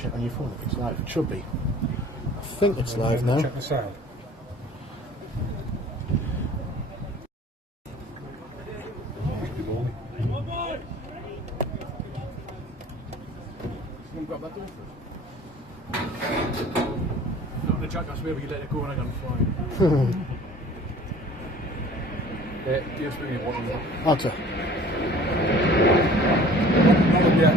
check on your phone if it's live. It should be. I think it's live now. Check the sound. Grab that door first. Not in the chat, that's where we let it go and I got flying. Just bring it water. Otter. Not yet.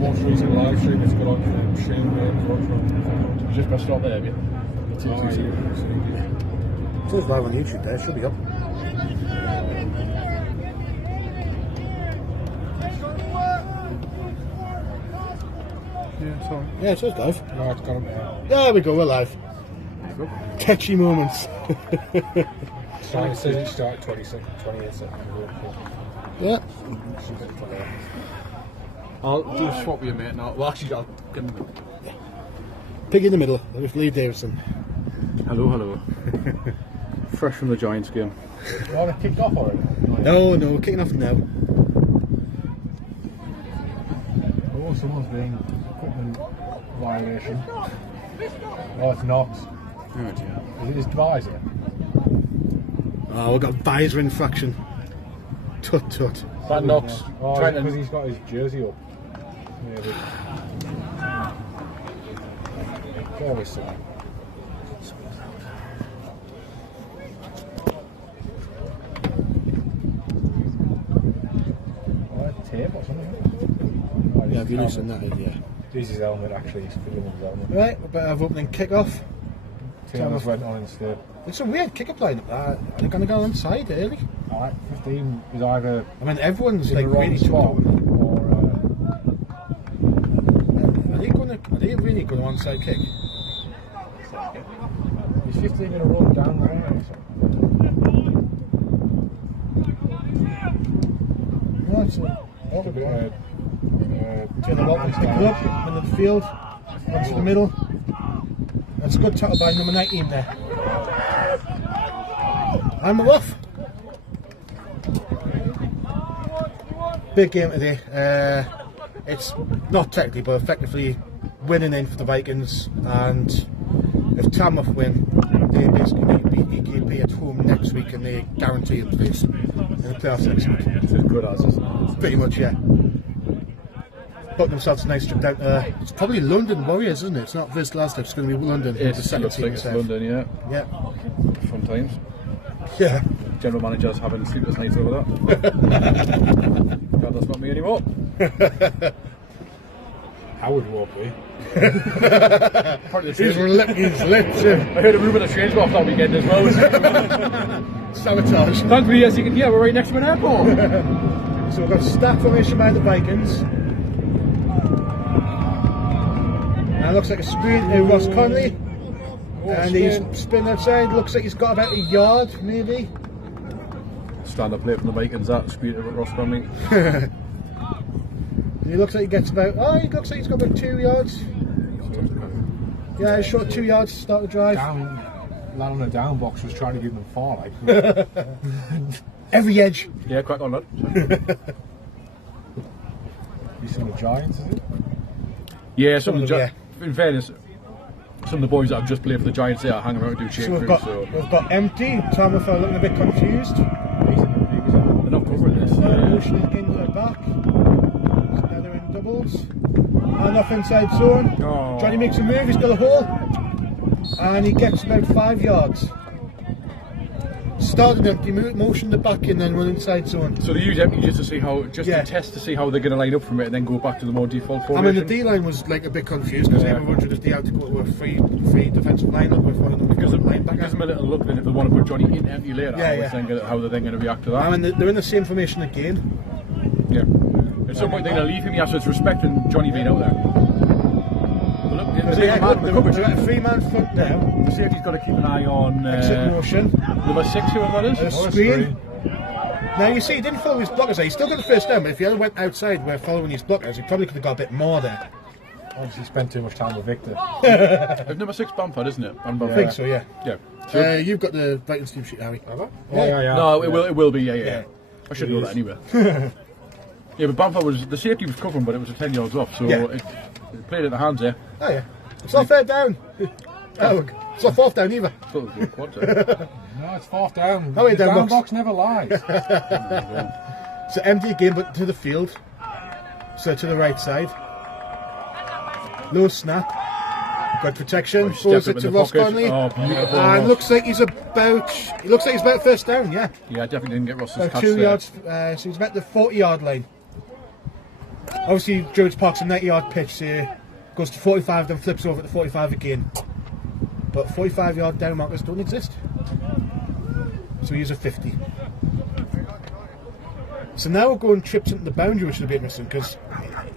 Most recent live stream is good on Shane. You just press stop there, have you? It says live on YouTube there, it should be up. Yeah, sorry. Yeah, it says live. No, it's got him there. There we go, we're live. Catchy moments. It says it started 28 seconds ago. Yeah. I'll just swap with you, mate. Now, well, actually, I'll get him. Pig in the middle, with Lee Davison. Hello, hello. Fresh from the Giants game. Oh, they kicked off already? No, no, kicking off now. Oh, someone's being equipment violation. Oh, it's Knox. Oh dear. Is it his visor? Oh, we've got visor infraction. Tut tut. That Knox. Oh, Trying because to. he's got his jersey up. Maybe. It's always so. Oh, tape or something. Oh, Yeah, have you loosened that in, yeah. This is his helmet actually, he's filling his helmet. Right, we better have opening kick-off. Taylor's went on instead. It's a weird kick-up lineup. Are they going to go inside early? Alright, 15 is either I mean, everyone's in like the wrong really spot took or Are they really going to onside kick? is 15 going to run down the lane or something? No, it's What a bit to the bottom, pick it up, middle of the field, onto the middle. That's a good tackle by number 19 there. And we're off. Big game today. It's not technically, but effectively winning in for the Vikings. And if Tamworth win, they basically beat EKP at home next week, and they guarantee a place in the playoffs next week. It's as good as, isn't it? Pretty much, yeah. Booked themselves a nice trip down to, it's probably London Warriors, isn't it? It's not this last trip, it's going to be London. It's the second team. it's London, yeah. Yeah. Fun times. Yeah. General managers having sleepless nights over that. God, that's not me anymore. Howard won't be. He's licking his lips in. I heard a rumour that trains go off that weekend as well. Sabotage. Thankfully, as you can hear, we're right next to an airport. So we've got stack formation by the Vikings. And it looks like a screen to Ross Conley. And he's spinning outside. Looks like he's got about a yard, maybe. Stand up play from the Vikings, that screen to Ross Conley. He looks like he gets about, he looks like he's got about 2 yards. Yeah, he's short 2 yards to start the drive. Lad on the down box was trying to give them 4, like. Every edge. Yeah, crack on, lad. You seen the Giants, is it? Yeah, some of the yeah. in fairness, some of the boys that have just played for the Giants there hang around and do shape So crews. we've got empty. Tamworth are looking a bit confused. They're not covering this. Motioning into the back. Now they're in doubles. And off inside zone. Oh. Johnny makes a move, he's got a hole. And he gets about 5 yards. Started empty, motion the back in, then run inside zone. So they use empty just to see how, Yeah. to test to see how they're going to line up from it, and then go back to the more default I formation. mean, the D-line was like a bit confused because Yeah. everyone just had to go to a free defensive lineup with one of them because of It gives linebacker. them a little look then if they want to put Johnny in empty later. Yeah, yeah. How they're then going to react to that. I mean, they're in the same formation again. Yeah. At some point they're going to leave him, yeah, so it's respecting Johnny being out there. But look, Because they've got a 3-man front now. The safety's got to keep an eye on Exit motion. number 6, whoever that A is. screen. Now you see, he didn't follow his blockers there. He still got the first down, but if he had went outside where following his blockers, he probably could have got a bit more there. Obviously spent too much time with Victor. It's number 6 Bamford, isn't it? I think so, yeah. Yeah. So, You've got the Vikings team sheet, Harry. Have I? Yeah. no, it will be, yeah. I should know that anyway. Yeah, but Banter was the safety was covering, but it was a 10 yards off, so it played in the hands there. Oh yeah, it's not third down. Oh, it's not fourth down either. No, it's fourth down. Oh, wait, the down down box. box never lies. So empty again, but to the field. So to the right side. Low snap. Good protection. Throws it to Ross Conley. Oh, beautiful. And looks like he's about. He looks like he's about first down. Yeah. Yeah, I definitely didn't get Ross's About catch 2 there. yards. So he's met the 40-yard line. Obviously, George Park's a 90-yard pitch. So goes to 45, then flips over to 45 again. But 45-yard down markers don't exist. So he's a 50. So now we're going trips into the boundary, which is a bit missing because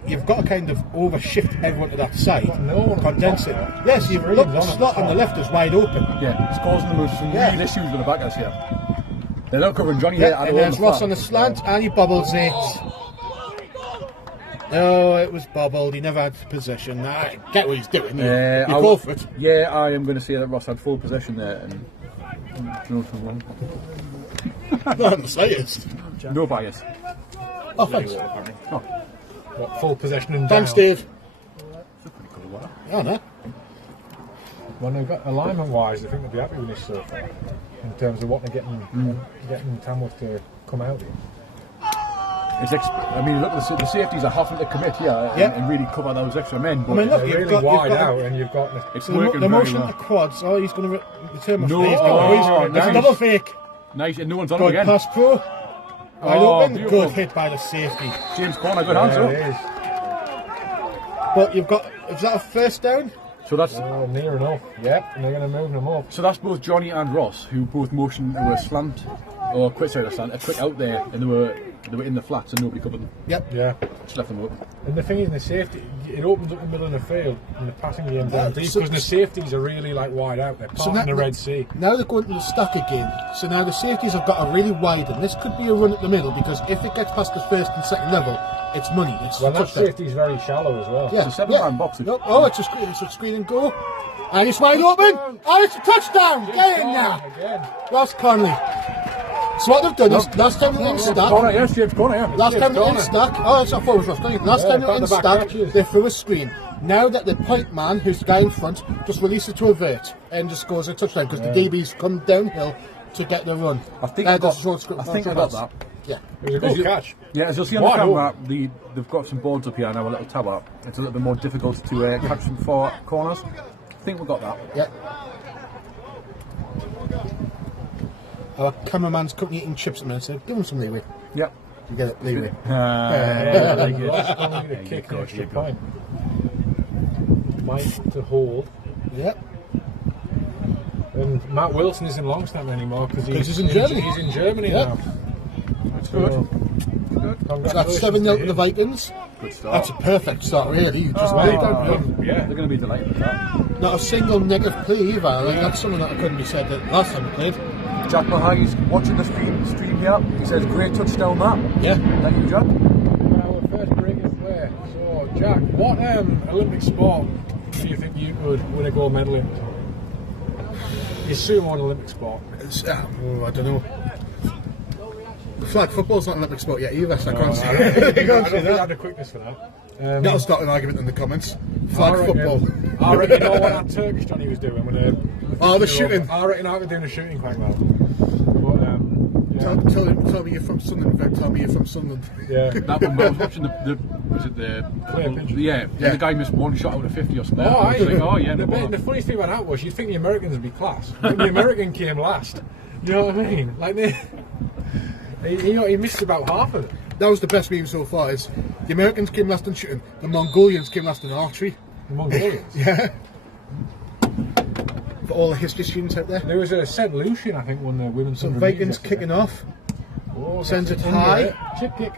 you've got to kind of overshift everyone to that side, condense it. Yes, you've looked, the slot on the left is wide open. Yeah, it's causing them some real issues with the backers here. They're not covering Johnny here. And there's Ross on the slant, and he bobbles it. No, it was bobbled. He never had possession. I get what he's doing. You go for it. Yeah, I am going to say that Ross had full possession there. And Not the slightest. no bias. Oh, thanks. What, full possession and Thanks, down? Dave. Oh, no. Well, no, but alignment-wise, I think they'll be happy with this so far in terms of what they're getting Tamworth to come out with. I mean, look, the safeties are having to commit here and really cover those extra men. But I mean, look, They're you've really got, wide you've got out, and you've got it's the working motion very to well. quads. Oh, he's going to return my No, fake. oh, It's nice. a double fake. Nice, and no one's on Good him again. pass pro. Wide open. beautiful. Good hit by the safety. James Corner, good hands up. it is. But you've got, is that a first down? So that's Near enough. Yep, and they're going to move them up. so that's both Johnny and Ross who both motioned to a slant or a quick out there, and they were in the flats and nobody covered them. Yep. Yeah. Just left them up. And the thing is, in the safety, it opens up the middle of the field and the passing game down deep so- because the safeties are really like wide out. They're part in the Red Sea. Now they're going to the stack again. So now the safeties have got a really wide, and this could be a run at the middle because if it gets past the first and second level, it's money. It's Well, that touchdown. safety's very shallow as well. Yeah. It's a seven-man box. Nope. Oh, it's a screen and go. And it's wide open. And it's a touchdown. Get in now. Again. Ross Conley. So what they've done is, last time they were in Corner, stack, yes, James Corner, yeah. last time they were in Corner. stack, oh, it's not forward Ross Conley. Last time they were in back to back stack, catches. they threw a screen. Now that the point man, who's the guy in front, just releases to a vert and just scores a touchdown because the DBs come downhill to get the run. I think I got that. that. Yeah. It was a good catch. Yeah, as you'll see on the Wide camera, they've got some boards up here now, a little tower. It's a little bit more difficult to catch from far corners. I think we got that. Yeah. Our cameraman's cooking eating chips at the minute, so give him some leeway. Yep. You get it, leeway. Yeah, like the kick an extra point. Mike to hold. Yeah. And Matt Wilson isn't long snapper anymore because he's in Germany. He's in Germany Yeah. now. That's good. So that's 7-0 to the Vikings. Good start. That's a perfect start, really. You just Oh, made that. Yeah. They're going to be delighted with that. Not a single negative play either. Like, that's something that couldn't be said that last time we played. Jack Mahay's watching the stream here. He says, great touchdown, Matt. Yeah. Thank you, Jack. Our first break is there. So, Jack, what Olympic sport do you think you could win a gold medal in? You sumo an Olympic sport. I don't know. Flag football's not an Olympic sport yet either, so I can't say I don't think I that. had the quickness for that. That'll start an argument in the comments. Flag I football. reckon, I reckon you know what that Turkish Johnny was doing when Oh, the shooting. I reckon I was doing the shooting quite well. But, yeah. Tell me you're from Sunderland, Greg. Tell me you're from Sunderland. Yeah. That one, I was watching was it the Clear picture. yeah, and Yeah. the guy missed one shot out of 50 or something. Oh, I was like, oh yeah, the, no bother. the funny thing about that was you'd think the Americans would be class. But the American came last. You know what I mean? Like he missed about half of it. That was the best meme so far. Is the Americans came last in shooting, the Mongolians came last in archery. The Mongolians. Yeah. For all the history students out there. There was a St. Lucian, I think, won the women's. So 100 Vikings meters yesterday. kicking off. Oh, Sends that's it under high. it. Chip kick.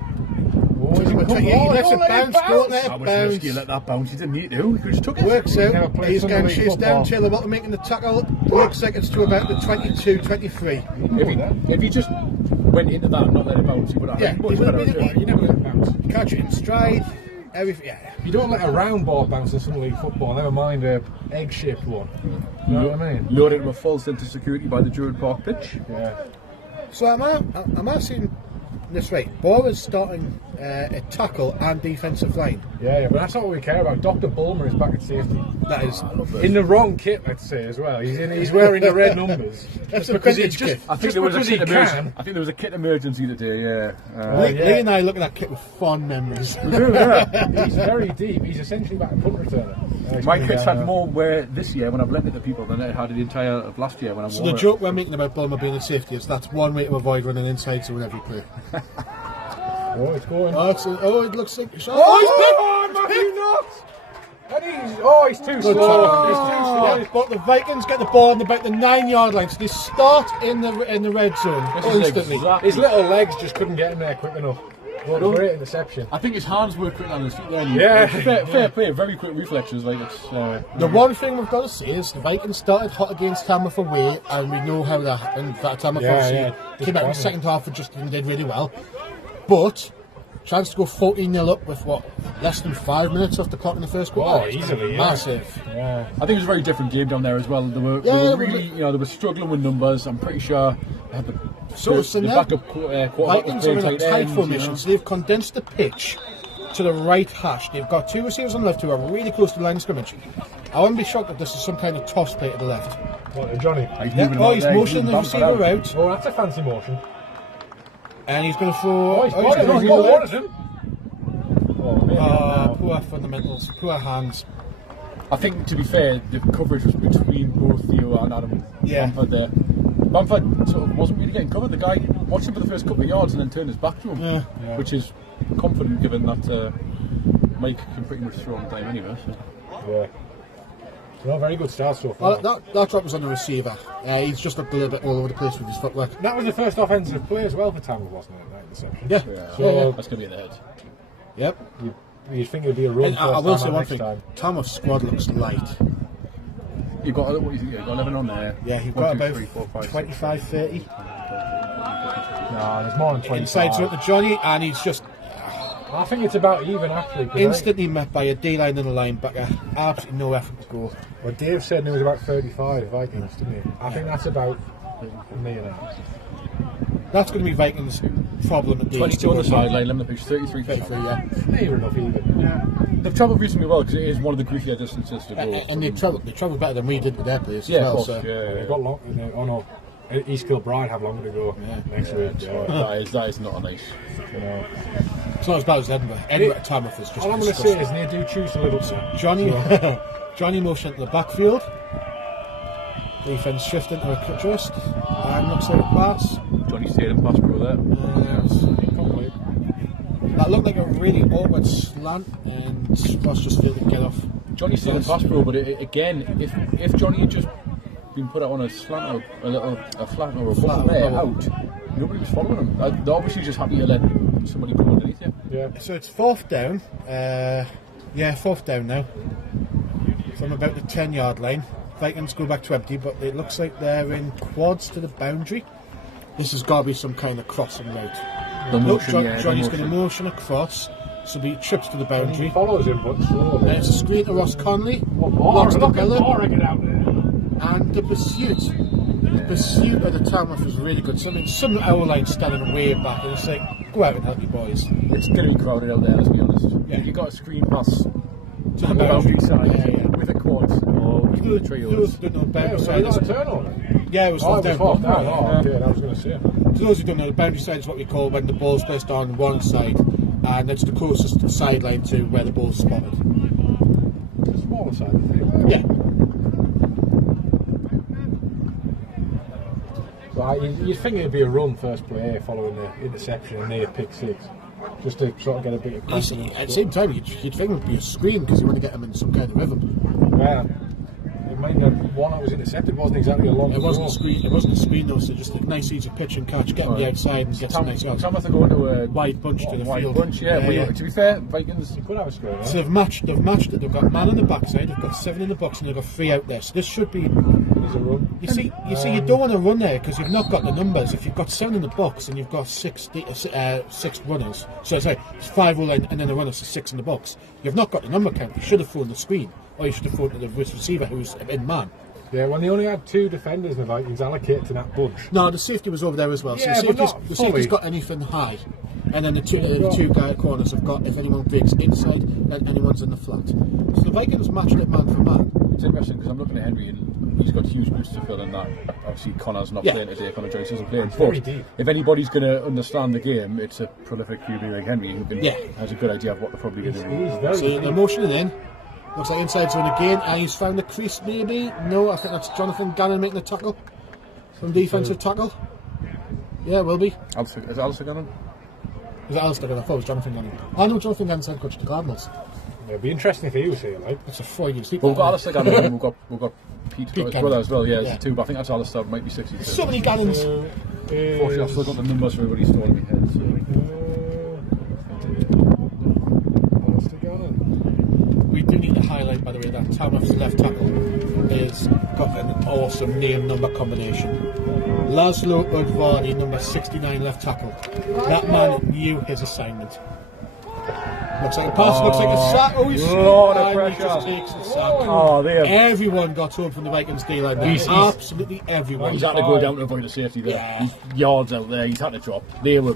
Oh, He lets it bounce, don't let How it much bounce. risk you let that bounce? You didn't need to. You could just took it. Works Never out. played He's Sunday getting league chased down. football. Taylor Walker making the tackle. Looks like it's to about the 22, 23. If you just went into that and not let it bounce, you would have. Yeah, much he would have better been- result. You never let it bounce. Catch it in stride. Everything. Yeah. You don't let a round ball bounce in Sunday league football, never mind a egg-shaped one. You know what I mean? Lured into a false sense of security by the Druid Park pitch. Yeah. So am I seeing this right. Bora's starting at tackle and defensive line. Yeah, but that's not what we care about. Dr. Bulmer is back at safety. That is In the wrong kit, let's say, as well. He's wearing the red numbers. That's Just a because vintage just, kit. I think just there was a because kit he emergency. can. I think there was a kit emergency today. Yeah. Lee and I look at that kit with fond memories. He's very deep. He's essentially about a punt returner. My kit's had more wear this year when I've lent it to people than it had the entire of last year when I So wore the it. joke we're making about Bulmer being in safety is that's one way to avoid running inside zone every play. Oh, it's going. Oh, it looks like... Oh, Matthew Knox! And he's too slow. He's too slow. But the Vikings get the ball on about the 9-yard line, so they start in the red zone instantly. His little legs just couldn't get him there quick enough. What a great interception. I think his hands were quick on his feet. Yeah. Fair play, very quick reflexes. Like it's. The one thing we've got to say is the Vikings started hot against Tamworth away, and we know how that happened. That Tamworth obviously came out in the second half and did really well. But chance to go 14-0 up with less than 5 minutes off the clock in the first quarter. Oh, easily, yeah. Massive. Yeah. I think it was a very different game down there as well. They were really, they were struggling with numbers. I'm pretty sure they had the backup quarterback Vikings are in a playing tight ends, formation, so they've condensed the pitch to the right hash. They've got 2 receivers on the left who are really close to the line of scrimmage. I wouldn't be shocked if this is some kind of toss play to the left. What, Johnny? He's motioning the receiver out. Oh, that's a fancy motion. And he's going to throw... He's got him. Poor fundamentals, poor hands. I think, to be fair, the coverage was between both Theo and Adam Bamford there. Bamford sort of wasn't really getting covered. The guy watched him for the first couple of yards and then turned his back to him, which is confident given that Mike can pretty much throw on time anyway. So. Yeah. No, very good start so far. That drop was on the receiver. He's just looked a little bit all over the place with his footwork. That was the first offensive play as well for Tamworth, wasn't it? That interception. Yeah. So that's going to be in the head. Yep. You'd think it'd be a run. I will say one thing. Tamworth's squad looks light. You've got 11 on there. Yeah, you've got about 25, 30. No, there's more than 25. Inside to Johnny, and he's just... I think it's about even actually. Instantly met by a D-line and a linebacker. Absolutely no effort to go. Well, Dave said it was about 35 Vikings, didn't he? I think that's about me and that. That's going to be Vikings' problem at the 22 on the sideline, limit push 33. Near enough even. Yeah. They've travelled reasonably well because it is one of the grittier distances to go. And they travelled better than we did with their players as well. Course, so. They've got long. Oh no, East Kilbride have longer to go next week. That is not a nice. It's not as bad as Edinburgh. Edinburgh Tamworth is just. All I'm going to say is they do choose a little bit. Johnny motion to the backfield. Defence shifting to a cut twist. And looks like a pass. Johnny Tatum pass pro there. Incomplete. That looked like a really awkward slant, and Ross just failed to get off. Johnny Tatum pass pro, but again, if Johnny had just been put out on a slant or a flat or a bubble there out, nobody was following him. They're obviously just happy to let somebody come underneath you. Yeah. So it's 4th down. 4th down now. From about the 10-yard line. Vikings go back to empty, but it looks like they're in quads to the boundary. This has got to be some kind of crossing route. Johnny's going to motion across, so he trips to the boundary. He follows him, but slow. And it's a screen to Ross Conley. Look at Morrigan out there. And the pursuit of the Tamworth was really good. Some our line standing way back, and it's like, go out and help you boys. It's going to be crowded out there, let's be honest. Yeah. You got a screen pass To the boundary side with a quad. Those who don't know, boundary side is a turnover. Yeah, it was 4th down. Okay, I was going to say. To those who don't know, the boundary side is what we call when the ball's placed on one side, and it's the closest sideline to where the ball's spotted. The smaller side, I think. Yeah. So you'd think it'd be a run first play following the interception and near pick 6, just to sort of get a bit of confidence. At the same time, you'd think it would be a screen because you want to get them in some kind of rhythm. Yeah. It might have one that was intercepted wasn't exactly a long. It wasn't a screen. It wasn't a screen though. So just a nice easy pitch and catch, get on the outside and get some nice yards. Tamworth are going to a wide bunch to the field. Bunch, to be fair, Vikings could have a screen. So they've matched it. They've got man on the backside. They've got 7 in the box, and they've got 3 out there. So this should be. There's a run. You see, you don't want to run there because you've not got the numbers. If you've got 7 in the box and you've got 6 runners, so sorry, it's 5 all in, and then a runner, so 6 in the box. You've not got the number count. You should have thrown the screen, or you should have thrown to the receiver who's in man. Yeah, when they only had 2 defenders in the Vikings allocated to that bunch. No, the safety was over there as well. Yeah, so but the safety's got anything high. And then the two guy corners have got if anyone breaks inside and anyone's in the flat. So the Vikings matched it man for man. It's interesting because I'm looking at Henry and he's got huge boots to fill in that. Obviously Connor's not playing today, Connor Joyce isn't playing. But if anybody's going to understand the game, it's a prolific QB like Henry who has a good idea of what they're probably going to do. So they're motioning in. Looks like inside zone again, and he's found the crease maybe. No, I think that's Jonathan Gannon making the tackle. Some defensive tackle. Yeah, it will be. Is it Alistair Gannon? Is it Alistair Gannon? I thought it was Jonathan Gannon. I know Jonathan Gannon's head coach of the Cardinals. It'd be interesting if he was here, like. It's a Freudian sleep. Well, we've got Alistair Gannon and we've got Pete his brother as well, yeah. 2, but I think that's Alistair, might be 62. So many Gannons. Unfortunately, I've still got the numbers for everybody's stored in my head. Alistair Gannon. We do need to highlight, by the way, that Tamworth's left tackle has got an awesome name-number combination. Laszlo Udvardy, number 69 left tackle. That man knew his assignment. Looks like a pass, looks like a sack. Oh, he's and he just takes the sack. Everyone got home from the Vikings D-line. Absolutely everyone. He's had to go down to avoid a safety there. He's yards out there, he's had to drop. They were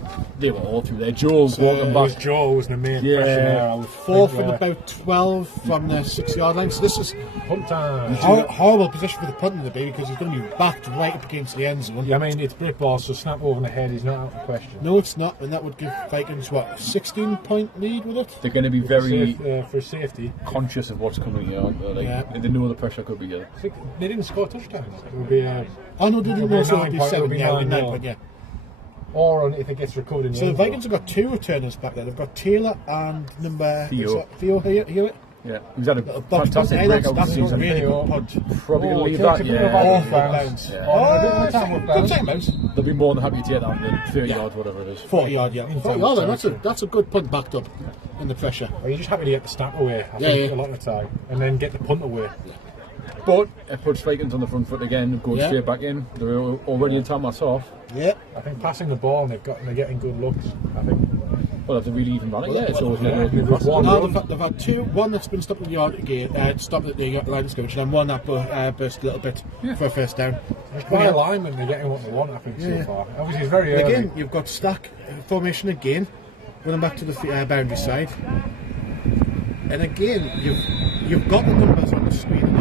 all through there. Joe's walking back. Joe was the main pressure there. 4th and about 12 from the 6-yard line. So this is punt time. Horrible position for the punter to be because he's going to be backed right up against the end zone. Yeah, I mean, it's brick ball, so snap over the head is not out of question. No, it's not, and that would give Vikings, what, 16-point lead with it? They're going to be very for safety conscious of what's coming here. They know the pressure could be here. They didn't score touchdowns. It would be oh no, they didn't also do 7, yeah. Or if it gets recovered in the so the Vikings have got 2 returners back there. They've got Taylor and number Theo here. Yeah, he's had a fantastic breakout season. Really good punt. Probably going to leave that, Good timeouts. They'll be more than happy to take that in 30 yards, whatever it is. 40 yard, yeah. 40 yard, that's a good punt backed up in the pressure. Well, you're just happy to get the snap away, I think, a lot of the time, and then get the punt away. But it puts Vikings on the front foot again, going straight back in. They're already in time that's off. Yeah. I think passing the ball and they're getting good looks, I think. Well, that's a really even running there. They've had 2, one that's been stopped at the yard again, stopped at the line of scrimmage, and then one that burst a little bit for a first down. By alignment, they're getting what they want, I think, so far. Obviously, it's very early. Again, you've got stack formation again, running back to the boundary side. And again, you've got the numbers on the screen.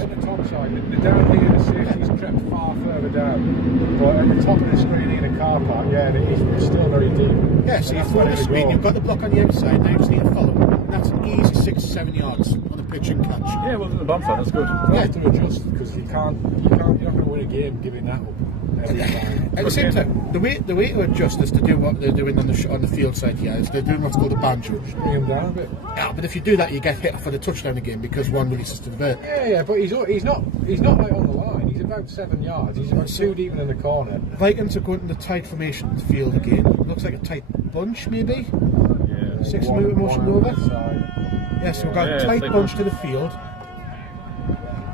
At the top side, the down here, the safety's crept far further down. But at the top of the screen in a car park, it's still very deep. Yeah, so you throw the screen, you've got the block on the outside, now you just need to follow. And that's an easy 6-7 yards on a pitch and catch. Yeah, well, the banter, that's good. You have to adjust because you're not going to win a game giving that up. At the same time, the way to adjust is to do what they're doing on the field side here. Is they're doing what's called a banter. Just bring him down a bit. Yeah, but if you do that, you get hit for the touchdown again because one releases to the vert. Yeah, but he's not like on the line. He's about 7 yards. He's about 2 deep in the corner. Vikings are going to the tight formation field again. Looks like a tight bunch, maybe. Yeah. 6 move motion over. Yeah, so we've got a tight bunch to the field.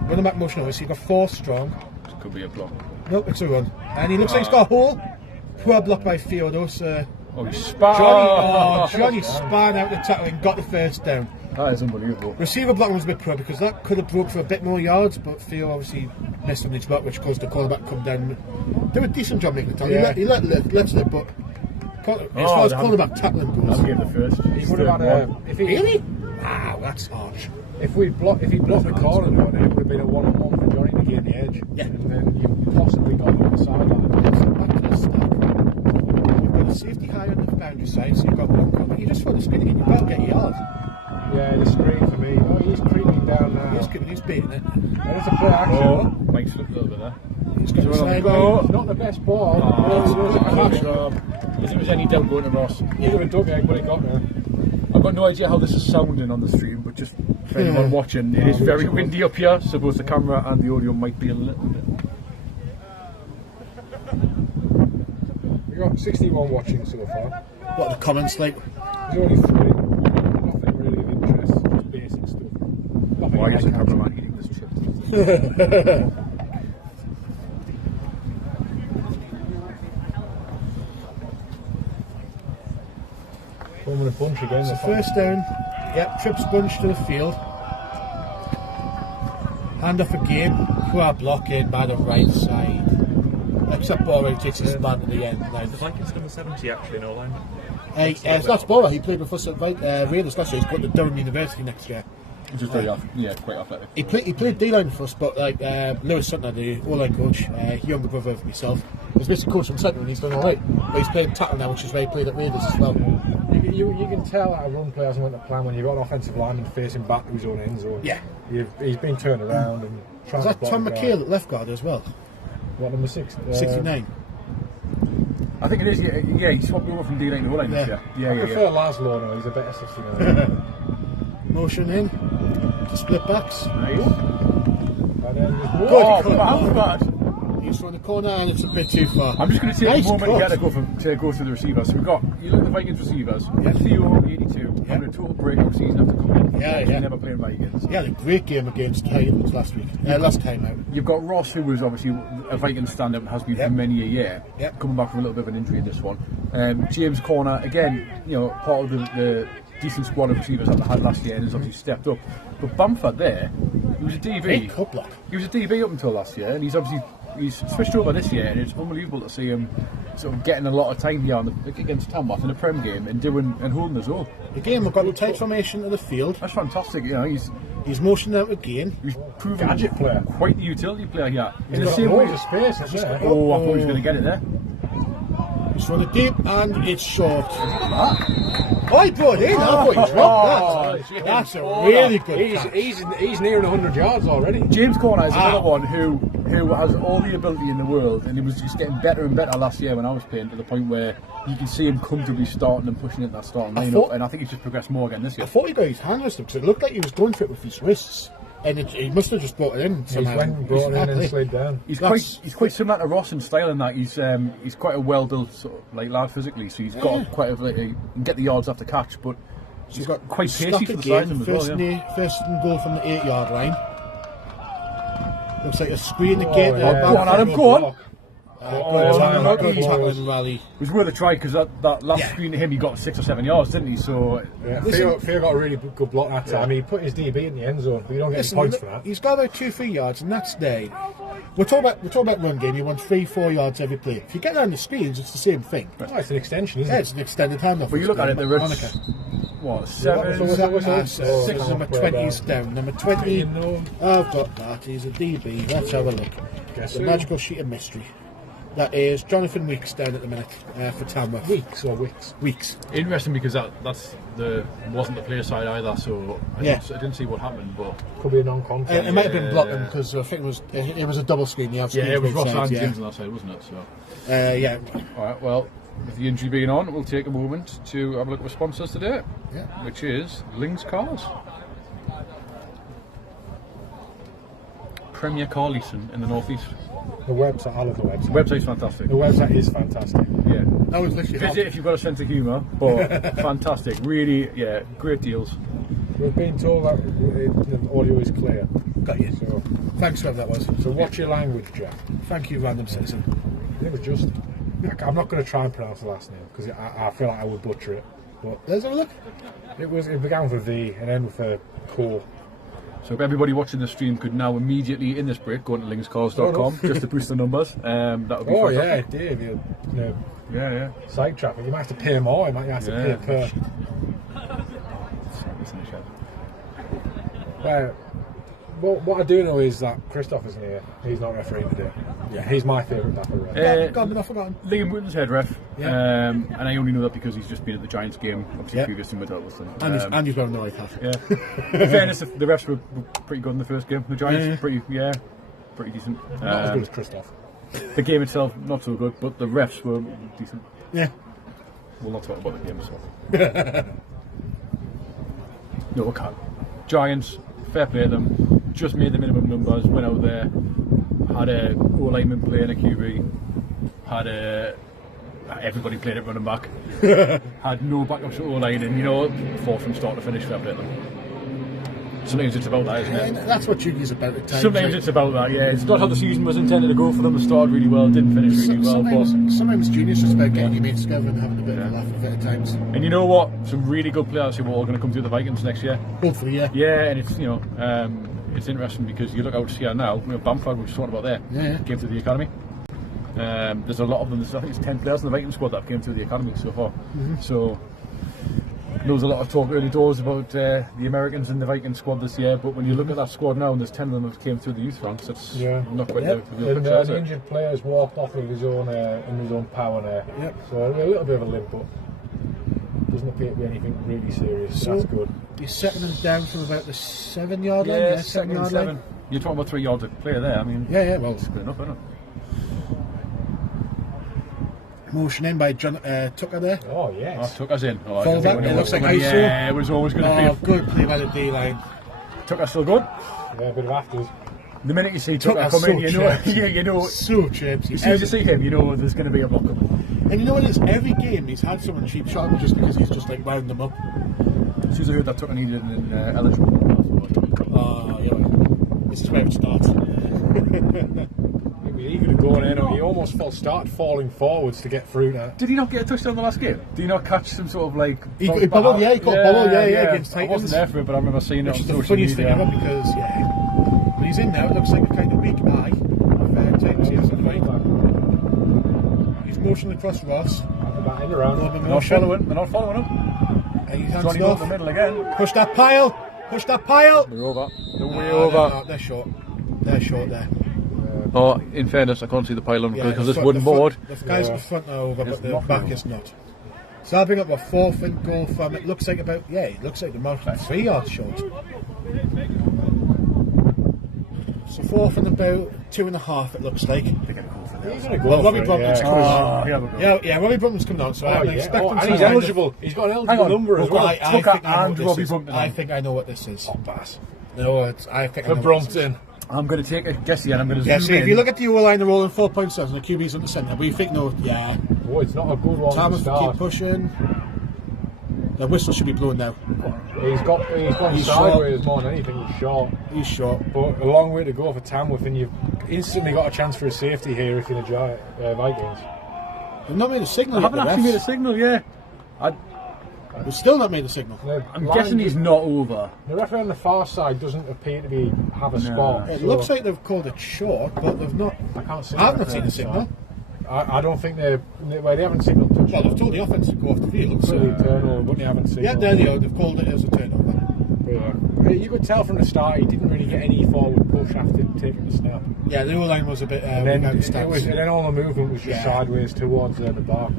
Running back motion over. So you've got 4 strong. This could be a block. Nope, it's a run. And he looks like he's got a hole. Poor block by Theodos. He span! Johnny span out the tackle and got the first down. That is unbelievable. Receiver block was a bit poor because that could have broke for a bit more yards, but Theo obviously missed on his block, which caused the cornerback to come down. Did a decent job making the tackle. Yeah. He let it, but as far as cornerback tackling goes, I'll give the first. He would have had really? Wow, that's harsh. If he blocked the corner, though, then it would have been a 1-on-1 for Johnny to gain the edge. Yeah. And then you possibly got him on the sideline. Back to the stack. You've got the safety high on the boundary side, so you've got one corner. You just throw the screen again, you've got to get your yard. Yeah, the screen for me. Oh, he's creeping down now. He's beating it. There's a play action. Mike slipped a little bit there. He's got the sideline. Not the best ball. If there was any doubt going to Ross. He would have dug it, but he got there. I've got no idea how this is sounding on the stream, but just for anyone watching, it is very windy up here, so both the camera and the audio might be a little bit. We've got 61 watching so far. What are the comments like? There's only 3. Nothing really of interest, just basic stuff. Why is the cameraman eating this chip? Going with a bunch again. So first down. Yep, trips bunch to the field. Hand off again. Poor blocking by the right side. Except Bora takes his man to the end. The Vikings number 70 actually, no line. That's Bora. He played with us at Raiders last year. He's going to Durham University next year. Which is very quite athletic. He played D-line for us, but like Lewis Sutton, the O-line coach, younger brother of myself, was basically coach from centre and he's done alright. But he's playing tackle now, which is where he played at Raiders as well. You can tell that a run play hasn't went to plan when you've got an offensive lineman facing back to his own end zone. Yeah. He's been turned around and trying Is to that Tom McHale at left guard as well? What, number 6? 69. I think it is, yeah, he swapped over from D-line to O-line this year. I prefer Laszlo now, he's a better 69. Motion in to split backs. Nice. And then there's Bad. He's from the corner and it's a bit too far. I'm just going to take Nice a moment cut. again to go through the receivers. So we've got, you look at the Vikings receivers, Theo, 82, having a total breakout season after coming in. Yeah. Never playing Vikings. He had a great game against Titans last week. Last time out. You've got Ross, who was obviously a Vikings stand-up and has been for many a year, coming back from a little bit of an injury in this one. James Corner, again, part of the decent squad of receivers that they had last year and has obviously stepped up. But Bamford there, he was a DB. Great cut block. He was a DB up until last year, and he's switched over this year, and it's unbelievable to see him sort of getting a lot of time here against Tamworth in a Prem game and holding his own. Again, we've got the tight formation of the field. That's fantastic. He's motioning out again. He's proven Gadget player. quite the utility player here. He's got loads of space, isn't there? I thought he was going to get it there. He's running deep and it's short. Oh, he brought it in. I thought he dropped that. That's a really good catch. He's nearing 100 yards already. James Corner is another one who has all the ability in the world, and he was just getting better and better last year when I was playing, to the point where you can see him comfortably starting and pushing into that starting lineup, and I think he's just progressed more again this year. I thought he got his hand wristed because it looked like he was going for it with his wrists, and he must have just brought it in somehow. He's went, brought it in and slid down. He's quite similar to Ross in style in that he's quite a well-built sort of like lad physically, so he's got quite a he can get the yards after catch, but he's got quite pacey for the size of him as well. First and goal from the 8-yard line. Looks like a screen again. Go on, Adam, go on. Good tackling rally. It was worth a try because that last screen to him, he got 6 or 7 yards, didn't he? So Theo got a really good block that time. He put his DB in the end zone, but you don't get any points for that. He's got about 2-3 yards, and that's there. We're talking about run game. You want 3-4 yards every play. If you get down the screens, it's the same thing. Oh, it's an extension, isn't it? It's an extended handoff. But you look at it, the Rich, what, 6 number 20's down. Number 20. I've got that. He's a DB. Let's have a look. The magical sheet of mystery. That is Jonathan Weeks down at the minute for Tamworth. Weeks. Interesting, because that wasn't the player side either, so I didn't see what happened, but could be a non-contact. It might have been blocking because I think it was a double screen. It was Ross and James on that side, wasn't it? So all right, well, with the injury being on, we'll take a moment to have a look at the sponsors today, which is Lings Cars, Premier Car Leasing in the Northeast. The website, I love the website. The website's fantastic. The website is fantastic. Yeah. That was literally visit if you've got a sense of humour, but fantastic. Really, great deals. We've been told that the audio is clear. Got you. So, thanks for whoever that was. So watch your language, Jack. Thank you, random citizen. It was just... I'm not going to try and pronounce the last name because I feel like I would butcher it. But let's have a look. It began with a V and ended with a core. So if everybody watching the stream could now immediately in this break go on to linkscars.com just to boost the numbers, that would be fantastic. Yeah, Dave. Side traffic. You might have to pay more. You might have to pay per. Well, what I do know is that Christoph isn't here. He's not refereeing today. Yeah, he's my favourite BAFA ref. Liam Wooten's head ref, and I only know that because he's just been at the Giants game, obviously previous to Middleton. And he's wearing the white hat. Yeah. In fairness, the refs were pretty good in the first game. The Giants, pretty decent. Not as good as Christoph. The game itself, not so good, but the refs were decent. Yeah. We'll not talk about the game itself. No, we can't. Giants, fair play to them. Just made the minimum numbers, went out there, had a O-lineman playing a QB, had everybody played at running back, had no backups at O-line, and fought from start to finish, fair play to them. Sometimes it's about that, isn't it? That's what junior's about at times. Sometimes it's about that, yeah. It's not how the season was intended to go for them. It started really well, didn't finish really well. Sometimes junior's just about getting your mates together and having a bit of a laugh with it at times. And you know what? Some really good players who are all going to come through the Vikings next year. Hopefully, yeah. Yeah, and it's, it's interesting because you look out here now, Bamford, which we're talking about there, came through the academy. There's a lot of them, I think it's 10 players in the Viking squad that came through the academy so far. So there was a lot of talk early doors about the Americans in the Viking squad this year, but when you look at that squad now and there's 10 of them that came through the youth ranks, it's not quite the real picture, the injured players walked off of his own power there. So a little bit of a limp, but doesn't appear to be anything really serious. So that's good. You're setting them down from about the 7-yard line? Yeah, 7-yard line. You're talking about 3 yards of player there, I mean... Yeah, well... It's good enough, isn't it? Motion in by John Tucker there. Oh, yes. Oh, Tucker's in. Oh, Fall back, it looks like ISO. Yeah, it was always going to be... Oh, good play by the D-line. Tucker's still good. Yeah, a bit of afters. The minute you see Tucker come in, you know... So chips. As soon as you see him, you know there's going to be a block coming. And you know what it is? Every game he's had someone cheap shot him just because he's just like wound them up. As soon as I heard that Tucker needed an eligible. Oh, yeah. This is where it starts. He could have gone in, he almost started falling forwards to get through that. Did he not get a touchdown in the last game? Did he not catch some sort of like... He got bubbled, he got bubbled, against Titans. I wasn't there for it, but I remember seeing it on Which is social the funniest thing media. ever because, when he's in now, it looks like a kind of weak eye. Titans, he doesn't right. He's motioning across Ross. Batting around. They're not following him. And he's Johnny up the middle again. Push that pile! Push that pile! We're over. Way over. They're short. They're short there. Oh, in fairness, I can't see the pylon because this wooden board. The guys in front are over, but the back is not. So I'll bring up a 4th and goal from, it looks like about, it looks like the mark 3 yards short. So 4th and about 2.5 it looks like. Well, Robbie Brompton's coming on. Yeah, Robbie Brompton's coming on, so I'm expecting and he's eligible. He's got an eligible number as well. I think I know what this is. No, I think I know Brompton. I'm going to take a guess here and I'm going to zoom in. in. If you look at the O-line, they're rolling 4.7, the QB's on the centre, but you think, no, Oh, it's not a good one. Tamworth keep pushing. The whistle should be blowing now. He's gone sideways more than anything. He's short. He's short. But a long way to go for Tamworth, and you've instantly got a chance for a safety here if you're the Vikings. They've not made a signal. I haven't actually made a signal, yeah. We've still not made a signal. I'm guessing he's not over. The referee on the far side doesn't appear to have a spot. It looks like they've called it short, but they've not. I can't see. I haven't seen a signal. I don't think they haven't signalled touchdown. Well, they've told the offence to go off the field. So turnover, but they haven't signalled. Yeah, there they are. They've called it as a turnover. Yeah. You could tell from the start he didn't really get any forward push after taking the snap. Yeah, the O-line was a bit and then all the movement was just sideways towards the bar.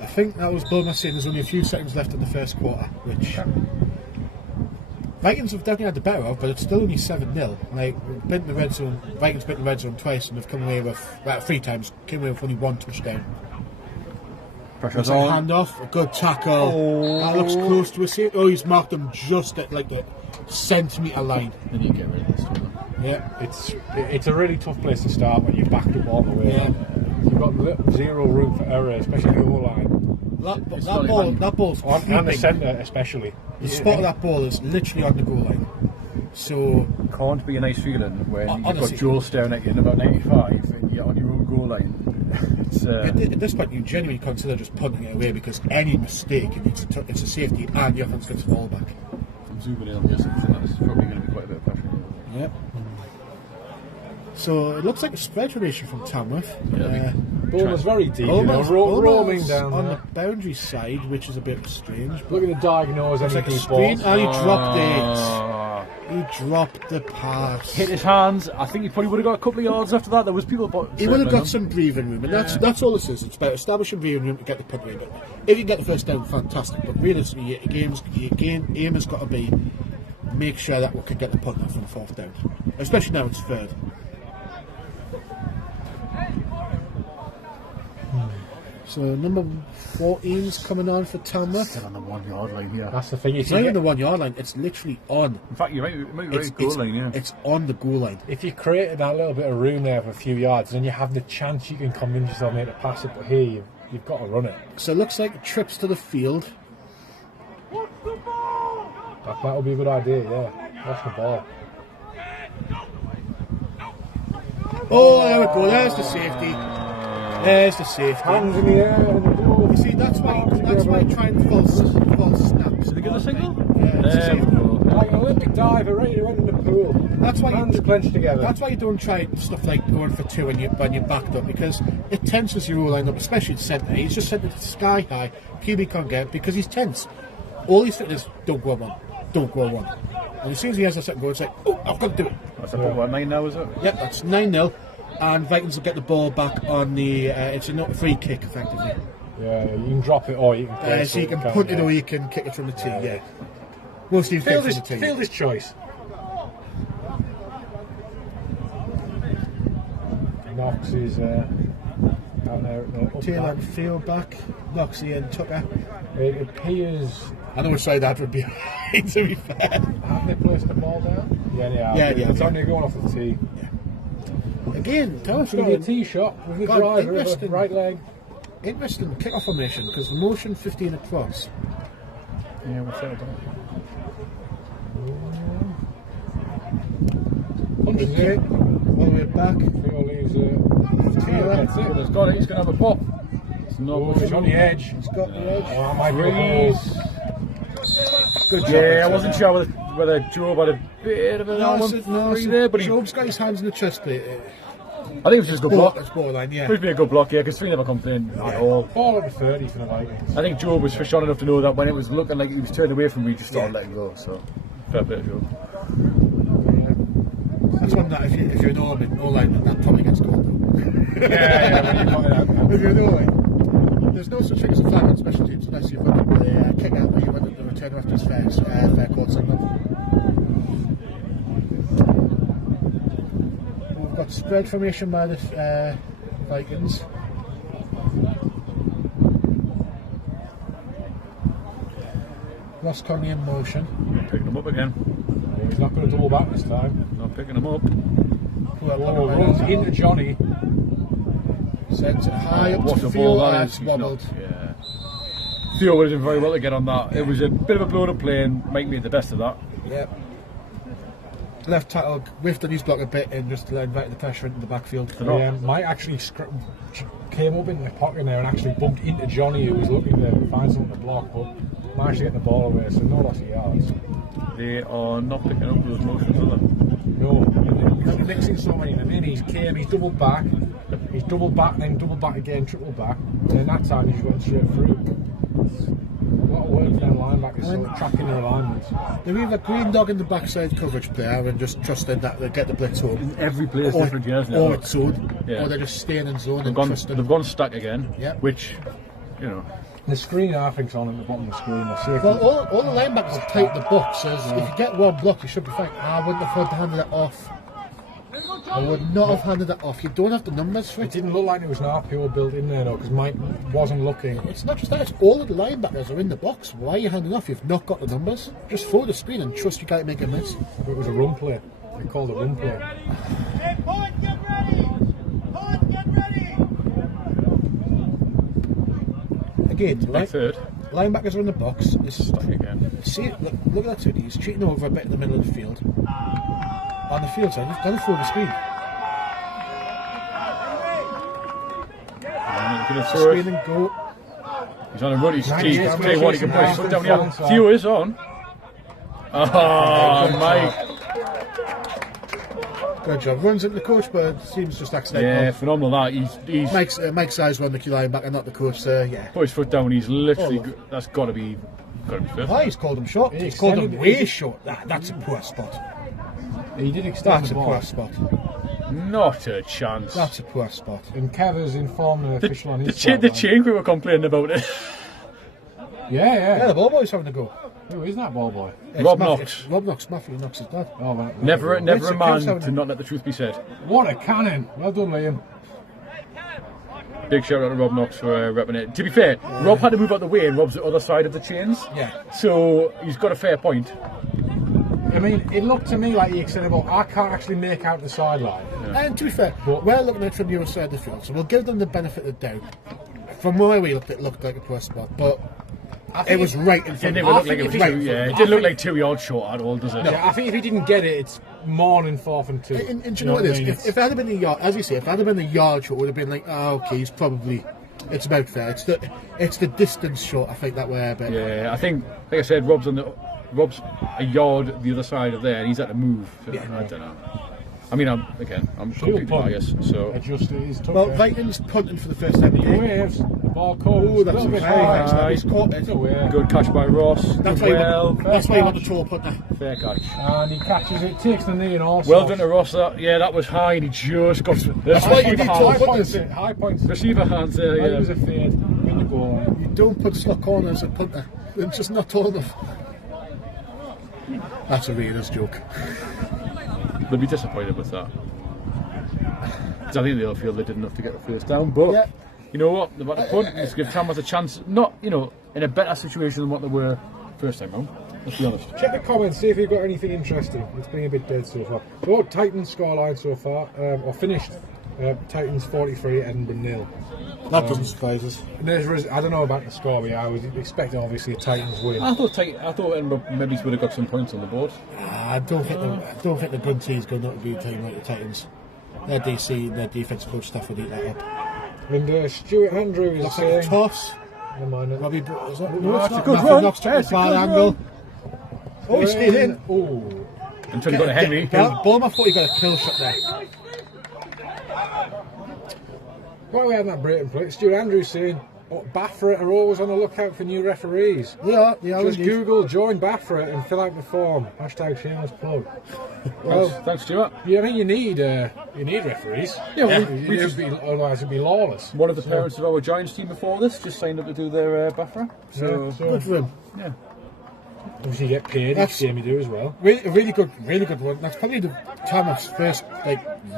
I think that was Bulmer saying there's only a few seconds left in the first quarter, which Vikings have definitely had the better of, but it's still only 7-0. Like, been in the red zone, Vikings been in the red zone twice and they've come away with 3 times, came away with only 1 touchdown. Pressure's on. Handoff, a good tackle. That looks close to a safe. Oh, he's marked them just at like the centimetre line. Then you get rid of this one. Yeah, it's a really tough place to start when you're backed up all the way. Yeah. You've got zero room for error, especially the O-line. That ball's on the centre, especially. The spot of that ball is literally on the goal line. So can't be a nice feeling when you've got honestly, Joel staring at you in about 95 and you're on your own goal line. At this point, you genuinely consider just punting it away because any mistake, it's a safety and the offense gets the ball back. I'm zooming in on this, and that's probably going to be quite a bit of pressure. Yep. So it looks like a spread formation from Tamworth. Ball was very deep, roaming down on there. the boundary side, which is a bit strange. Look at the diagonals and like a the screen, balls. and he dropped it. He dropped the pass. Hit his hands. I think he probably would have got a couple of yards after that. There was people. He would have got some breathing room, and that's all this is. It's about establishing breathing room to get the punt away. But if you can get the first down, fantastic. But realistically, your aim has got to be make sure that we can get the punt off on the 4th down, especially now it's 3rd. So number 14's coming on for Tamworth. Still on the 1 yard line here. That's the thing. It's not even the 1 yard line. It's literally on. In fact, you're right. It might be right goal line. Yeah. It's on the goal line. If you created that little bit of room there for a few yards, then you have the chance you can convince yourself to pass it. But here, you've got to run it. So it looks like trips to the field. That would be a good idea. Yeah, watch the ball. Oh, there we go. There's the safety. There's the safety. Hands in the air and the You see, that's why trying false snaps. Did they give the signal? Yeah, There we go. Like an Olympic diver ready to run in the pool. That's why hands clenched together. That's why you don't try stuff like going for two when you're backed up, because it tenses your line up, especially in centre. He's just sent it sky high. QB can't get it because he's tense. All he's thinking is, don't go one, don't go one. And as soon as he has a second goal, it's like, oh, I've got to do it. That's about what, 9 now, is it? Yep, that's 9-0. And Vikings will get the ball back on the. It's a free kick, effectively. Yeah, you can drop it or you can play So you can punt it or you can kick it from the tee. Yeah. Most teams kick from the tee. Field his choice. Knox is out there at the Taylor and field back. Noxie and Tucker. It appears. I know which side that would be, to be fair. Have they placed the ball down? Yeah, they have. Yeah. It's only going off the tee. Again, It's going to be a tee shot with the driver with the right leg. Interesting kick-off formation, because the motion 15 across. Yeah, we'll set it down. Okay, all the way back. Theo leaves Taylor. that's it. He's got it, he's going to have a pop. It's not He's on the edge. He's got the edge. Oh, that might be a Good job. Yeah, I wasn't sure whether Joe had a bit of an element there, but Job's got his hands in the chest plate. I think it was just a good block. It's borderline, yeah. It would be a good block, yeah, because 3 never comes in at all. ball at the 30 for the Vikings. I think Joe was fish on enough to know that when it was looking like he was turned away from me, just thought I'd let him go. So, fair bit of Joe. That's one that if you're an all-line, that probably gets goal though. Yeah, If you're an all-line. There's no such thing as a flag on special teams unless you've run the kick out or you run the return after his fair court signal. We've got spread formation by the Vikings. Ross Conley in motion. Picking him up again. He's not going to double back this time. Not picking him up. Runs into Johnny. Sends it high up What to a the ball field. that And is. it's He's wobbled. not- Yeah. Theo would have done very well to get on that. It was a bit of a blown up play and Mike made the best of that. Yep. Left tackle whiffed on his block a bit and just invited the pressure into the backfield. Mike actually came up in the pocket there and actually bumped into Johnny, who was looking to find something to block, but managed to get the ball away, so no loss of yards. They are not picking up those motions, are they? No, because we're mixing so many of them in. He's doubled back, then doubled back again, triple back, and then that time he just went straight through. A lot of work for them linebackers, so tracking their alignments. They're either green dog in the backside coverage player and just trusting that they'll get the blitz home. Every play is different, yeah, isn't it? Or it's zone. Yeah. Or they're just staying in zone They've and gone, trusting. they've gone stack again, Yep. which, you know. The screen, I think, is on at the bottom of the screen. Well, all the linebackers have tight the box, says if you get one block, you should be fine. I wouldn't have handed it off. I would not have handed it off. You don't have the numbers for It it. didn't look like it was an RPO built in there, though, because Mike wasn't looking. It's not just that, it's all of the linebackers are in the box. Why are you handing off? You've not got the numbers. Just throw the screen and trust you can't make a miss. It was a run play. They called it a run play. Hey, Punt, get ready! Punt, get ready! Again, Third. linebackers are in the box. It's Stack again. see, look at that dude. He's cheating over a bit in the middle of the field. On the field side, he's got to throw the screen. Gonna throw Screen it. and go. He's on a run. He's Nice. tell you what, he can put his foot down here. Theo is on. Oh, Mike. Good job. Runs into the coach, but it seems just accidental. Yeah, phenomenal that. He's Mike's eyes were on the key linebacker, not the coach. Yeah. put his foot down. He's literally. Oh. That's got to be fair. Why he's called him short? He's called him way short. That's a poor spot. He did extend That's the a ball. poor spot. Not a chance. That's a poor spot. And Kev has informed the official on his The sideline. chain crew were complaining about it. Yeah, the ball boy's having a go. Who is that ball boy? It's Rob Matthew- Knox. Rob Knox. Matthew Knox is bad. Oh, well, Never a Kev's man having to a- not let the truth be said. What a cannon! Well done, Liam. Big shout out to Rob Knox for repping it. To be fair, Rob had to move out the way and Rob's the other side of the chains. Yeah. So he's got a fair point. I mean, it looked to me like he said about, I can't actually make out the sideline. And to be fair, we're looking at it from the other side of the field, so we'll give them the benefit of the doubt. From where we looked, it looked like a poor spot, but it was right in It front didn't of look like it was right too, in front yeah, of it us. didn't look like 2 yards short at all, does it? Yeah, I think if he didn't get it, it's more than 4th and 2. And do you know what it is? If it had been a yard, as you say, if it had been a yard short, it would have been like, okay, he's probably it's about fair. It's the distance short, I think, that we're a bit. Yeah, I think, like I said, Rob's a yard the other side of there, and he's had to move. Yeah. I don't know. I mean, I'm completely biased, so. Well, Vikings punting for the first time. Waves, the ball comes. Oh, that's a bit high. He's caught it. Good catch by Ross. That's why you want the tall punter. Fair catch. And he catches it, takes the knee and all. Well done to Ross. That was high, and he just got. That's why you need tall punters. High points. Receiver hands there. He was a fade. Win the ball. You don't put slot corner as a punter. It's just not tall enough. That's a Raiders joke. They'll be disappointed with that. Because I think they'll feel they did enough to get the first down. But you know what? They've got to punt. Let's give Tamworth a chance. Not, in a better situation than what they were first time round. Let's be honest. Check the comments, see if you've got anything interesting. It's been a bit dead so far. So, Titans scoreline so far, or finished. Titans 43, Edinburgh 0. That doesn't surprise us. I don't know about the score, but I was expecting obviously a Titans win. I thought Edinburgh maybe would have got some points on the board. I don't think the gun team's going to be a team like the Titans. Their DC and their defensive coach staff would eat that up. And Stuart Andrews is saying... toss. Never mind. Robbie, that's a good run. Knocks to the far angle. Oh, he stayed in. Oh. Until he got a Henry. Bournemouth thought he got a kill shot there. While we had that break and play, Stuart Andrews saying BAFA are always on the lookout for new referees. They are Just Google join BAFA and fill out the form. # shameless plug. Well, thanks Stuart. Yeah, I mean you need referees. Yeah, otherwise it'd be lawless. One of the parents of our Giants team before this just signed up to do their BAFA. So good for him. Yeah. Obviously, you get paid each game you do as well. Really good run. That's probably the Tamworth's first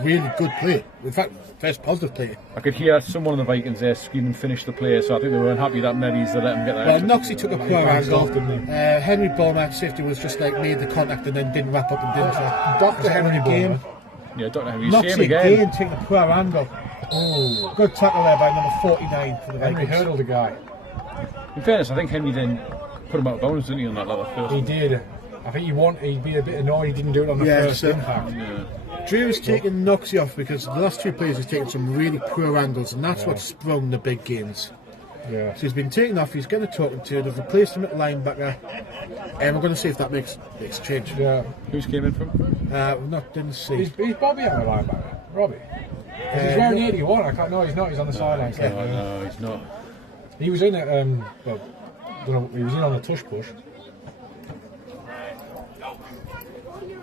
really good play. In fact, first positive play. I could hear someone on the Vikings there screaming "finish the play," so I think they were unhappy that maybe they let him get that. Well, Noxie took a poor angle. Henry Beaumont safety was just made the contact and then didn't wrap up and didn't try. Dr. Henry game. Yeah, Dr. Henry. Noxie again taking a poor angle. Oh, good tackle there by number 49 for the Vikings. Henry hurdled a guy. In fairness, I think Henry then put him out of bounds, didn't he, on that level first? He did. I think he'd be a bit annoyed he didn't do it on the first impact. Yeah. Drew's taking Noxie off because the last two plays he's taken some really poor angles, and that's what sprung the big gains. Yeah. So he's been taken off, he's going to talk to, they've replaced him at linebacker, and we're going to see if that makes a change. Yeah. Who's came in from? Didn't see. He's Bobby at the linebacker. Robbie. He's wearing 81. I can't. No, he's not. He's on the sidelines. No, he's not. He was in at he was in on the tush push.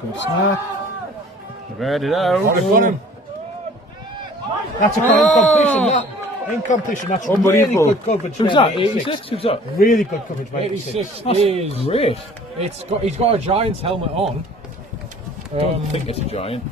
Good snap. Read it out. Got him. That's a incompletion. That incompletion. That's really good coverage. Who's that? 86. Who's that? Really good coverage. 86 That's is great. He's got a Giants helmet on. I don't think it's a Giant.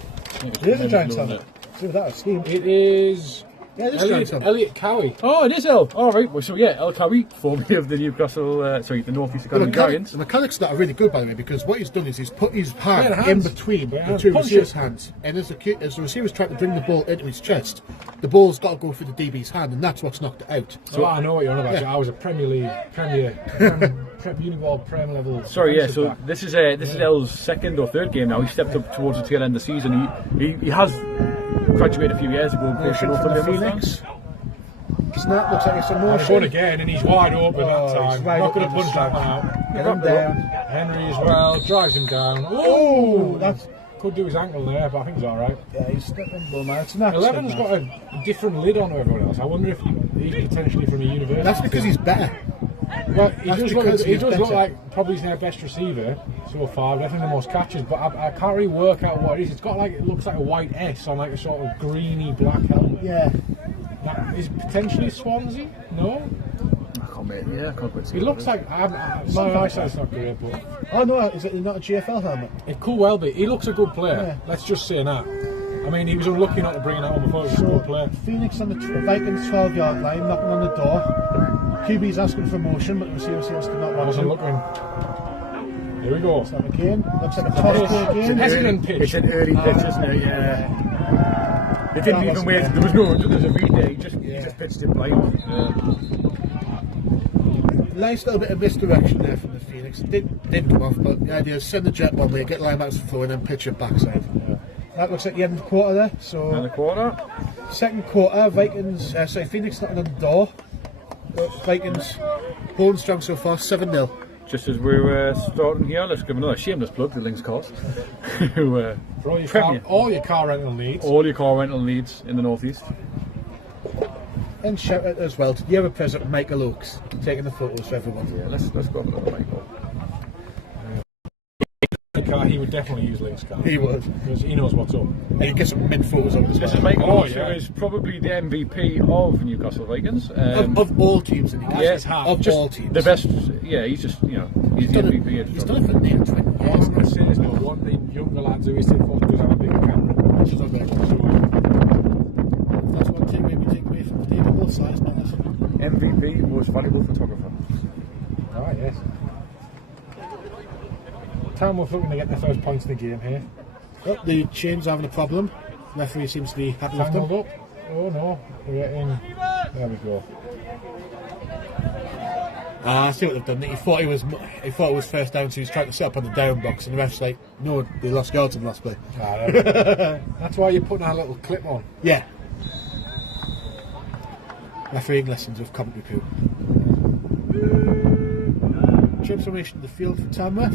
It is a Giants helmet. See what that is. It is. Yeah, this Giants helmet. Elliot Cowie. Oh, it is El. All right. Well, so yeah, El Cowie, formerly of the Newcastle, the North East Academy Giants. The mechanics of that are really good, by the way, because what he's done is he's put his hand in hands. between the two receivers' hands, and as the receiver's trying to bring the ball into his chest, the ball's got to go through the DB's hand, and that's what's knocked it out. So I know what you're on about. Yeah. I was a Premier League, Uniworld Prem level. Sorry, yeah. So this is El's second or third game now. He stepped up towards the tail end of the season. He has graduated a few years ago. Motion from the Phoenix. Snap looks like it's a motion. Fun again, and he's wide open that time. Right, not going to punch that one out. Get him down. Henry as well drives him down. Oh, that's could do his ankle there, but I think he's all right. Yeah, he's stepping bum out. 11's got a different lid on to everyone else. I wonder if he's potentially from a university. That's because he's better. Well, he does look like probably their best receiver so far, definitely the most catches, but I can't really work out what it is. It's got it looks like a white S on a sort of greeny black helmet. Yeah. That is potentially Swansea? No? I can't wait. It looks like my eyesight's not great, but oh no, is it not a GFL helmet? It could well be. He looks a good player. Yeah. Let's just say that. I mean, he was unlucky not to bring it home before. He was a good player. Phoenix on the Vikings 12-yard line, knocking on the door. QB's asking for motion, but the receiver seems to not want to. I wasn't looking. Here we go. Snap again. Looks like a toss play again. It's an hesitant pitch. It's an early pitch, isn't it? Yeah. They didn't even wait. There was no. There was a read there. He just pitched it blind. Nice little bit of misdirection there from the Phoenix. Didn't come off, but the idea is send the jet bomb there, get linebackers to throw, and then pitch it backside. Yeah. That looks like the end of the quarter there. So end of the quarter. Second quarter, Phoenix knocking on the door. Vikings holding strong so far, 7-0. Just as we're starting here, let's give another shameless plug to Links Cars. Who, For all your car rental needs. All your car rental needs in the northeast. And shout out as well to the other president, Michael Oakes, taking the photos for everyone. Yeah, let's go have another Michael. Car, he would definitely use Link's car. He would. Because he knows what's up. And he gets some mint photos of it as This well. is Michael Oakes, yeah. who is probably the MVP of Newcastle Vikings. Of all teams in the Yeah, of all teams. The best, yeah, he's just, you know, he's the MVP. He's done it for nearly 20 All years. I'm going to say is, no, one thing younger lads who is in front does have a bigger camera. She's not there. That's one thing we take away from the day, both sides matters. MVP, most valuable photographer. Ah, yes. Tamworth looking to get their first points in the game here. Oh, the chain's having a problem. Referee seems to be happy with Tangled them. up. Oh no, we're getting. There we go. I see what they've done. He thought it was first down, so he was trying to set up on the down box, and the ref's like, no, they lost yards in the last play. Ah, that's why you're putting our little clip on. Yeah. Refereeing lessons with commentary crew. Transformation to the field for Tamworth.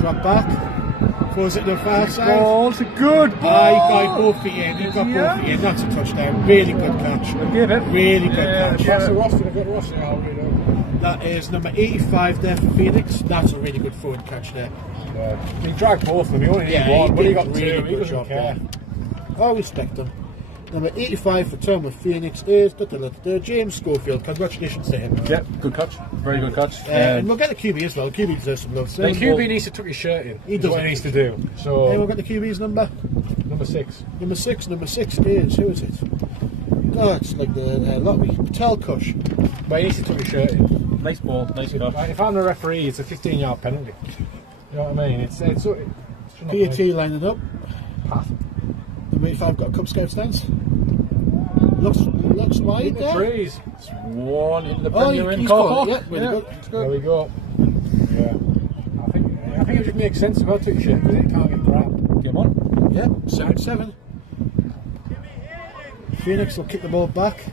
Drop back. Throws it to the far side. Oh, it's a good ball! Ah, he got both feet in. He got both feet in. That's a touchdown. Really good catch. Give it. Really good catch. That's the roster. I've got the roster already. That is number 85 there for Phoenix. That's a really good forward catch there. He dragged both of them. He only needed one, but he got really two. He good doesn't job care. there. I respect him. Number 85 for Tamworth Phoenix is James Schofield. Congratulations to him. Yep, good catch. Very good catch. And we'll get the QB as well. QB deserves some love. The QB needs to tuck his shirt in. He That's does. what he needs to do. So We'll get the QB's number. number 6. Number 6 is, who is it? Oh, it's like the lottery. Patel Kush. But he needs to tuck his shirt in. Nice ball, nice catch. Like, if I'm the referee, it's a 15-yard penalty. You know what I mean? It's not PAT lining up. path. Number 85 got a Cub Scout stance. Looks wide In the there. trees. It's one in the Oh, Premier in he's car got it. park. Yeah, really good. It's There good. we go. Yeah. I think it just makes sense about tuck your shirt because it can't get grabbed. Game on. Yeah, 7-7. Phoenix will kick the ball back.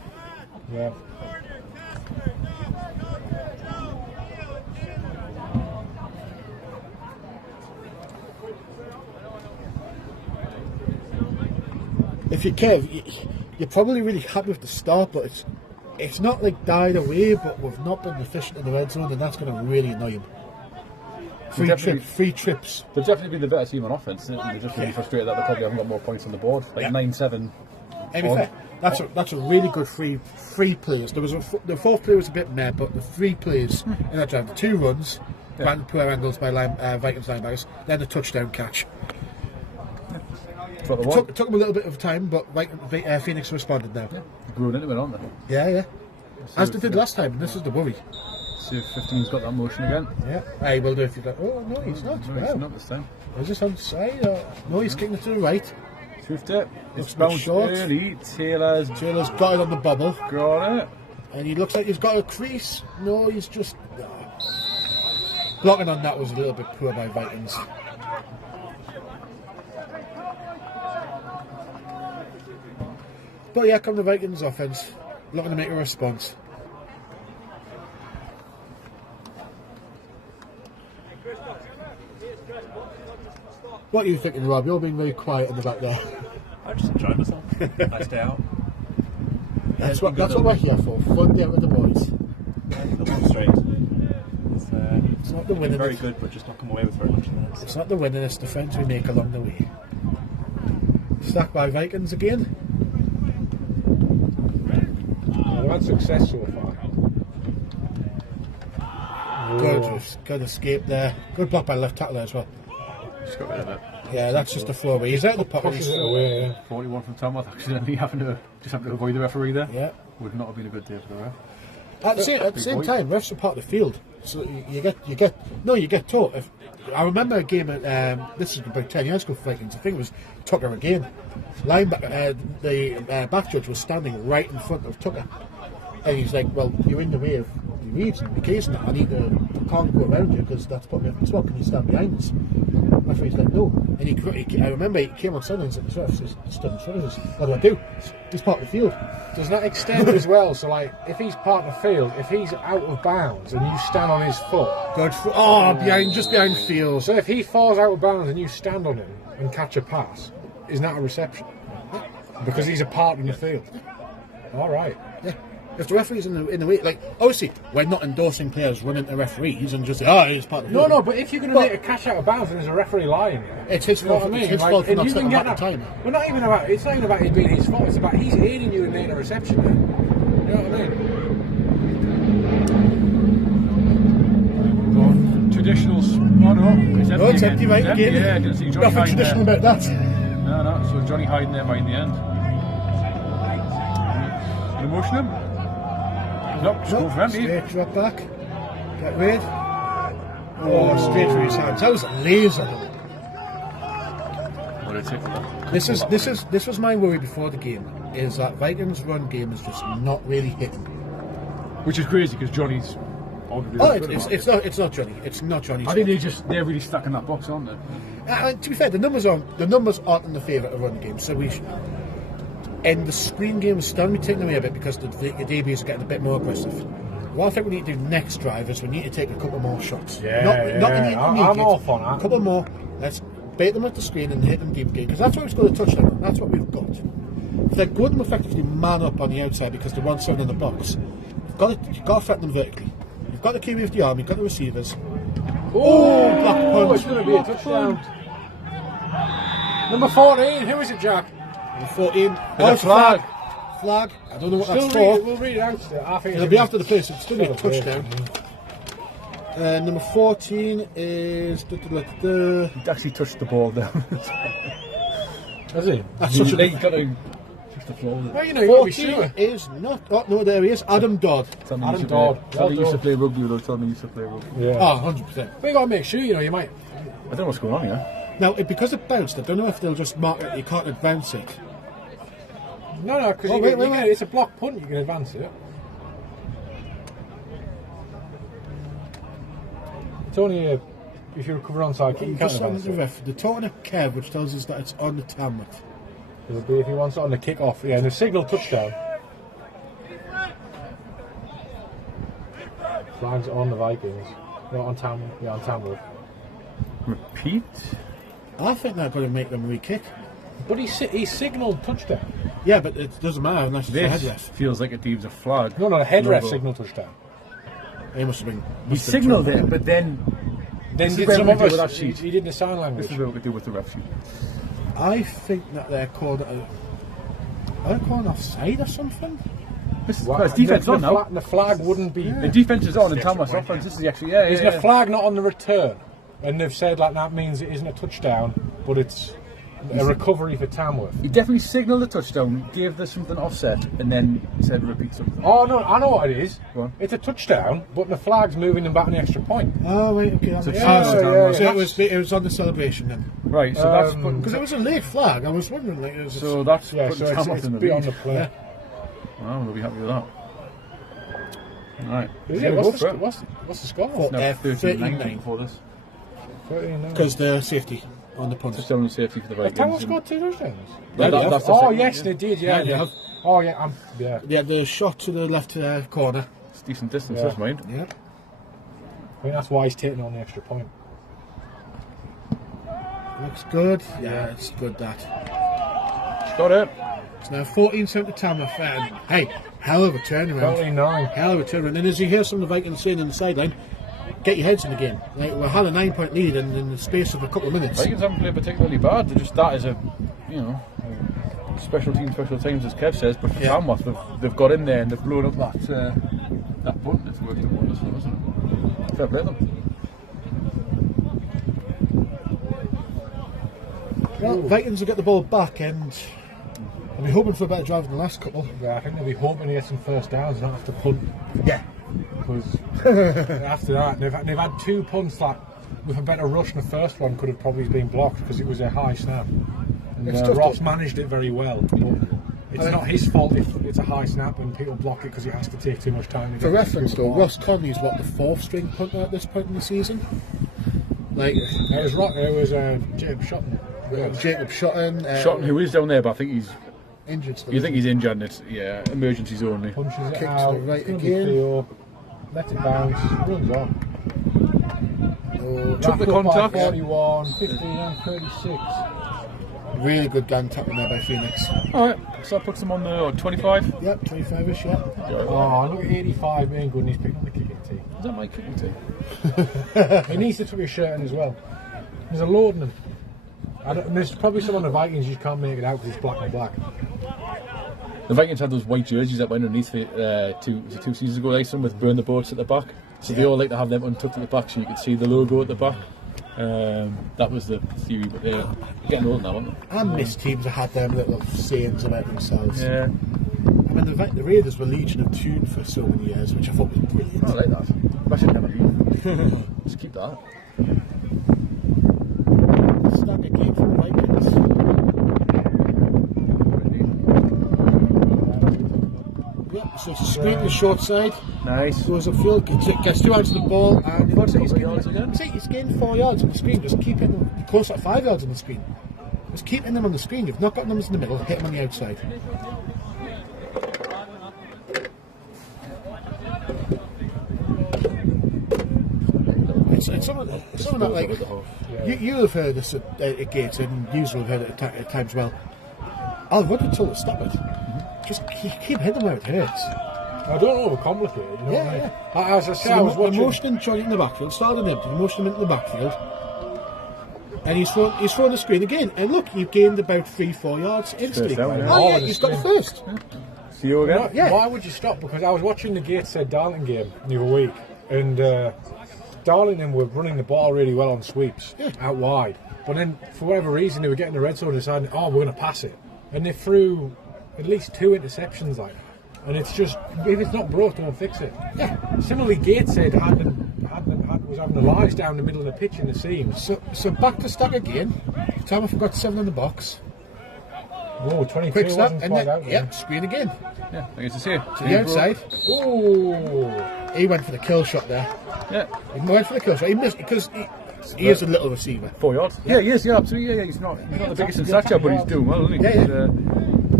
Yeah. If you care, you're probably really happy with the start, but it's not like died away, but we've not been efficient in the red zone, and that's going to really annoy him. Three trips. They've definitely been the better team on offense. They're just really frustrated that they probably haven't got more points on the board. Like Yeah. 9-7. Fair, that's a really good three players. The fourth player was a bit meh, but the 3 plays in that drive, the 2 runs, granted poor angles by Vikings linebackers, then the touchdown catch. Got the It one. took them a little bit of time, but Phoenix responded now. Grew into it, aren't they? Yeah. As they did last time, and this is the worry. See if 15's got that motion again. Yeah, I will do if you go. Oh no, he's not. No, Wow. it's not this time. Is this on the side? No, he's kicking it to the right. Swift it. It's Looks a bit bounced short. early. Taylor's Taylor's got it on the bubble, got it. and he looks like he's got a crease. No, he's just. Blocking on that was a little bit poor by Vikings. But yeah, come the Vikings offense, looking to make a response. What are you thinking, Rob? You're being very quiet in the back there. I'm just enjoying myself. I stay out. That's what we're here for. Fun day with the boys. Come straight. It's not the winning. Very good, but just not come away with very much of that. It's not the winning, it's the friends we make along the way. Stacked by Vikings again. They've had success so far. Good escape there. Good block by left tackle as well. Just got rid of it. Yeah, that's just a throwaway. He's out of the pocket. Pushes it away, yeah. 41 from Tamworth, accidentally having to avoid the referee there. Yeah. Would not have been a good day for the ref. At the same time, refs are part of the field, so you get taught. I remember a game at this is about 10 years ago for Vikings. I think it was Tucker again. Linebacker, the back judge was standing right in front of Tucker, and he's like, "Well, you're in the way of the reads and the case, and I can't go around you because that's put me up in the spot. Can you stand behind us?" referee's let go. And I remember he came on sidelines at the refs, he stood in front of us. What do I do? He's part of the field. Does that extend as well? So, like, if he's part of the field, if he's out of bounds and you stand on his foot, just behind field. so if he falls out of bounds and you stand on him and catch a pass, is that a reception? Because he's a part in the field. All right. Yeah. If the referee's in the way, like, obviously, we're not endorsing players running to referees and just say, he's part of the field. No, but if you're going to make a catch out of bounds and there's a referee lying here, it's his fault. It's his fault for not stepping back at the time. Well, it's not even about it being his fault. It's about he's aiding you in making a reception. There. You know what I mean? Traditional. Oh no, It's empty right again. Yeah, I didn't see Johnny Nothing hiding traditional there. about that. No, so Johnny hiding there by in the end. Gonna motion him? Nope, just go for empty. Straight drop back. Get rid. Straight through his hands. That was a laser. What a tickle. This was my worry before the game. Is that Vikings' run game is just not really hitting. Which is crazy because Johnny's. It's not Johnny. It's not Johnny. I think they're really stuck in that box, aren't they? To be fair, the numbers aren't in the favour of run game. So and the screen game is starting to be taken away a bit because the DBs are getting a bit more aggressive. What I think we need to do next drive is we need to take a couple more shots. I'm all for that. A couple more. Let's bait them at the screen and hit them deep game because that's what we've got to touchdown on. That's what we've got. If they're good and effectively man up on the outside because they want someone in the box, you've got to threaten them vertically. You've got the QB of the arm, you've got the receivers. Block punt. It's going to be a touchdown. Number 14, who is it, Jack? Number 14. It's a flag. Flag. I don't know what that's for. We'll read it out still. I think It'll be after the place. It's still be a touchdown. Number 14 is. He actually touched the ball down. Has he? That's such a. He's got to touch the floor. Well, you know, you've got to be 14 sure. is not. Oh, no, there he is. Adam Dodd. Tell me Adam you Dodd. Tell me you used to play rugby without telling me you used to play rugby. Yeah. Oh, 100%. But you got to make sure, you know, you might. I don't know what's going on here. Now, because it bounced, I don't know if they'll just mark it. You can't advance it. No, because it's a block punt, you can advance it. It's only if you recover onside kick, you can't advance it. The talking of Kev, which tells us that it's on the TAMWORTH. It'll be if he wants it on the kick-off. Yeah, and the signal touchdown. Flags on the Vikings. Not on Tamworth. Repeat? I think they're going to make them re-kick. But he signalled touchdown. Yeah, but it doesn't matter unless it's a head This ref. feels like it deems a flag. No, head ref Logo. signalled touchdown. He must have been. He signalled it, but then Then This did is where some we of do us. with that sheet. He did the sign language. this is what we could do with the ref sheet. I think that they're called. Are they calling offside or something? This is defense on now. The flag wouldn't be. The defense is on and Tamworth's offense. This is actually Isn't the flag not on the return? And they've said like that means it isn't a touchdown, but it's a recovery for Tamworth. He definitely signalled a touchdown, gave this something offset, and then said repeat something. Oh no, I know what it is. Go on. It's a touchdown, but the flag's moving them back on the extra point. Oh right, okay. So So it was on the celebration then. Right, so that's Because it was a late flag. I was wondering like it was. so that's Yeah, putting so Tamworth it's in the beyond lead. the play. Well, we'll be happy with that. Right. Is Yeah, it? go What's for the, it. what's the score? No, 39 before this. 39. Because the safety on the punt. Still no safety for the Have Tamworth Vikings. scored 2 touchdowns? Yeah, that's the Oh second, yes, yeah. they did. Yeah, they have. Oh yeah, yeah. Yeah, the shot to the left corner. It's decent distance, Yeah. that's mine. Yeah. I think that's why he's taking on the extra point. Looks good. Yeah, it's good that. Got it. It's now 14-7 to Tamworth. And hey, hell of a turnaround. 39. Hell of a turnaround. And as you hear some of the Vikings saying on the sideline, get your heads in the game. Like, we had a 9-point lead in the space of a couple of minutes. Vikings haven't played particularly bad. They're just that is a, you know, special teams, as Kev says. But for Tamworth, they've got in there and they've blown up that button. It's worked wonders for them, isn't it? Fair play to them. Well, Vikings will get the ball back and I'll be hoping for a better drive than the last couple. Yeah, I think they'll be hoping to get some first downs and not have to punt. Yeah. Because after that, they've had 2 punts that, with a better rush than the first one, could have probably been blocked because it was a high snap. And It's tough Ross to- managed it very well. But it's not his fault if it's a high snap and people block it because it has to take too much time. to For get reference the though, ball. Ross Conley's what, the 4th string punter at this point in the season? Like It was Jacob Shotton. Jacob Shotton. Shotton, who is down there, but I think he's injured still. You think he's injured and it's, emergencies only. Punches it Kicks to out, the right it's gonna be again. Theo, let it bounce, runs on. Oh, Took the Back up by contact. 41, 15 and 36. really good gun tapping there by Phoenix. Alright, so that puts him on the 25. Yep, 25ish, yeah. Oh, look at 85 being good and he's picking on the kicking tee. Is that my kicking tee? He needs to tuck his shirt in as well. There's a load in him. And there's probably some on the Vikings you just can't make it out because it's black and black. The Vikings had those white jerseys that went underneath two seasons ago, like some with burn the boats at the back. So they all like to have them untucked at the back so you could see the logo at the back. That was the theory, but they're getting old now, aren't they? I miss teams that had them little sayings about themselves. Yeah. I mean, the Raiders were Legion of Tune for so many years, which I thought was brilliant. I like that. That should never leave. Just keep that. Start a game for the Vikings. Yep, so it's a screen to the short side. Nice. Goes upfield, gets 2 yards of the ball, and What's it, he's yards again? He's gained 4 yards on the screen. Just keep hitting them close at 5 yards on the screen. Just keep hitting them on the screen. You've not got numbers in the middle, hit them on the outside. It's something that, like, you'll have heard this at Gates, and you will have heard it at times. Well, I'll run until it stop it. Just keep hitting them where it hurts. I don't overcomplicate it, you know what I mean? As I say, I was So watching. motioning Johnny in the backfield, started empty, motioning him into the backfield, and he's thrown the screen again. And look, you've gained about 3-4 yards instantly. First down, yeah. Oh yeah, he's got the first. See you again? Yeah. Why would you stop? Because I was watching the Gateshead Darlington game the other week, and Darlington were running the ball really well on sweeps out wide. But then, for whatever reason, they were getting the red zone and deciding, we're going to pass it. And they threw at least 2 interceptions like that. And it's just, if it's not broke, don't fix it. Yeah. Similarly, Gateshead was having the lies down the middle of the pitch in the seams. So back to stack again. Tamworth forgot 7 on the box. Whoa, 22 Quick snap, wasn't and quite then out there. screen again Yeah, I guess it's here. to the outside. Ooh. He went for the kill shot there. Yeah. He went for the kill shot. He missed because he is a little receiver. 4 yards. Yeah, he is, absolutely. Yeah, he's not the biggest in stature, but he's doing well, isn't he? Yeah.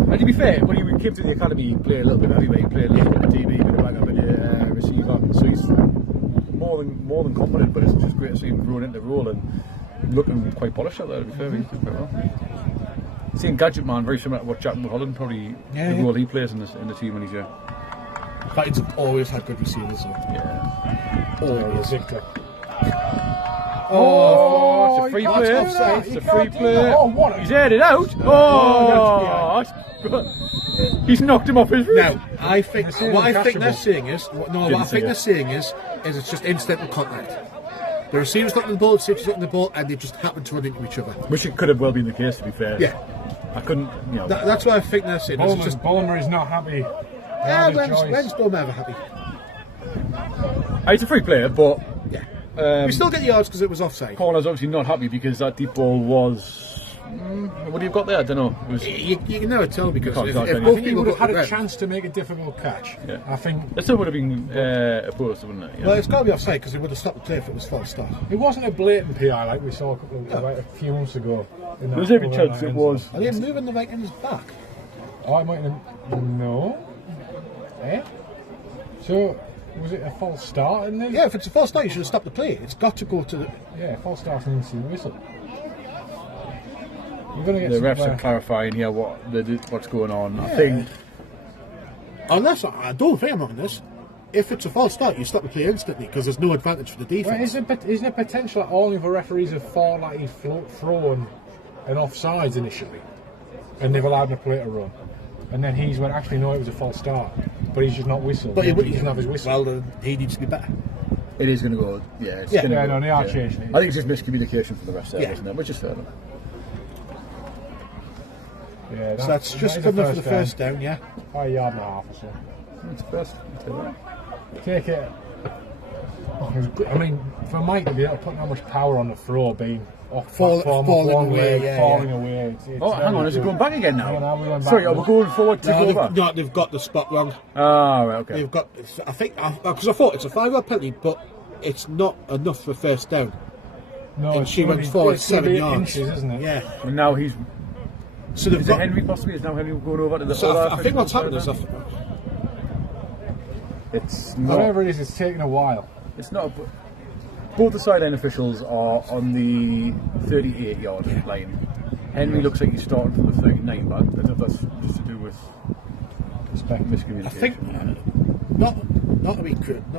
And to be fair, when he came to the academy, he played a little bit of heavyweight, he played a little bit of DB, bit of backup, bit of receiver. So he's more than competent, but it's just great to see him growing into the role and looking quite polished out there, to be fair. He's doing quite well. Seeing Gadget Man, very similar to what Jack Mulholland probably the role he plays in the team when he's here. Vikings have always had good receivers though. Yeah. Always. Victor. Oh, it's a free you play. can't do that. It's You a can't free do play. that. Oh, what a- He's headed out. Oh, he's knocked him off his route. Now, I think what I think they're saying is it's just incidental contact. The receiver's not in the ball, the safety's not in the ball, and they just happen to run into each other. Which it could have well been the case, to be fair. Yeah. I couldn't, That's what I think they're saying. It's just Bowler is not happy. when's Bowman ever happy? It's a free play, but Yeah. We still get the yards because it was offside. Corner's obviously not happy because that deep ball was. What do you got there? I don't know. It was, You can never tell because can't if tell, can you? both He people would have got had the a red, chance to make a difficult catch. Yeah. I think it still would have been opposed, wouldn't it? Yeah. well, it's got to be offside because they would have stopped the play if it was false start. it wasn't a blatant PI like we saw a few months ago. In that There's every other chance it end was. zone. Are they moving the Vikings back? Oh, I might have. No. Eh? So, was it a false start? And then Yeah, if it's a false start, you should have stopped the play. It's got to go to the. yeah, false start and instant whistle. You're gonna get The refs some, are clarifying here what's going on. I Yeah. think. Unless I don't think I'm wrong on this. If it's a false start, you stop the play instantly because there's no advantage for the Well, defense. isn't it potential that all of the referees have thought like he's thrown an offsides initially, and they've allowed him to play to run, and then he's went actually no, it was a false start, but he's just not whistled. But he doesn't have his whistle. Well, then he needs to be better. It is going to go. Yeah, it's Yeah. gonna Yeah, go, no, they are changing it. I think it's just miscommunication from the rest there, Yeah. isn't it? Which is fair enough. Yeah, So that's just coming for the first down, yeah. By a yard and a half or so. It's best. Take it. Oh, it was good. I mean, for Mike to be able to put that much power on the throw, being off Falling one away, leg, yeah, falling yeah. away. It's Oh, hang on, is it going back again now? No, now we're going back. Sorry, are we going forward to go back? No, they've got the spot wrong. Ah, right, okay. They've got. I think because I thought it's a 5-yard penalty, but it's not enough for first down. No, and it's she went only- forward it's only 7 yards. inches, isn't it? Yeah. And now he's. So they've Is it got. Henry possibly? Is now Henry going over to the So other I think what's official happened is side now? It's not. Whatever it is, it's taking a while. It's not. Both the sideline officials are on the 38-yard line. Henry looks like he's starting from the 39, but I don't know if that's just to do with miscommunication. I think not to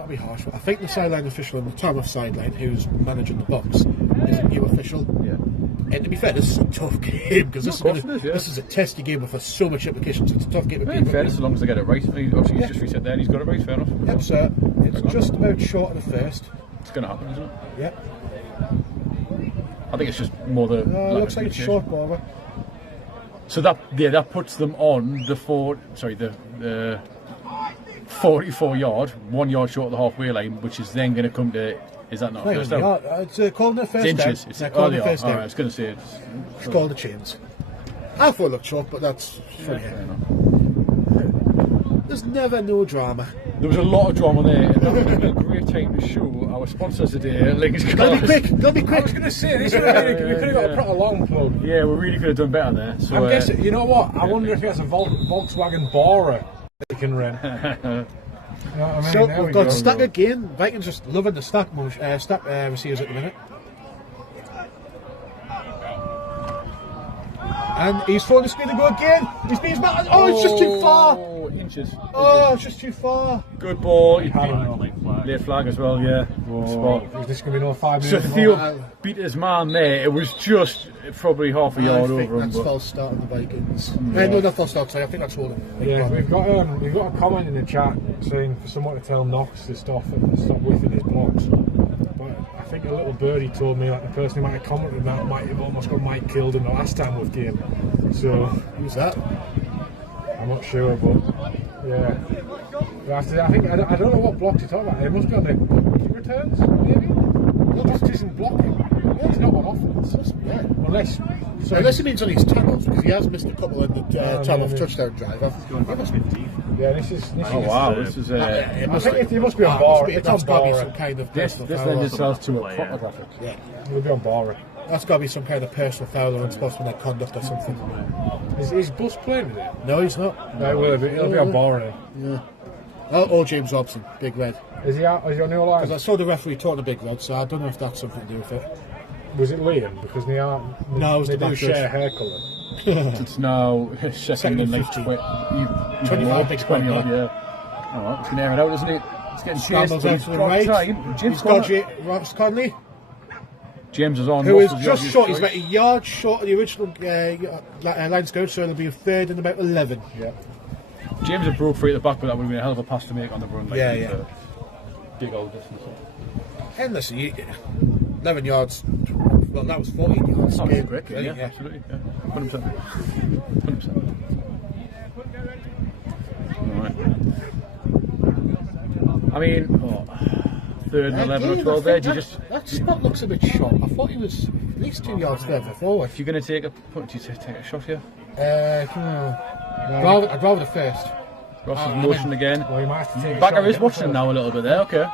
be harsh, but I think the sideline official on the Tamworth sideline, who's managing the box, is a new official. Yeah. And to be fair, this is a tough game because No, this, of course it is, yeah. this is a testy game with so much implications. It's a tough game. In fairness, as long as they get it right. I mean, obviously, he's just reset there and he's got it right, fair enough. Yep, so it's just about short of the first. It's going to happen, isn't it? Yep. I think it's just more the. lack Looks of like it's communication. short border. So that puts them on the 44 yard, 1 yard short of the halfway line, which is then going to come to. Is that not Right, first down? it's calling it first It's down. inches. It's They're calling they it are. first All down. right, I was going to say It's called the chains. I thought it looked short, but that's funny. fair enough. There's never no drama. There was a lot of drama there, and that would have been a great time to show our sponsors today. Lincoln's Gotta be quick. Gotta be I quick. was going to say, this would have been, we could have got a proper long plug. Yeah, we really could have done better there. So, I'm guessing, you know what? I wonder if he has a Volkswagen Bora that he can rent. You know what I mean? So There we've we got go. stack again. Vikings just loving the stack receivers at the minute. And he's throwing the screen to go again. He's being back. Oh, it's just too far. Oh, inches. Oh, it's just too far. Good ball. I don't know. Late flag as well, yeah. Whoa. Is this going to be another 5 So minutes? Theo beat his man there. It was just probably half a I yard think over him. that's But false start of the Vikings. No, not false start. Sorry, I think that's holding. Yeah, we've got a comment in the chat saying for someone to tell Knox to stop whiffing his blocks. But I think a little birdie told me that the person who might have commented that might have almost got Mike killed in the last Tamworth game. So Who's that? I'm not sure, but yeah. I don't know what blocks you're talking about. It must be on the kick returns, maybe. Knox isn't blocking. He's not on offense. Yeah. Unless he means on his tackles because he has missed a couple in the Tamworth touchdown drive. yeah, this is. oh wow, this is It must it must be on bar. It's on That's got to be bar. some kind of this personal lends foul. itself to a proper graphic. Yeah, It'll be on bar. that's got to be some kind of personal foul or unsportsmanlike conduct or something. Is Bus playing today? No, he's not. No, it'll be on bar. Yeah. Oh, James Robson, Big Red. Is he out? Is he on the Because I line? saw the referee talking to Big Red, so I don't know if that's something to do with it. Was it Liam? Because they are. No, it was they the do back share coach. hair colour. It's now second and like 50. 25 big 20 squad, odd, yeah. Alright, it's going to air it out, isn't it? It's getting chased. Scrambles but out he's to the got right. time. He's got Ross Conley, James is on. who Ross is was the just obvious short. He's choice. about a yard short of the original line scout, so it'll be a third and about 11. Yeah. James had broke free at the back, but that would have been a hell of a pass to make on the run. Like, Yeah, it's yeah. a big old distance. And listen, 11 yards. Well, that was 14 yards. Oh, that's a great Really, game, yeah, absolutely. Yeah. 100%. 100%. Alright. I mean, third and 11 or 12 there, do you just. That spot looks a bit short. I thought he was at least 2 yards further forward. If you're going to take a punt, do you take a shot here? I'd rather the first. Ross is motion again. Well, you might have to take a Backer shot is and watching get him now a little bit there, okay.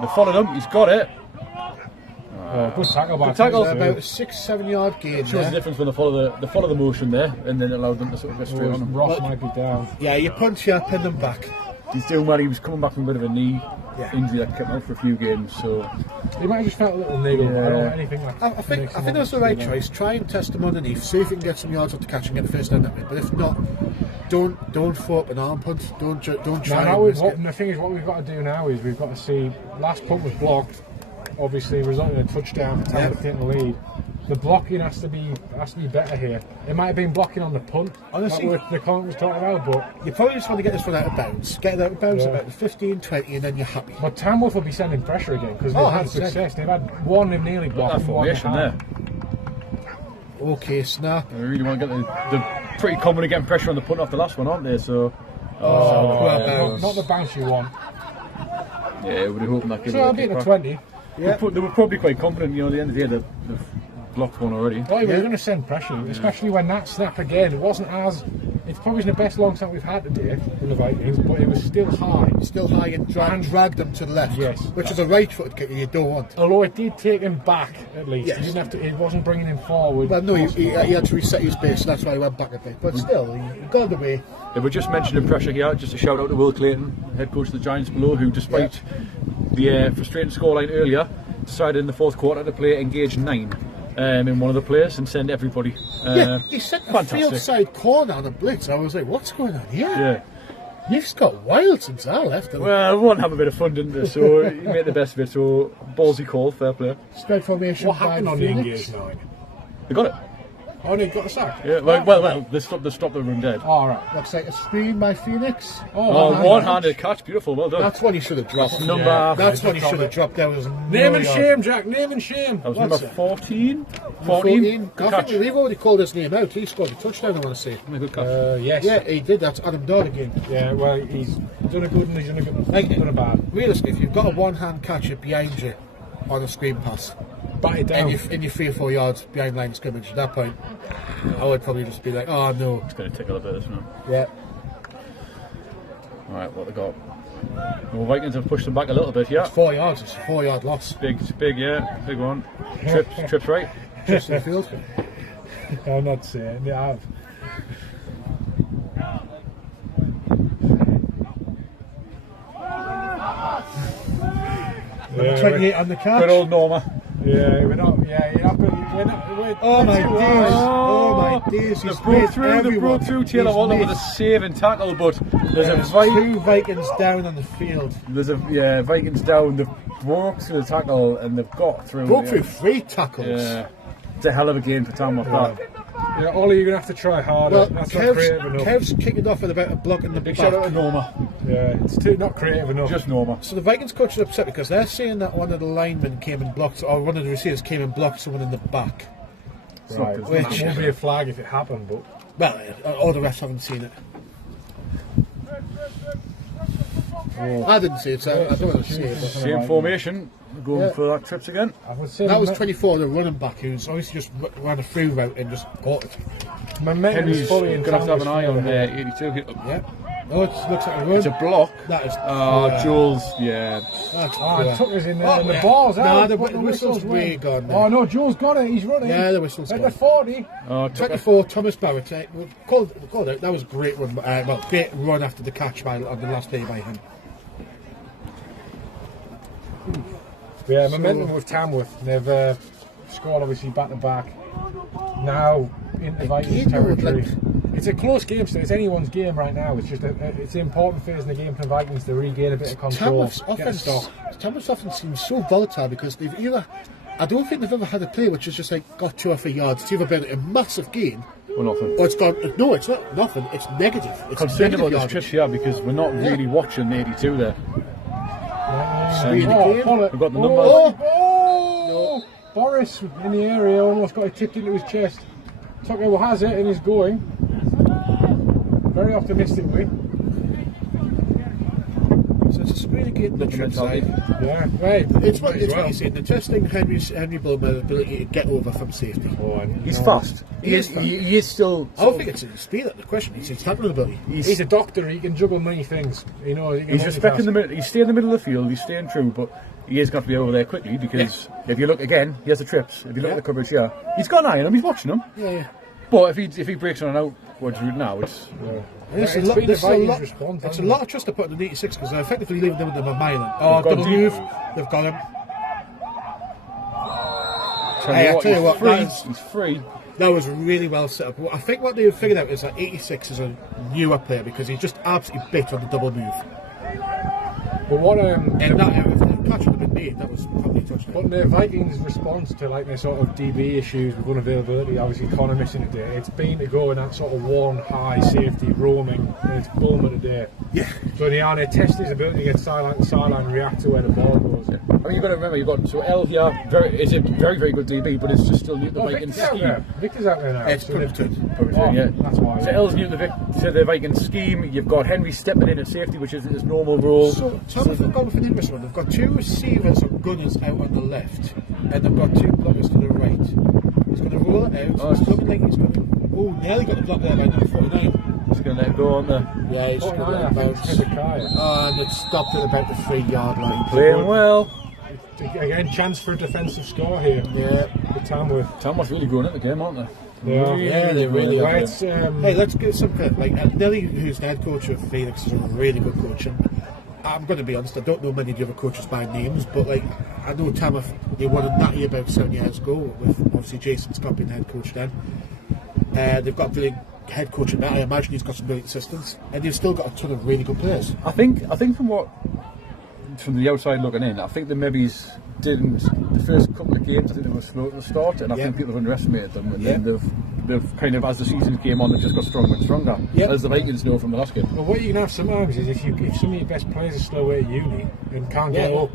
They followed him, he's got it. good tackle by tackle. Timothy. About a 6-7 yard gain. Shows the there. difference when they follow the motion there, and then allowed them to sort of get straight on him. Ross might be down. Yeah, you punch here, pin them back. He's doing well. He was coming back from a bit of a knee Yeah. injury that kept him out for a few games, so He might have just felt a little niggle, but I don't Yeah. know anything like I think that's the right choice. Try and test them underneath. See if you can get some yards off the catch and get the first down that way. But if not, don't throw up an arm punt. Don't try. Now, and risk it. the thing is, what we've got to do now is we've got to see. Last punt was blocked, obviously resulting in a touchdown for Tamworth taking the lead. The blocking has to be better here. It might have been blocking on the punt. Honestly- like what the comment was talking about, but You probably just want to get this one out of bounds. Get it out of bounds Yeah. about 15, 20, and then you're happy. Tamworth will be sending pressure again because they've Oh, had 100%. success. They've had one they've nearly blocked. that and one formation they there. haven't. Okay, snap. They really want to get they're pretty confident getting pressure on the punt off the last one, aren't they? So Well, Not the bounce you want. yeah, we're hoping that gives So it I'll a be at kick the back. 20. Yeah. They were probably quite confident, you know, at the end of the day they've blocked one already. Well, we're going to send pressure, especially when that snap again. It wasn't as It's probably the best long snap we've had today from the Vikings, but it was still high. Still high and dragged them to the left. Yes. Which is a right-footed kick you don't want. Although it did take him back at least. Yes. He didn't have to. It wasn't bringing him forward. Well, no, he had to reset his base, so that's why he went back a bit. But still, he got away. If we're just mentioning pressure here, just a shout out to Will Clayton, head coach of the Giants below, who despite the frustrating scoreline earlier, decided in the fourth quarter to play engage 9 in one of the players and send everybody. He set a fantastic. field side corner on a blitz. I was like, what's going on here? Yeah. You've just got wild since I left. Well, everyone have a bit of fun, didn't they? So you made the best of it. So ballsy call, fair play. Spread formation. What happened by on the Phoenix. engage 9? They got it. Oh, they got a sack. Yeah. Well. They stopped the run dead. All right. Looks like a screen by Phoenix. Oh, one-handed catch, beautiful, well done. That's one he should have dropped. That's one he should have dropped. There was Name and shame, Jack. Name and shame. That was What's number it? 14. 14. Good I catch. think we've already called his name out. He scored a touchdown, I want to say. Good catch. Yes. Yeah, he did. That's Adam Dodd again. Yeah. Well, he's done a good and he's done a good. Like, Done a bad. Realistically, if you've got a one-hand catcher behind you on a screen pass, Bat it down. and you're 3 or 4 yards behind line of scrimmage, at that point, I would probably just be like, oh no. It's going to tickle a bit, isn't it? Yeah. Alright, what they got? The Vikings have pushed them back a little bit here. 4 yards. It's a 4-yard loss. Big, yeah, big one. Trips right. Just in the field. I'm not saying they have. Number 28 on the catch. Good old Norma. Yeah, we're not. Yeah, you're not. We're, Oh my too days! high. Oh my days! They He's broke made through. They everyone. broke through. Taylor He's Walton made- with a saving tackle, but there's a There's Viking. 2 Vikings down on the field. There's a Vikings down. They've broke through the tackle and they've got through. Broke through 3 tackles. Yeah, it's a hell of a game for Tamworth. Yeah, Ollie, you're gonna have to try harder. Well, That's not creative enough. Kev's kicking off with about a block in the Big back. shout out to Norma. Yeah, it's too not creative enough. Just Norma. So the Vikings coach is upset because they're saying that one of the linemen came and blocked, or one of the receivers came and blocked someone in the back. right. It's Which- That won't be a flag if it happened, but Well, all the refs haven't seen it. I didn't see it, so I don't want to see it. But Same formation. Going Yeah. for that trips again. I would say that was 24, the running back, who's obviously just ran a through route and just caught it. momentum Henry's is fully in going to have an eye on there. 82. Yeah. Oh, it looks like a run. It's a block. That is. Jules, yeah. That's It took us in there, Oh, and the yeah. ball's Nah, out. the but whistle's way went. gone now. Oh no, Joel's got it. He's running. Yeah, the whistle's at gone. the 40. Took 24, Thomas Barrett. Called out. That was a great run. Well, great run after the catch on the last day by him. Yeah, momentum with Tamworth. They've scored obviously back to back. Now into Vikings Again, though, territory. like- It's a close game, so it's anyone's game right now. It's just it's an important phase in the game for the Vikings to regain a bit of control. Tamworth's get a offense, stop. Tamworth's offense seems so volatile because they've either, I don't think they've ever had a play which has just like got 2 or 3 yards. It's either been a massive gain Well, nothing. or it's gone. No, it's not nothing. It's negative. It's Concerned negative about this yardage. trip here because we're not really watching the 82 there. Really Oh, game. pull it. We've got the Oh, numbers. oh, Boris in the area almost got it tipped into his chest. Tucker has it and he's going. Very optimistically. So it's a screen again. The trip mentality. side. Yeah, right. It's what Might as you said. The testing Henry Bowman's ability to get over from safety. Oh, and He's no. fast. He is fast. He is still. I don't think it's his speed. That's the question. It's his tackling ability. He's a doctor. He can juggle many things. You know, he can He's respecting the multitask. middle. He's staying in the middle of the field. He's staying true, but he is got to be over there quickly because if you look again, he has the trips. If you look at the coverage here, he's got an eye on him. He's watching him. Yeah. But if he breaks on an outwards route now, it's It's It's been this the is a Vikings' lot. response, It's a hasn't lot it? of trust to put in the 86 because they're effectively leaving them with them a mile. Oh, They've got double deep. move. They've got him. Hey, I tell you what, that is- he's free. That was really well set up. I think what they've figured out is that 86 is a newer player because he just absolutely bit on the double move. But what And that, if the catch would have been made, that was probably a touchdown. But the Vikings' response to like their sort of DB issues with unavailability, obviously Connor missing a day, it's been to go in that sort of one high safety roaming, and it's Bulmer today. Yeah. So they are to test his ability to get sideline to sideline, react to where the ball goes. I mean, you've got to remember, you've got so L here is a very, very good DB, but it's just still new to the Vikings Victor's out scheme. there. Victor's out there now. It's so Punt. Oh, Yeah. that's why. So L's new to the Vikings scheme. You've got Henry stepping in at safety, which is his normal role. So, Thomas have gone with an interesting one. They've got 2 receivers or gunners out on the left, and they've got 2 blockers to the right. He's going to roll it out. Oh, It's looking like he's going to. Oh, nearly got the block there by number 49. Just going to let it go, aren't they? Yeah, he's going to let it bounce. And it stopped at about the 3-yard line. Playing well. Again, chance for a defensive score here. Yeah. For Tamworth. Tamworth really growing at the game, aren't they? Yeah, they really are. Right, hey, let's give some credit. Like Nelly, who's the head coach of Phoenix, is a really good coach. And I'm going to be honest, I don't know many of the other coaches by names, but like I know Tamworth, they won a natty about 7 years ago with obviously Jason Scott being the head coach then. They've got a brilliant head coach in that. I imagine he's got some brilliant assistants, and they've still got a ton of really good players. I think from the outside looking in, I think the maybe's didn't the first couple of games. I think they were slow to start, and I think people underestimated them. And then they've kind of, as the season came on, they've just got stronger and stronger. As the Vikings know from the last game. Well, what you can have sometimes is if some of your best players are still away at uni and can't get up,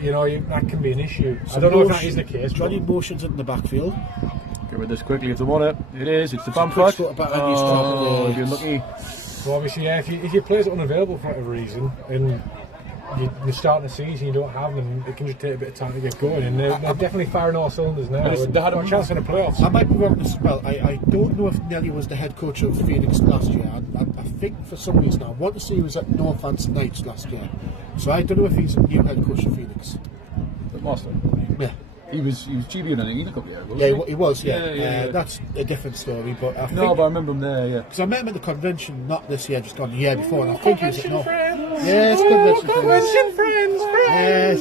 that can be an issue. So I don't know if that is the case. Johnny motions in the backfield. Get rid of this quickly if they want it. It is. It's the Bamford. Oh, you're lucky. Well, obviously, yeah. If your players are unavailable for whatever reason, and you're starting a season, you don't have them, it can just take a bit of time to get going. And they're definitely firing all cylinders now. They had a chance in the playoffs. I might be wrong this as well. I don't know if Nelly was the head coach of Phoenix last year. I think for some reason I want to say he was at Northants Knights last year. So I don't know if he's a new head coach of Phoenix. But Master. Yeah. He was GB on an a couple of years ago. Yeah, he was. Yeah. That's a different story. But I think, but I remember him there. Yeah. Because I met him at the convention, not this year, just gone the year before, and I think he was at North. Yes, convention friends.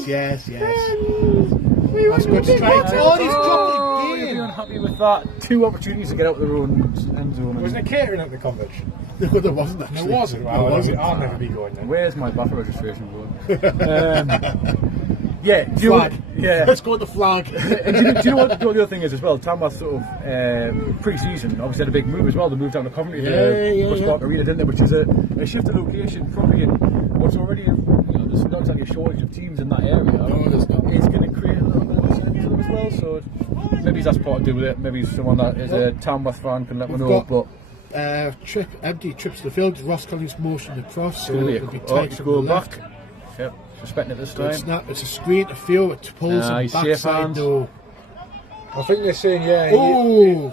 Yes. That's good strike. Oh, he's dropped You'll be unhappy with that. 2 opportunities to get out of their own end zone. Wasn't there catering at the convention? No, there wasn't actually. There wasn't. Well, I'll never be going then. Where's my BAFA registration going? Yeah, flag. Yeah. Let's go with the flag. And do you know what the other thing is as well? Tamworth sort of pre-season obviously had a big move as well. They moved down to Coventry to Bush Park Arena, didn't they? Which is a shift of location, probably in what's already there's not exactly a shortage of teams in that area. No, there's not. It's going to create a little bit of a sense of them as well. So maybe that's part to do with it. Maybe someone that is a Tamworth fan can let me know. But empty trips to the field. Ross Collins motioned across, so it'll be tight from go the back. left. Yep. Suspecting it this time. Snap. It's a screen to field. It pulls him backside though. I think they're saying,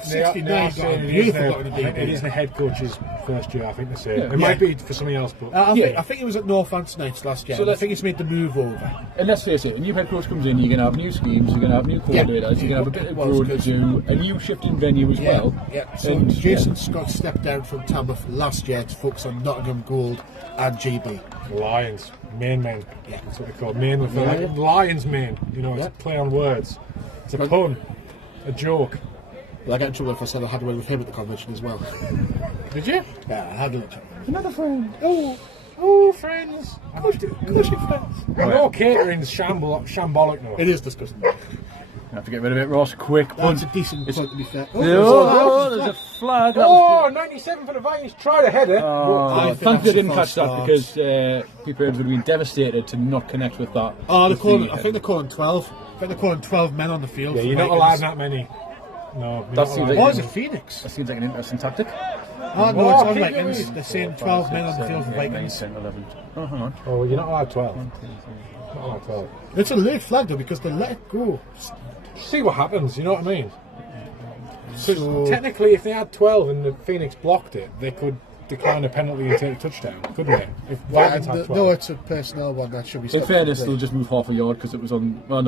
69. It is the head coach's first year, I think they're saying. It might be for somebody else, but I think he was at Northants Knights last year. So I think he's made the move over. And let's face it, a new head coach comes in, you're going to have new schemes, you're going to have new coordinators, you're going to have a bit of growing to do, a new shifting venue as well. Yeah. So Jason Scott stepped down from Tamworth last year to focus on Nottingham Gold and GB. Lions, main men. Yeah. That's what they call main with Lions main. It's a play on words. It's a pun. A joke. Well, I got in trouble if I said I had one with him at the convention as well. Did you? Yeah, I had one. Another friend. Oh, friends. Cushy friends. No catering's shambolic now. It is disgusting. I have to get rid of it, Ross. Quick. That's a decent point to be fair. There's a flag. 97 for the Vikings. Tried a header. Thankfully I didn't catch that because people would have been devastated to not connect with that. I think they're calling 12. I think they're calling 12 men on the field. Yeah, you're not allowed that many. No. Is it Phoenix? That seems like an interesting tactic. No, it's on Vikings. They're saying 12 men on the field for Vikings. 10, 11. Oh, hang on. Oh, you're not allowed 12. Not allowed 12. It's a late flag though because they let it go. See what happens, you know what I mean? So technically, if they had 12 and the Phoenix blocked it, they could decline a penalty and take a touchdown, couldn't they? If Vikings had 12. No, it's a personnel one that should be. In fairness, they'll just move half a yard because it was on. Oh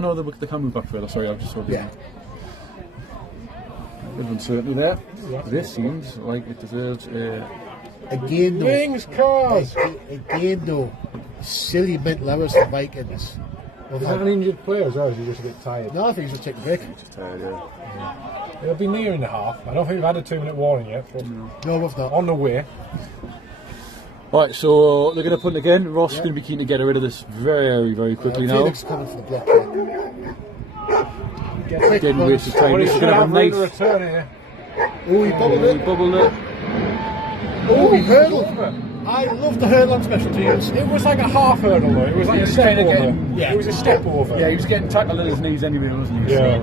no, they can move back further. Sorry, I just saw the. Yeah. Bit of uncertainty there. This seems like it deserves again though. Wings cars. Again though, silly mental hours for Vikings. Is that an injured player as well, or is he just a bit tired? No, I think he's just taking a break. tired, yeah. It'll be near in the half. I don't think we've had a 2-minute warning yet. But no, we've not. On the way. Right, so they're going to punt again. Ross is going to be keen to get rid of this very, very quickly now. Felix coming for the block here. Didn't waste his time. He's going to have a nice return here. Oh, he bubbled it. Oh, he hurdled. I love the hurdle on special teams. It was like a half hurdle though. It was like a step over. Yeah. It was a step over. Yeah, he was getting tackled at his knees anyway, wasn't he? Yeah.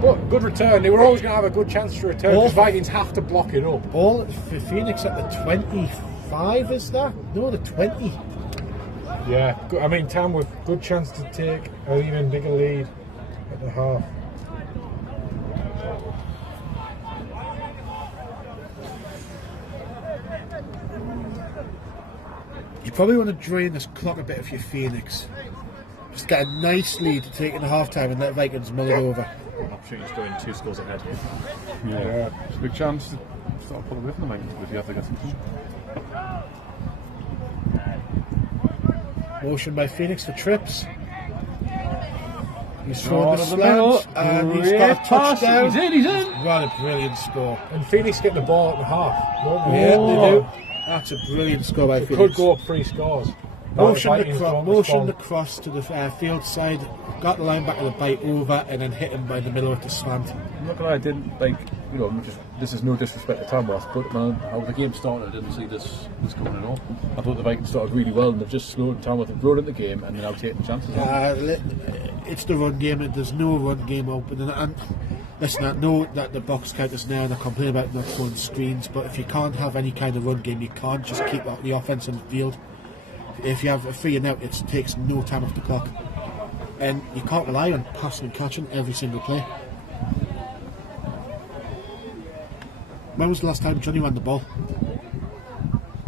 But good return. They were always going to have a good chance to return because Vikings have to block it up. Ball for Phoenix at the 25, is that? No, the 20. Yeah. I mean, Tamworth, good chance to take an even bigger lead at the half. probably want to drain this clock a bit if you're Phoenix. Just get a nice lead to take in the half time and let Vikings mull it over. Opportunity to go in 2 scores ahead here. Yeah, it's a big chance to sort of pull away from the Vikings if you have to get something. Motion by Phoenix for trips. He's thrown the the middle. slant and he's got a touchdown. He's in. What a brilliant score. And Phoenix get the ball at the half, don't they? Yeah, they do. That's a brilliant score by Phoenix. Could go up 3 scores. Motion Vikings don't respond. across to the field side, got the linebacker to bite over and then hit him by the middle with the slant. I'm not gonna lie, I didn't like, you know, this is no disrespect to Tamworth, but how the game started, I didn't see this coming at all. I thought the Vikings started really well and they've just slowed Tamworth and brought in the game and they're now taking chances. It's the run game, and there's no run game open. And listen, I know that the box counters now and I complain about not throwing screens, but if you can't have any kind of run game, you can't just keep the offense on the field. If you have a 3 and out, it takes no time off the clock. And you can't rely on passing and catching every single play. When was the last time Johnny ran the ball?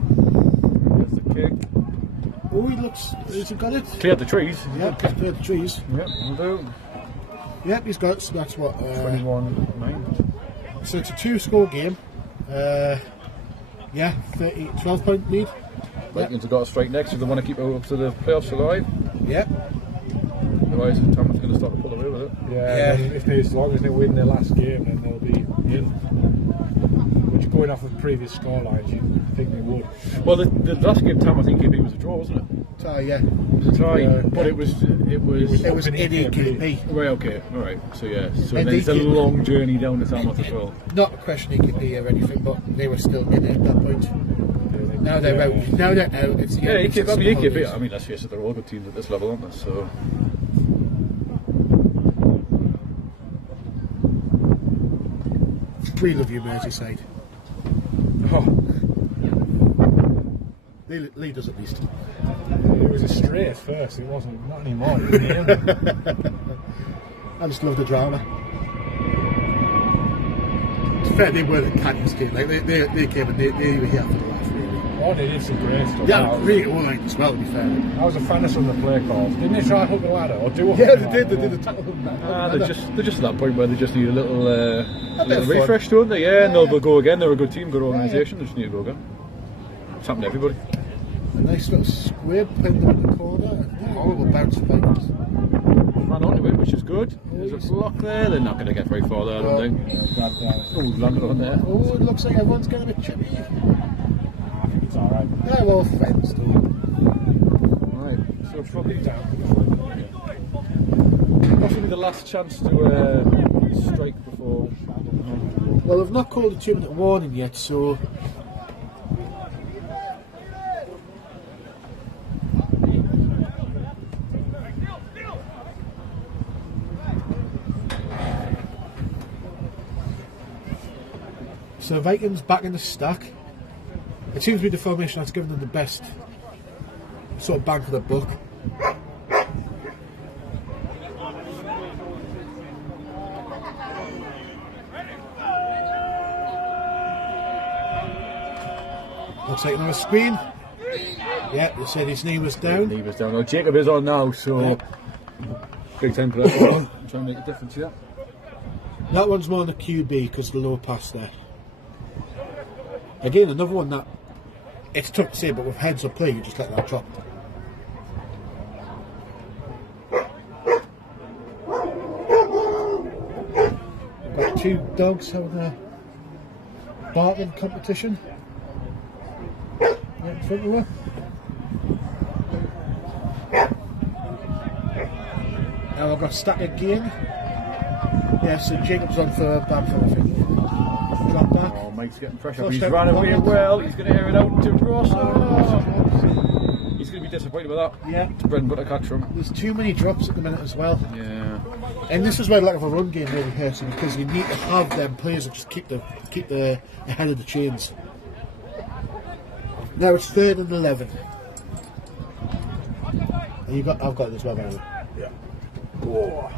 There's the kick. Oh, has he got it? Cleared the trees. Yep, he's cleared the trees. Yep, we'll do. Yep, he's got it, so that's what... 21-9. So it's a 2-score game. 12-point lead. Vikings have got a strike next if they want to keep it up to the playoffs alive. Yep. Otherwise, Tamworth's going to start to pull away with it. Yeah. And as long as they win their last game, then they'll be in. Which, going off of previous scorelines, you'd think they would. Well, the last game Tamworth EKP was a draw, wasn't it? Yeah. It was a tie, but it was in EKP. Right, okay, alright. So yeah, so And then it's a EKP long journey down to Tamworth as well. Not a question EKP or anything, but they were still in it at that point. Now they're out. Now they're out. It's the Yeah, end of EKP, the EKP. holidays. I mean, let's face it, they're all good teams at this level, aren't they? So. We love you, Merseyside. Oh, Lee does at least. it was a straight at first, it wasn't, not anymore. I just love the drama. It's fair, they were the Cannons game. Like they came and they were here for the laugh, really. Oh, they did some great stuff. Yeah, really all right as well, to be fair. I was a fan of some of the play calls. Didn't they try to hook the ladder or do a Yeah, hook they the did. They ladder? did the tackle. They're just at that point where they just need a little bit of fun. refresh, don't they? Yeah, and they'll go again. They're a good team, good organisation. They just need to go again. It's happened to everybody. A nice little squib pinned them in the corner. Horrible bounce for Vikings. Ran onto it, which is good. There's a block there. They're not going to get very far there, I don't think. Oh, landed on there. Oh, it looks like everyone's getting a bit chippy. I think it's alright. They're all friends, though. Right, so probably Down. possibly the last chance to strike before. Well, they've not called a 2-minute warning yet, so. So Vikings back in the stack. It seems to be the formation that's given them the best sort of bang for the buck. Looks like another screen. Yeah, they said his knee was down. Knee was down. Well, Jacob is on now, so big time for that one. Try and make a difference here. That one's more on the QB because the low pass there. Again, another one that it's tough to say, but with heads up play, you just let that drop. We've got 2 dogs having a barking competition. Right in front of her. Now I've got stack again. Yeah, so Jacob's on for Bamford, I think. Drop back. Oh, Mike's getting pressure. Flushed He's out ran the away ball. well. He's going to air it out to Ross. Oh. He's going to be disappointed with that. Yeah. It's bread and butter catch from. There's too many drops at the minute as well. Yeah. And this is where the lack of a run game really hurts you, because you need to have them players that just keep the ahead of the chains. Now it's 3rd and 11. And I've got it as well, by the way. Yeah. Whoa.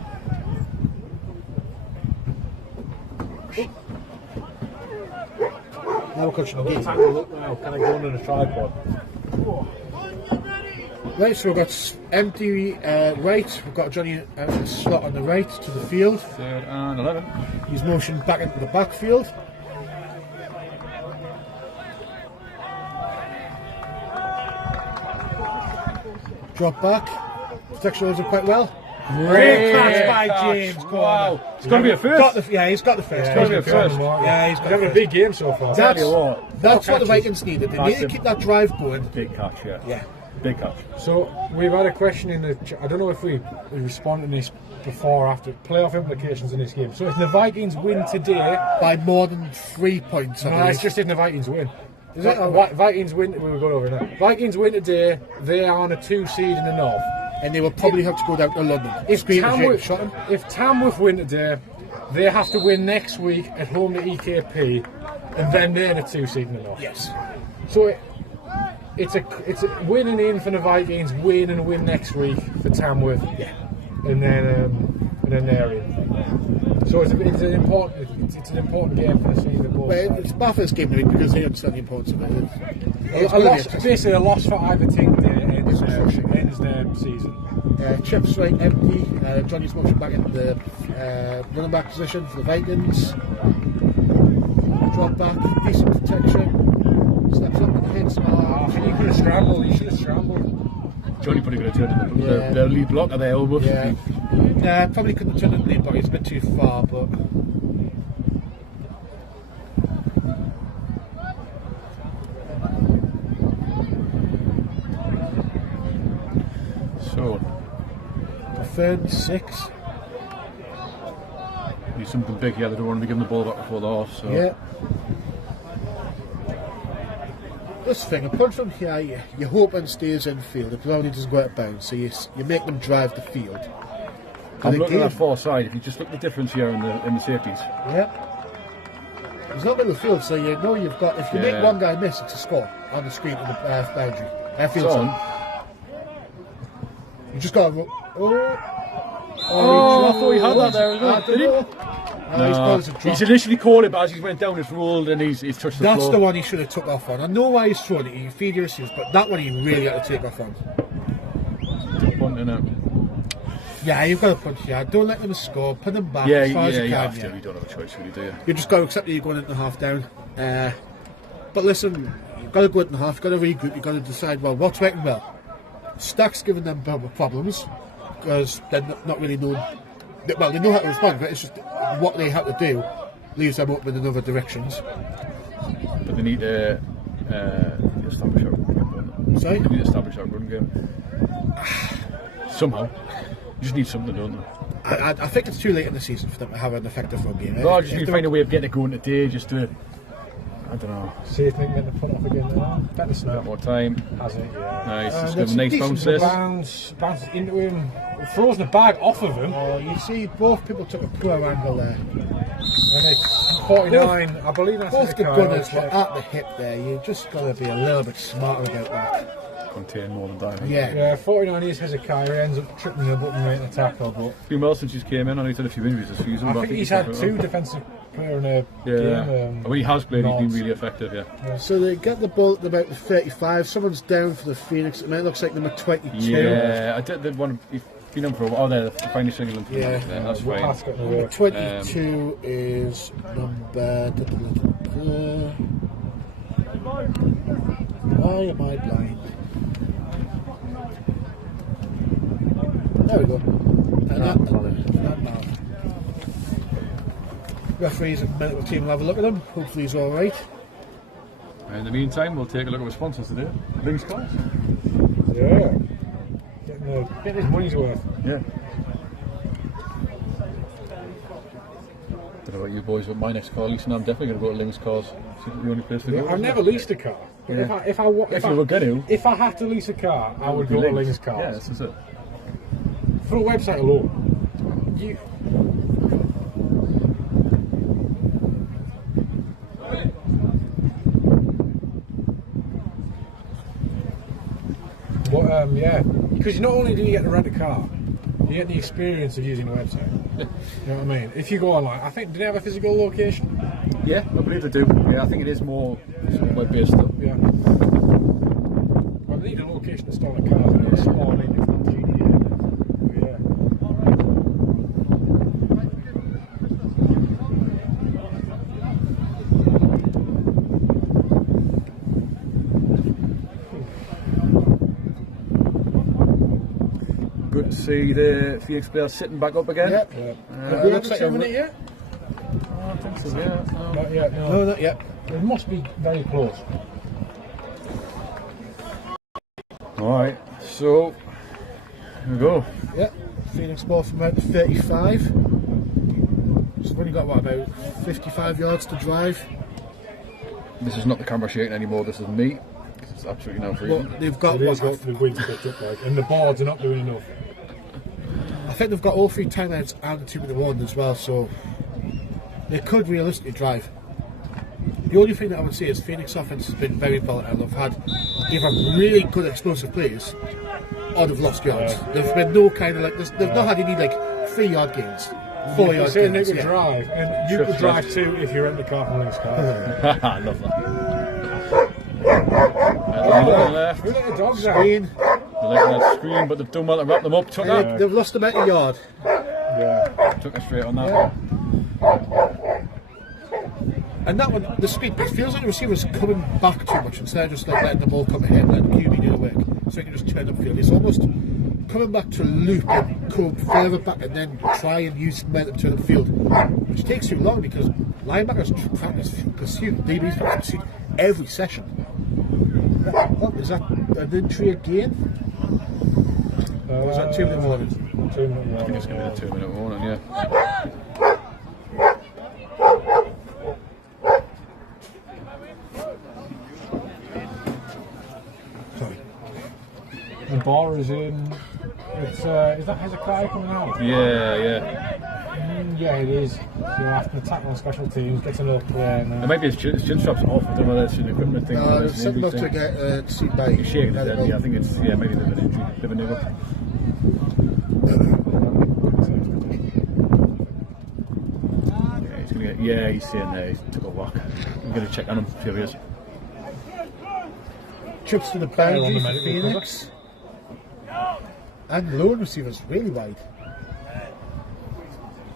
Now we're catching the game. Tackle up now. Can I go under the tripod? Right, so we've got empty right. We've got Johnny out of the slot on the right to the field. 3rd and 11. He's motioned back into the backfield. Drop back. Protection holds it quite well. Great catch by James. Wow. It's going to be a first. He's got the first. It's going to be a first. Yeah, he's got having a big game so far. That's That's what the Vikings needed. They need to keep that drive going. Big catch, Yeah. Big catch. So we've had a question in the I don't know if we responded to this before or after playoff implications in this game. So if the Vikings win today By more than 3 points. I no, believe. it's just if the Vikings win. Is it? Vikings win, we'll go over now. Vikings win today, they are on a 2 seed in the north. And they will probably have to go down to London. If Scream and Jake shot him. Tamworth win today, they have to win next week at home to EKP, and then they're in a 2 seed in the north. Yes. So it's a winning in for the Vikings, win and win next week for Tamworth. Yeah. And then they're in. So it's an important game for the season. Well, it's BAFA's game to because they understand the importance of it. Basically a loss for either team ends their season. Chips right empty. Johnny's motion back into the running back position for the Vikings. Drop back, decent protection. Steps up with the hits. You could have scrambled. You should have scrambled. Johnny probably could have turned the lead block at their elbow. Yeah. Probably couldn't have turned it in the lead block. It's a bit too far, but. So, 3rd and 6. need something big here. They don't want to be giving the ball back before the half. So. Yeah. This thing, a punt from here, you hope and stays in field. If only doesn't go out of bounds, so you make them drive the field. I'm looking at that far side. If you just look at the difference here in the safeties. Yeah. He's not middle of the field, so you know you've got. If you make one guy miss, it's a score on the screen in the boundary. Field's on. You just got to. I thought he had that there as well. Did he? No, he's initially called it, but as he went down, it's rolled and he's touched the floor. That's the one he should have took off on. I know why he's thrown it. You feed your receivers, but that one he really had to take off on. Punt in it. Yeah, you've got to punt here. Don't let them score. Put them back Yeah, as far as you you can. have to. You don't have a choice, really, do you? You just got to accept that you're going into half down. But listen, you've got to go into half. You've got to regroup. You've got to decide, well, what's working well. Stack's giving them problems because they're not really known. Well, they know how to respond, but it's just what they have to do leaves them open in other directions. But they need to establish our run game. Sorry? They need to establish our run game. Somehow. You just need something, don't they? I think it's too late in the season for them to have an effective run game. No, I just need to find a way of getting it going today, just to, I don't know. See if they can get the punt off again now. Better A snap. bit more time. Has it? Yeah. Nice, just that's a nice decent bounce this. Bounces into him. Throws the bag off of him. You see, both people took a poor angle there. And it's 49. I believe that's Both the car, gunners were check. at the hip there. You just got to be a little bit smarter about that. Contain more than diving. Yeah. Yeah, 49 is Hezekiah. He ends up tripping the button right in the tackle. But It's been well since he's came in. I know he's had a few injuries this season. I but think he's had 2 defensive player in a Yeah. game. When he has played, he's been North. really effective, yeah. So they get the ball at about the 35. Someone's down for the Phoenix. It looks like number 22. Yeah, I did one. He's been on for a while. Oh, there, finally singling. Yeah. That's We'll fine. pass it Number away. 22 is number. Why am I blind? There we go. Referees and medical team will have a look at him. Hopefully he's alright. In the meantime, we'll take a look at responses today. Links class. Yeah. Getting his money's worth. Yeah. Don't know about you boys, but my next car leasing, I'm definitely going to go to Links Cars. It's the only place to go. I've never leased a car. But Yeah. if you were going to, if I had to lease a car, I would go to Links Cars. Yeah, this is it. For the website alone. Yeah, because not only do you get to rent a car, you get the experience of using the website. You know what I mean? If you go online, I think, do they have a physical location? Yeah, I believe they do. Yeah, I think it is more web-based though. Yeah. Well, they need a location to start a car and then spawn in if not GDA. Yeah. Good to see the Phoenix players sitting back up again. Yep. Have we had looks like 2 minutes yet? I think so, yeah. Not yet, no. No, not yet. It must be very close. Alright, so here we go. Yeah, Phoenix ball from about 35. So we've only got what, about 55 yards to drive. This is not the camera shaking anymore, this is me. It's absolutely now freezing. But they've got It is what, what the wind's picked up like, and the boards are not doing enough. I think they've got all 3 timeouts and the 2-minute as well, so they could realistically drive. The only thing that I would say is Phoenix offense has been very volatile. They've had either really good explosive plays or they've lost yards. There's been no kind of like, they've not had any like 3-yard gains, 4-yard Saying they gains. could drive, and you could drive too if you rent the car from Link's car. I love that. Left. Who let the dogs out? Screen. They're letting that screen, but they've done well to wrap them up. Took that. They've lost about a yard. Yeah. Took us straight on that one. And that one, the speed, it feels like the receiver's coming back too much instead of just like letting the ball come ahead, letting the QB do the work, so he can just turn upfield. It's almost coming back to loop and go further back and then try and use momentum to turn upfield, which takes too long because linebackers practice pursuit, DBs practice pursuit every session. Oh, is that an entry again? Or was that 2 minute warning? 2 minute warning. I think it's going to be a 2-minute warning, yeah. The bar is in. It's is that Hezekiah coming out? Yeah. Yeah, it is. So after the tackle on special teams, gets an up there. And maybe his chin strap's off. I don't know if that's an equipment thing. No, there's something else to get see by. He's shaking his head. Yeah, I think it's maybe a bit of an injury, bit of a niggle. Yeah, he's gonna get. Yeah, he's seeing there. He took a walk. I'm gonna check on him. See how he is. Trips to the boundary for Phoenix. And lone receivers really wide.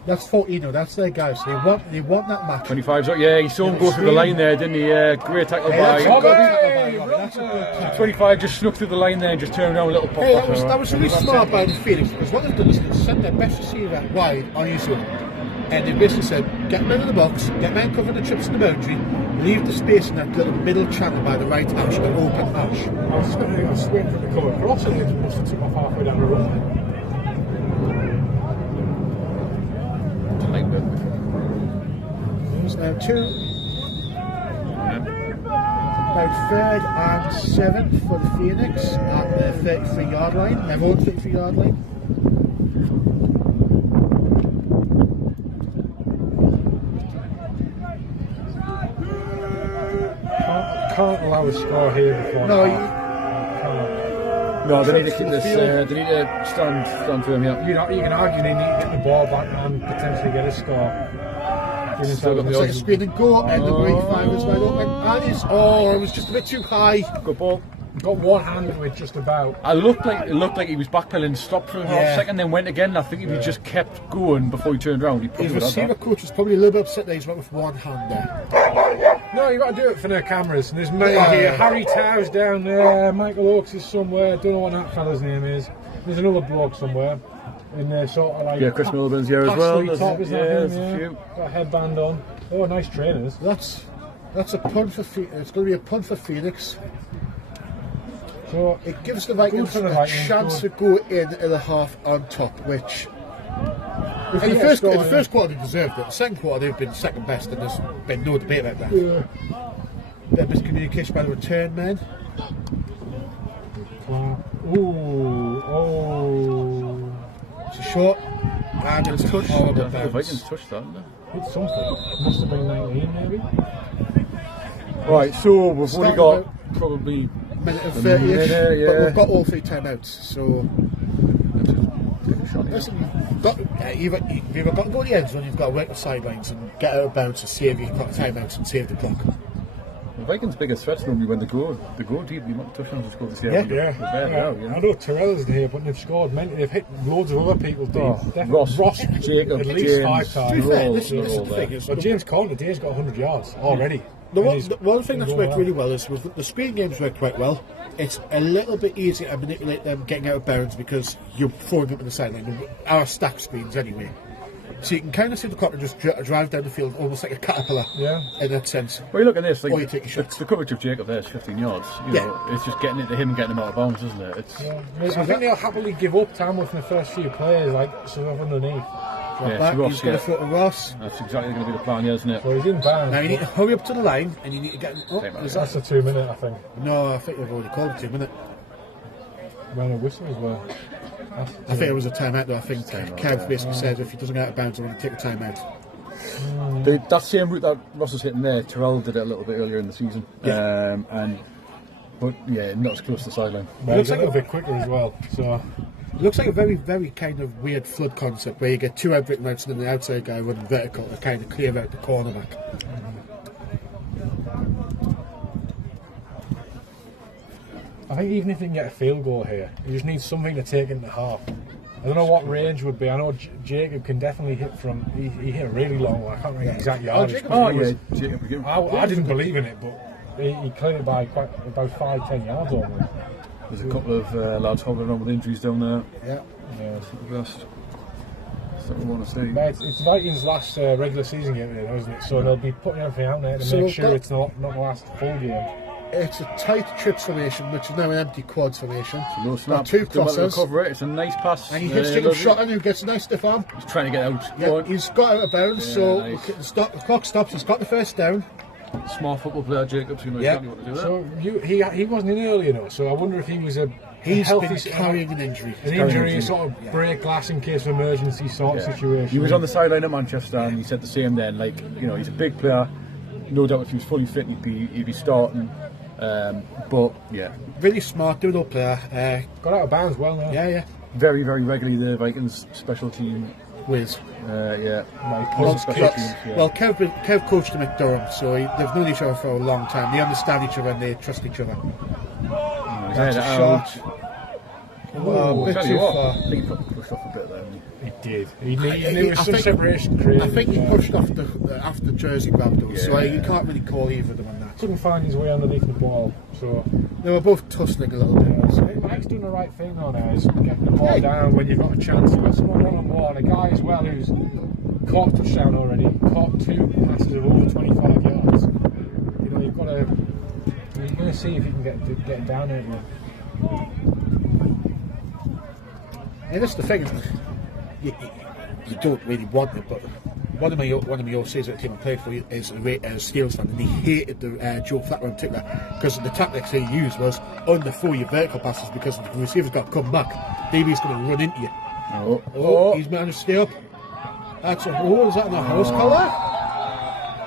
That's 14, that's their guys. They want that match. 25's up. Yeah, he saw him go through the line there, didn't he? Great tackle by. 25 just snuck through the line there and just turned around a little pop. Hey, that was really smart by the Phoenix because what they've done is they've sent their best receiver wide on his own. And they basically said, get men in the box, get men covering the trips in the boundary, leave the space in that little middle channel by the right hash, the open hash. I was waiting for the cover across and it must have took off halfway down the road. It's now 2. About 3rd and 7th for the Phoenix at the 33-yard line, their own 33-yard line. Can't allow a score here before. No, No, they need to keep this. They need to stand firm. Yeah. You can argue they need to get the ball back and potentially get a score. Still got the second screen and go, and the great 5 is wide open. And it's, it was just a bit too high. Good ball. Got one hand with just about. It looked like he was backpedaling, stopped for a half second, then went again. I think if he just kept going before he turned around, he probably His would have receiver that. coach was probably a little bit upset that he's went with one hand there. No, you got to do it for their cameras. And there's many here. Harry Tow's down there. Michael Oakes is somewhere. Don't know what that fella's name is. There's another bloke somewhere. In there, sort of like. Yeah, Chris Miliband's here as well. Top, There's a few. Got a headband on. Oh, nice trainers. That's a punt for Phoenix. It's going to be a punt for Phoenix. So it gives the Vikings a chance to go in the half on top, which in the first quarter they deserved it. The second quarter they've been second best, and there's been no debate about that. Yeah. Bit of miscommunication by the return men. It's a short and it's touched. I think the Vikings touched that, didn't they? It's something. Must have been 19 maybe. Right, so we've only got probably minute and 30-ish, yeah. but we've got all 3 timeouts, so listen, you've either got to go to the end zone, you've got to work the sidelines and get out of bounds to save your timeouts and save the clock. The Vikings' biggest threats normally when they go deep. You want touchdowns to score this year. I know Terrell's here, but they've scored many. They've hit loads of other people deep. Ross, Jacob, at least James, 5 times. This is the thing. But James Conner today's got 100 yards already. The one thing that's worked really well is with the screen games work quite well. It's a little bit easier to manipulate them getting out of bounds because you're throwing them to the sideline. Our stack screens anyway. So you can kind of see the quarter just drive down the field almost like a caterpillar. Yeah. In that sense. Well, you look at this. Like, or you take a shot. The coverage of Jacob there is 15 yards. You know, it's just getting it to him and getting him out of bounds, isn't it? I think they'll happily give up Tamworth in the first few plays, like sort of underneath. Back, Ross, he's going to throw to Ross. That's exactly going to be the plan, isn't it? So he's in bounds. Now you need to hurry up to the line and you need to get. That's a 2 minute, I think. No, I think we've already called it 2 minute. Ran a whistle as well. I think it was a timeout though. I think Kev basically said if he doesn't get out of bounds, I want to take a timeout. That same route that Ross was hitting there, Terrell did it a little bit earlier in the season. But not as close to the sideline. It looks like a bit quicker as well. So it looks like a very, very kind of weird flood concept where you get 2 outbreak routes and then the outside guy running vertical to kind of clear out the cornerback. I think even if you can get a field goal here, you just need something to take into half. I don't know what range would be. I know Jacob can definitely hit from. He hit a really long one. I can't remember the exact yardage. Jacob. I didn't believe in it, but he cleared it by about 5-10 yards almost. There's a couple of lads hobbling around with injuries down there. Yeah. It's not the best. That's what we want to see. But it's Vikings' last regular season game, isn't it? So they'll be putting everything out there to make sure it's not the last full game. It's a tight trips formation, which is now an empty quads formation. So no snap. 2 crosses. Cover it. It's a nice pass. And he hits Jacob Shotton, who gets a nice stiff arm. He's trying to get out. Yeah, he's got out of bounds, so nice. The clock stops. He's got the first down. Small football player, Jacobs, you know exactly what to do there. So he wasn't in early enough, so I wonder if he was He's been carrying an injury. Sort of break glass in case of emergency sort of situation. He was on the sideline at Manchester and he said the same then, like, you know, he's a big player. No doubt if he was fully fit he'd be starting. But yeah. Really smart, doodle player. Got out of bounds well now. Yeah. Very, very regularly the Vikings special team Whiz. Well, Kev coached him at Durham, so they've known each other for a long time. They understand each other and they trust each other. That's a shot. A bit too far. I think he probably pushed off a bit there. He did. There was some separation created. I think he pushed off after Jersey grabbed him, so you can't really call either of them on that. Couldn't find his way underneath the ball, so they were both tussling a little bit. So Mike's doing the right thing though now, is getting the ball down when you've got a chance. You've got someone on the ball, a guy as well who's caught a touchdown already, caught 2 passes of over 25 yards. You know, you've got to. You're going to see if you can get down there again. Yeah, that's the thing. You don't really want it, but one of my OCs at the team I played for is a Steelers fan, and he hated the Joe Flacco in particular because the tactics he used was underthrow your vertical passes because the receiver's got to come back. DB's going to run into you. He's managed to stay up. That's is that in the house colour?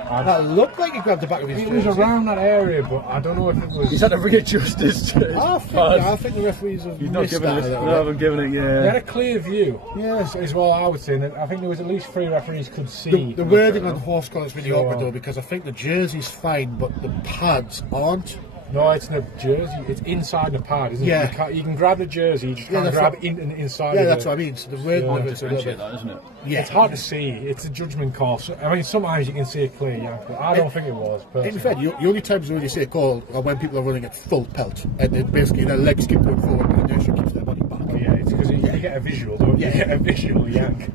That looked like he grabbed the back of his jersey. It was around that area, but I don't know if it was. He's had to readjust his I think the referees have missed that. They haven't given it, They had a clear view. Yes, is what I would say. And I think there was at least 3 referees could see. The wording on horse collar is really awkward though, because I think the jersey's fine, but the pads aren't. No, it's the jersey. It's inside the pad, isn't it? You can grab the jersey, you just can't grab it inside. Yeah, that's what I mean. So the wording of it's a little bit, isn't it? Yeah, it's hard to see. It's a judgment call. So, I mean, sometimes you can see a clear yank, but I don't think it was. In fact, the only times you really see a call are when people are running at full pelt, and then basically their legs keep going forward, and the inertia keeps their body back. Yeah, it's because you get a visual, don't you? You get a visual yank.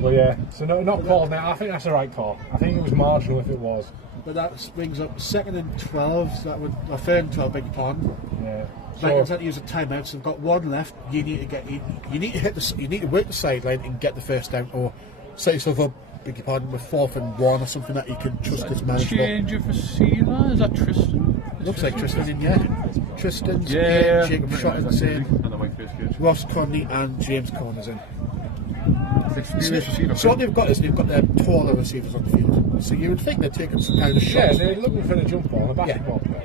Well, yeah. So not called now. I think that's the right call. I think it was marginal if it was. But that brings up 2nd and 12. So that would a 3rd and 12, beg your pardon. Yeah. Vikings had to use a timeout, so they've got 1 left. You need to work the sideline and get the first down, or set yourself up, beg your pardon, with 4th and 1 or something that you can trust as manageable. Change of receiver? Is that Tristan? Looks like Tristan in, Tristan's in, Jacob Shotton's in, and the white face good. Ross Conley and James Corner's in. So what they've got is they've got their taller receivers on the field. So you would think they're taking some kind of shot. Yeah, they're looking for the jump ball, a basketball player.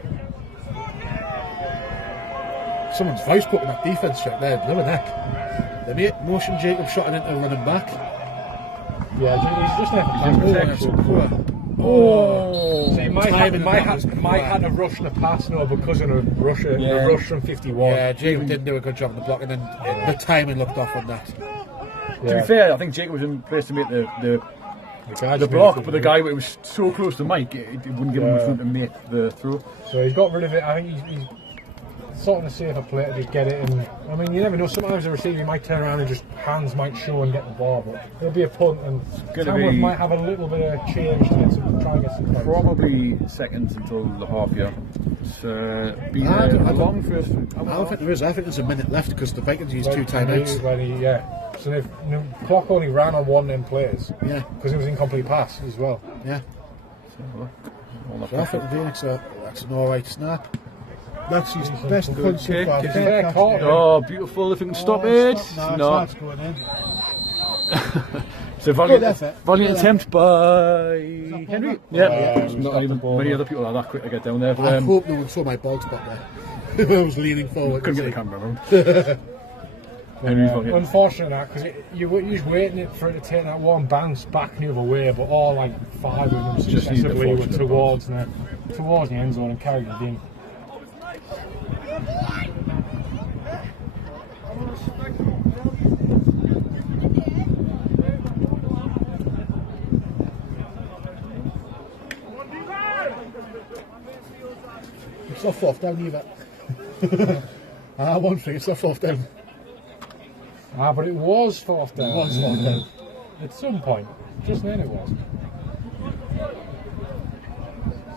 Someone's voice put in that defence check there, lower neck. They motion Jacob Shotton into running back. Yeah, he's just there for poor. Oh! So he might have to rush the pass now because of the rush from 51. Yeah, Jacob didn't do a good job on the block, and then the timing looked off on that. To be fair, I think Jacob was in place to make the block, but the guy who was so close to Mike, it wouldn't give him enough room to make the throw. So he's got rid of it. I think he's sort of a safer play to just get it. And I mean, you never know. Sometimes the receiver might turn around and just hands might show and get the ball, but it'll be a punt, and Tamworth might have a little bit of change to get some, try and get some points. Probably seconds until the half year. It's been a long first. I don't think there is. I think there's a minute left because the Vikings used 2 timeouts. So the clock only ran on one of them plays. Yeah. Because it was incomplete pass as well. Yeah. So I think the Phoenix that's an alright snap. That's his best punt so far. Oh, beautiful! If you can stop it. No, it's going in. So valiant attempt by Henry. Yeah, not even many other people are that quick to get down there. But, I hope no one saw my bald spot there. I was leaning forward. Couldn't get the camera around. Unfortunate that, because you're just waiting for it to take that one bounce back the other way, but all like 5 of them successively were towards the end zone and carried it in. It's not 4th down either. One thing, it's not 4th down. But it was 4th down. It was 4th down. At some point. Just then it was.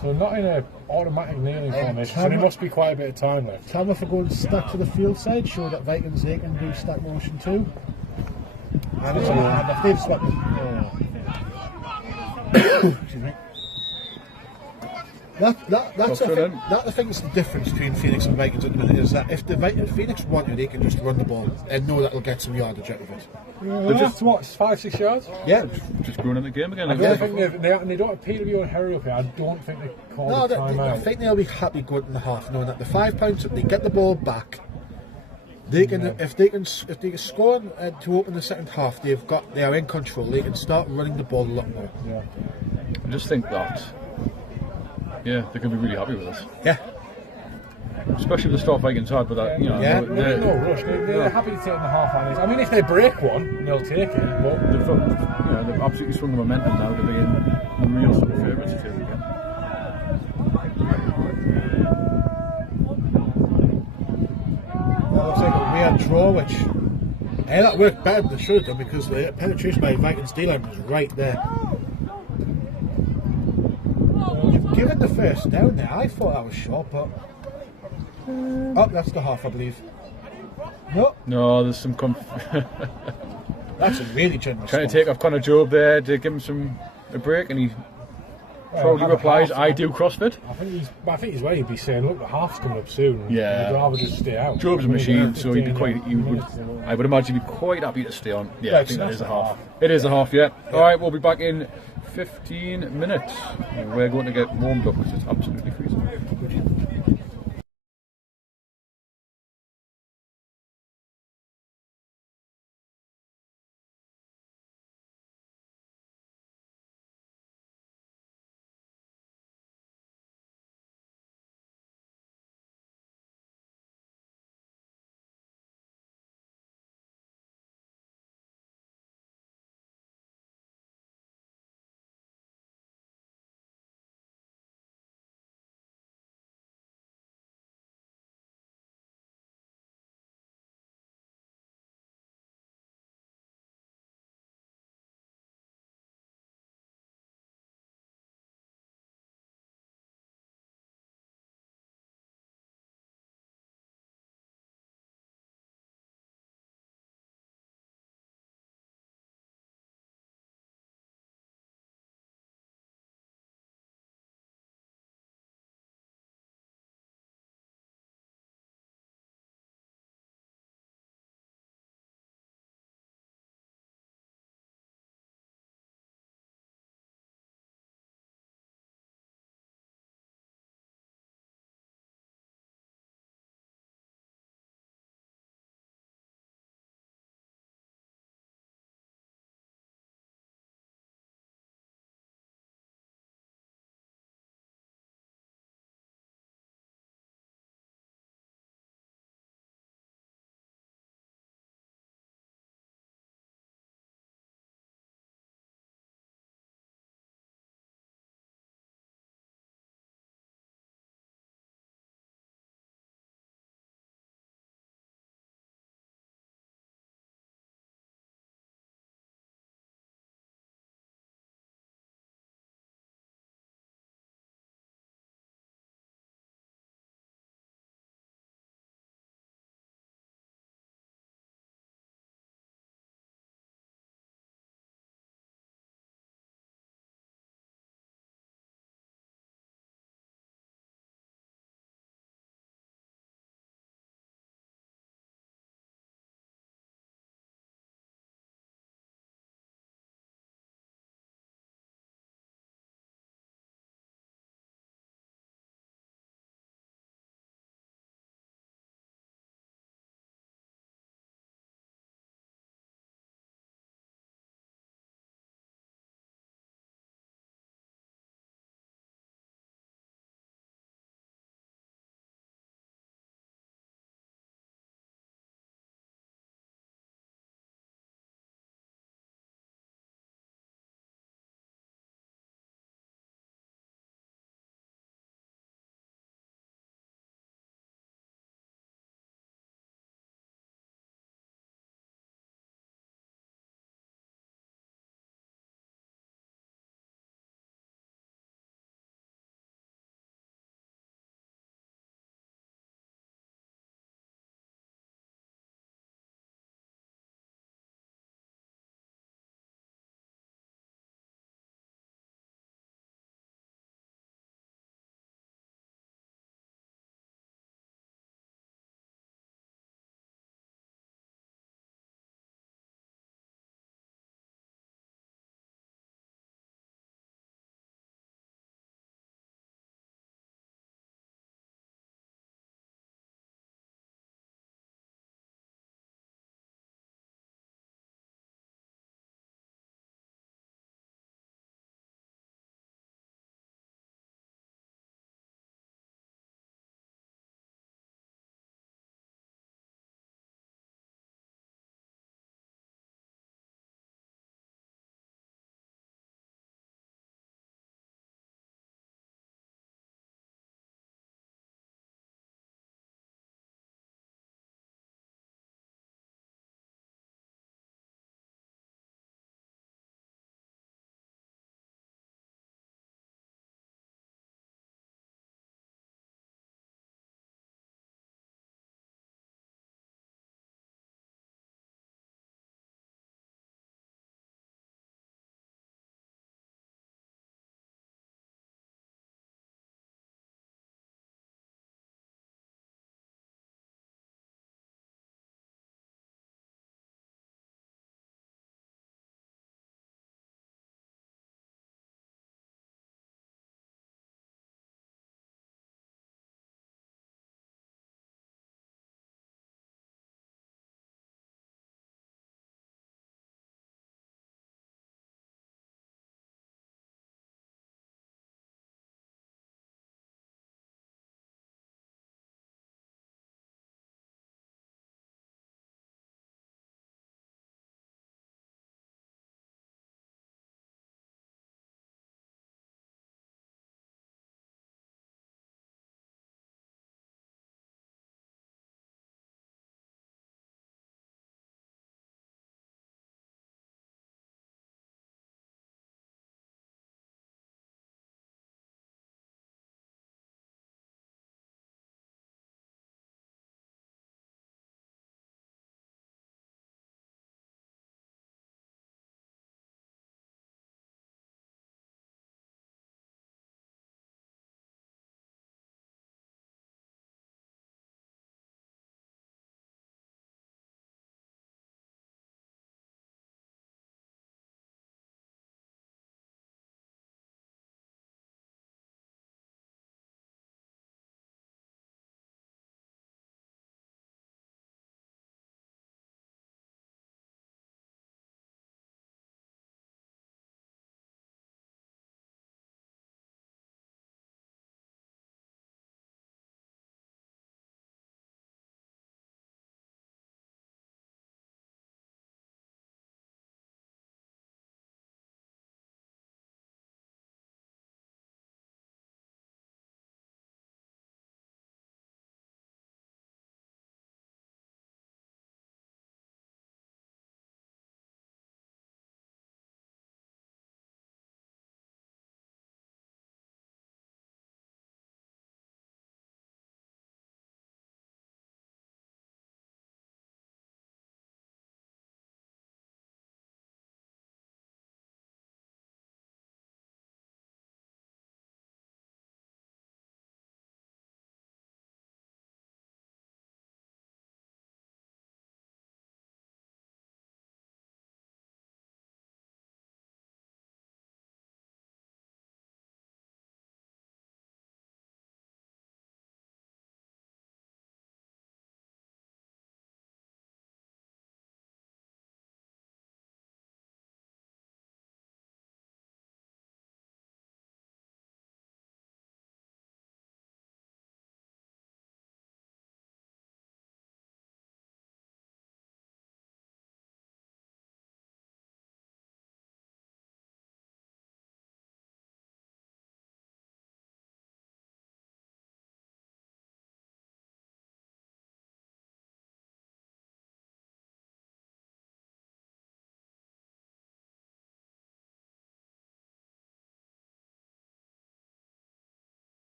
So not in an automatic kneeling formation, so there must be quite a bit of time left. Tamworth are going stack to the field side, show that Vikings they can do stack motion too. And it's on the hand off, they've swapped it. Excuse me. That's I think it's the difference between Phoenix and Vikings at the minute, is that if the Phoenix want to, they can just run the ball and know that they'll get some yardage out of it. They're just what, 5-6 yards? Yeah, just growing in the game again. I don't think they don't appear to be on hurry up here. I don't think they call the time out. I think they'll be happy going in the half, knowing that the £5 if they get the ball back, they can if they can score to open the second half, they are in control. They can start running the ball a lot more. Yeah, I just think that. Yeah, they're going to be really happy with us. Yeah. Especially with the start Vikings had, but that, you know, they're no rush. They're happy to take the half on it. I mean, if they break one, they'll take it. But they've absolutely swung the momentum now to be in real sort of favourites if they can. Well, looks like a weird draw, which that worked better than it should have done because the penetration by Vikings D-line was right there. Given the first down there, I thought I was short, but that's the half, I believe. No, there's some. That's a really generous. Trying to take off Connor Job there to give him a break, and he probably replies, "I do CrossFit." I think he's where he'd be saying, "Look, the half's coming up soon." Yeah, I'd rather just stay out. Job's a machine, so he'd be quite. I would imagine he'd be quite happy to stay on. Yeah, I think that is a half. It is a half. Yeah. All right, we'll be back in 15 minutes. We're going to get warmed up because it's absolutely freezing.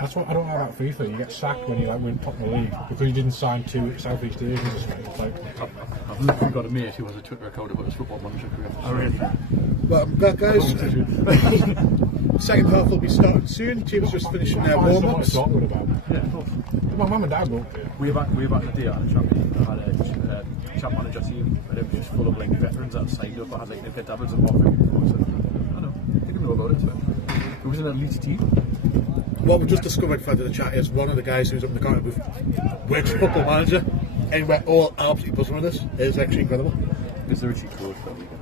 That's what I don't know about FIFA. You get sacked when you like win top of the league because you didn't sign 2 Southeast Asians or something. It's like, I've literally got a mate who has a Twitter account about his football manager career. Oh, really? Well, guys, second half will be starting soon. Teams just finishing their warm-ups. Yeah, my mum and dad go up there. Way back in the day, I had a champ manager team, and it was just full of like veterans that signed up. I had like their tablets and walking. I know, didn't know about it. So it was an elite team. What we've just discovered for the chat is one of the guys who's up in the corner booth works football manager, and we're all absolutely buzzing with this. It's actually incredible. Is there a cheat code that we can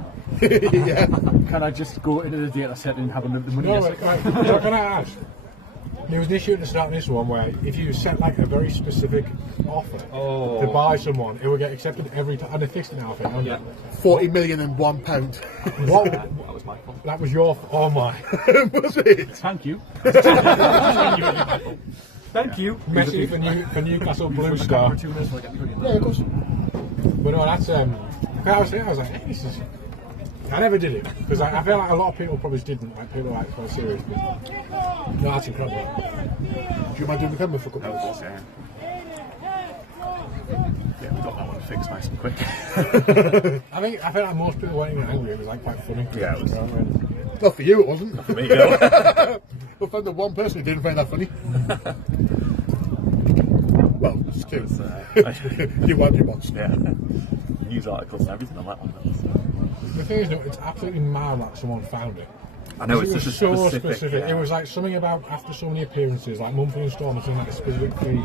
have? Yeah. Can I just go into the data set and have a look at the money? No, can I ask? There was an issue at the start of this one where if you set like a very specific offer to buy someone, it would get accepted every time. And they fixed it now, I think. Yeah. 40 million and £1. What? That was my fault. That was your. Oh my. Was it? Thank you. Thank you. Messi for Newcastle Blue Star. Yeah, of course. But no, that's I was like, hey, this is. I never did it because I feel like a lot of people probably didn't. Like people like quite serious. But no, that's incredible. Do you mind doing the camera for a couple of minutes? Yeah, we got that one fixed nice and quick. I feel like most people weren't even angry. It was like quite funny. Yeah, it was. Well, for you it wasn't. For me, yeah. But for the one person who didn't find that funny. Well, it's two. You won your box. Yeah. News articles and everything on that one. The thing is, no, it's absolutely mad that someone found it. I know, it's It was just so a specific. Yeah. It was like something about after so many appearances, like Mumford and Storm, or something like a specific fee.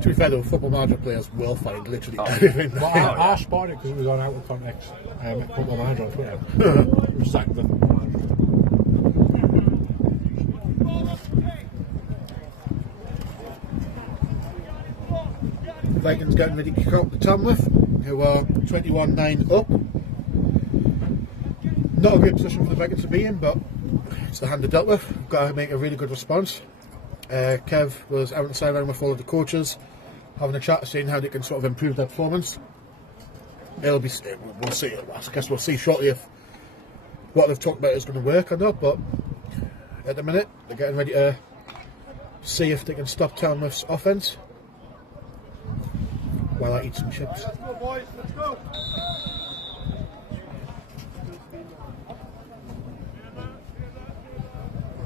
To be fair though, football manager players will find literally anything. Well, I spotted it because it was on Out of Context Football Manager on Twitter. It was like the Vikings getting ready to kick out the Tamworth, who are 21-9 up. Not a great position for the Vikings to be in, but it's the hand they're dealt with. We've got to make a really good response. Kev was out on the sideline with all of the coaches, having a chat, seeing how they can sort of improve their performance. We'll see. I guess we'll see shortly if what they've talked about is going to work or not. But at the minute, they're getting ready to see if they can stop Tamworth's offense. While I eat some chips. Let's go, boys. Let's go.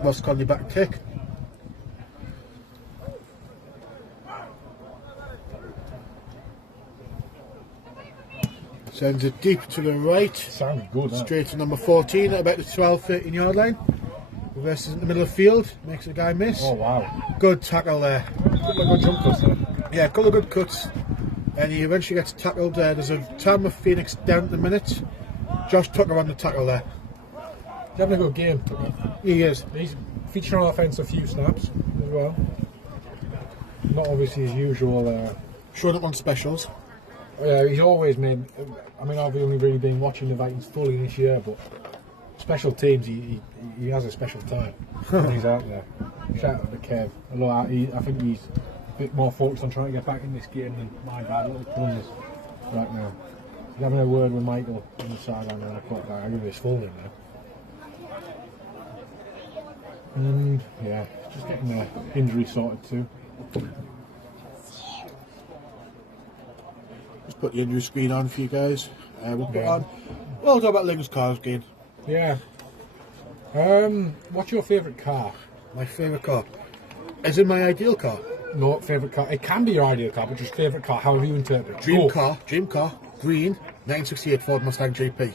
Ross Conley back kick. Sends it deep to the right. sounded good. Straight to number 14 at about the 12-13 yard line. Reverses in the middle of the field. Makes the guy miss. Oh wow. Good tackle there. Good jump cuts there. Yeah, a couple of good cuts. And he eventually gets tackled there. There's a Tamworth Phoenix down at the minute. Josh Tucker on the tackle there. He's having a good game, Tucker. He is. He's featuring on offence a few snaps as well. Not obviously his usual. Showing up on specials. Yeah, he's always made. I mean, I've only really been watching the Vikings fully this year, but special teams, he has a special time when he's out there. Shout out to Kev. Although I think he's a bit more focused on trying to get back in this game than my bad little puns right now. He's having a word with Michael on the sideline around the clock. I give his full name now. And yeah, just getting the injury sorted too. Just put the injury screen on for you guys. We'll put on. We'll talk about Lincoln's cars game. Yeah. What's your favourite car? My favourite car. As in my ideal car. No, favourite car. It can be your ideal car, but just favourite car, however you interpret it. Dream car, green, 1968 Ford Mustang GP.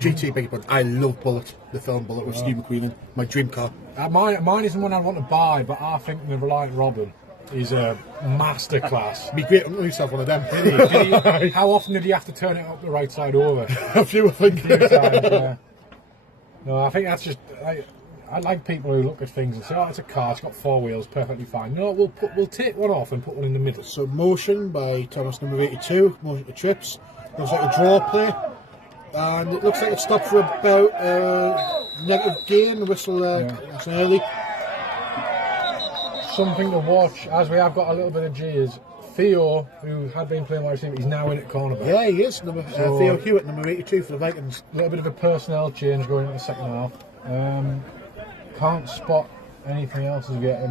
GT, beg your pardon. I love Bullet, the film Bullet with Steve McQueen in. My dream car. Mine isn't one I want to buy, but I think the Reliant Robin is a masterclass. Be great to yourself one of them. How often did you have to turn it up the right side over? A few, I think. A few times, yeah. No, I think that's just. I like people who look at things and say, "Oh, it's a car. It's got 4 wheels, perfectly fine." No, we'll take one off and put one in the middle. So motion by Thomas number 82. Motion to trips. Looks like a draw play, and it looks like it stopped for about negative gain. The whistle that's early. Something to watch, as we have got a little bit of G, is Theo, who had been playing wide receiver, he's now in at cornerback. Yeah, he is. Theo Hewitt, number 82 for the Vikings. A little bit of a personnel change going into the second half. Can't spot anything else as yet.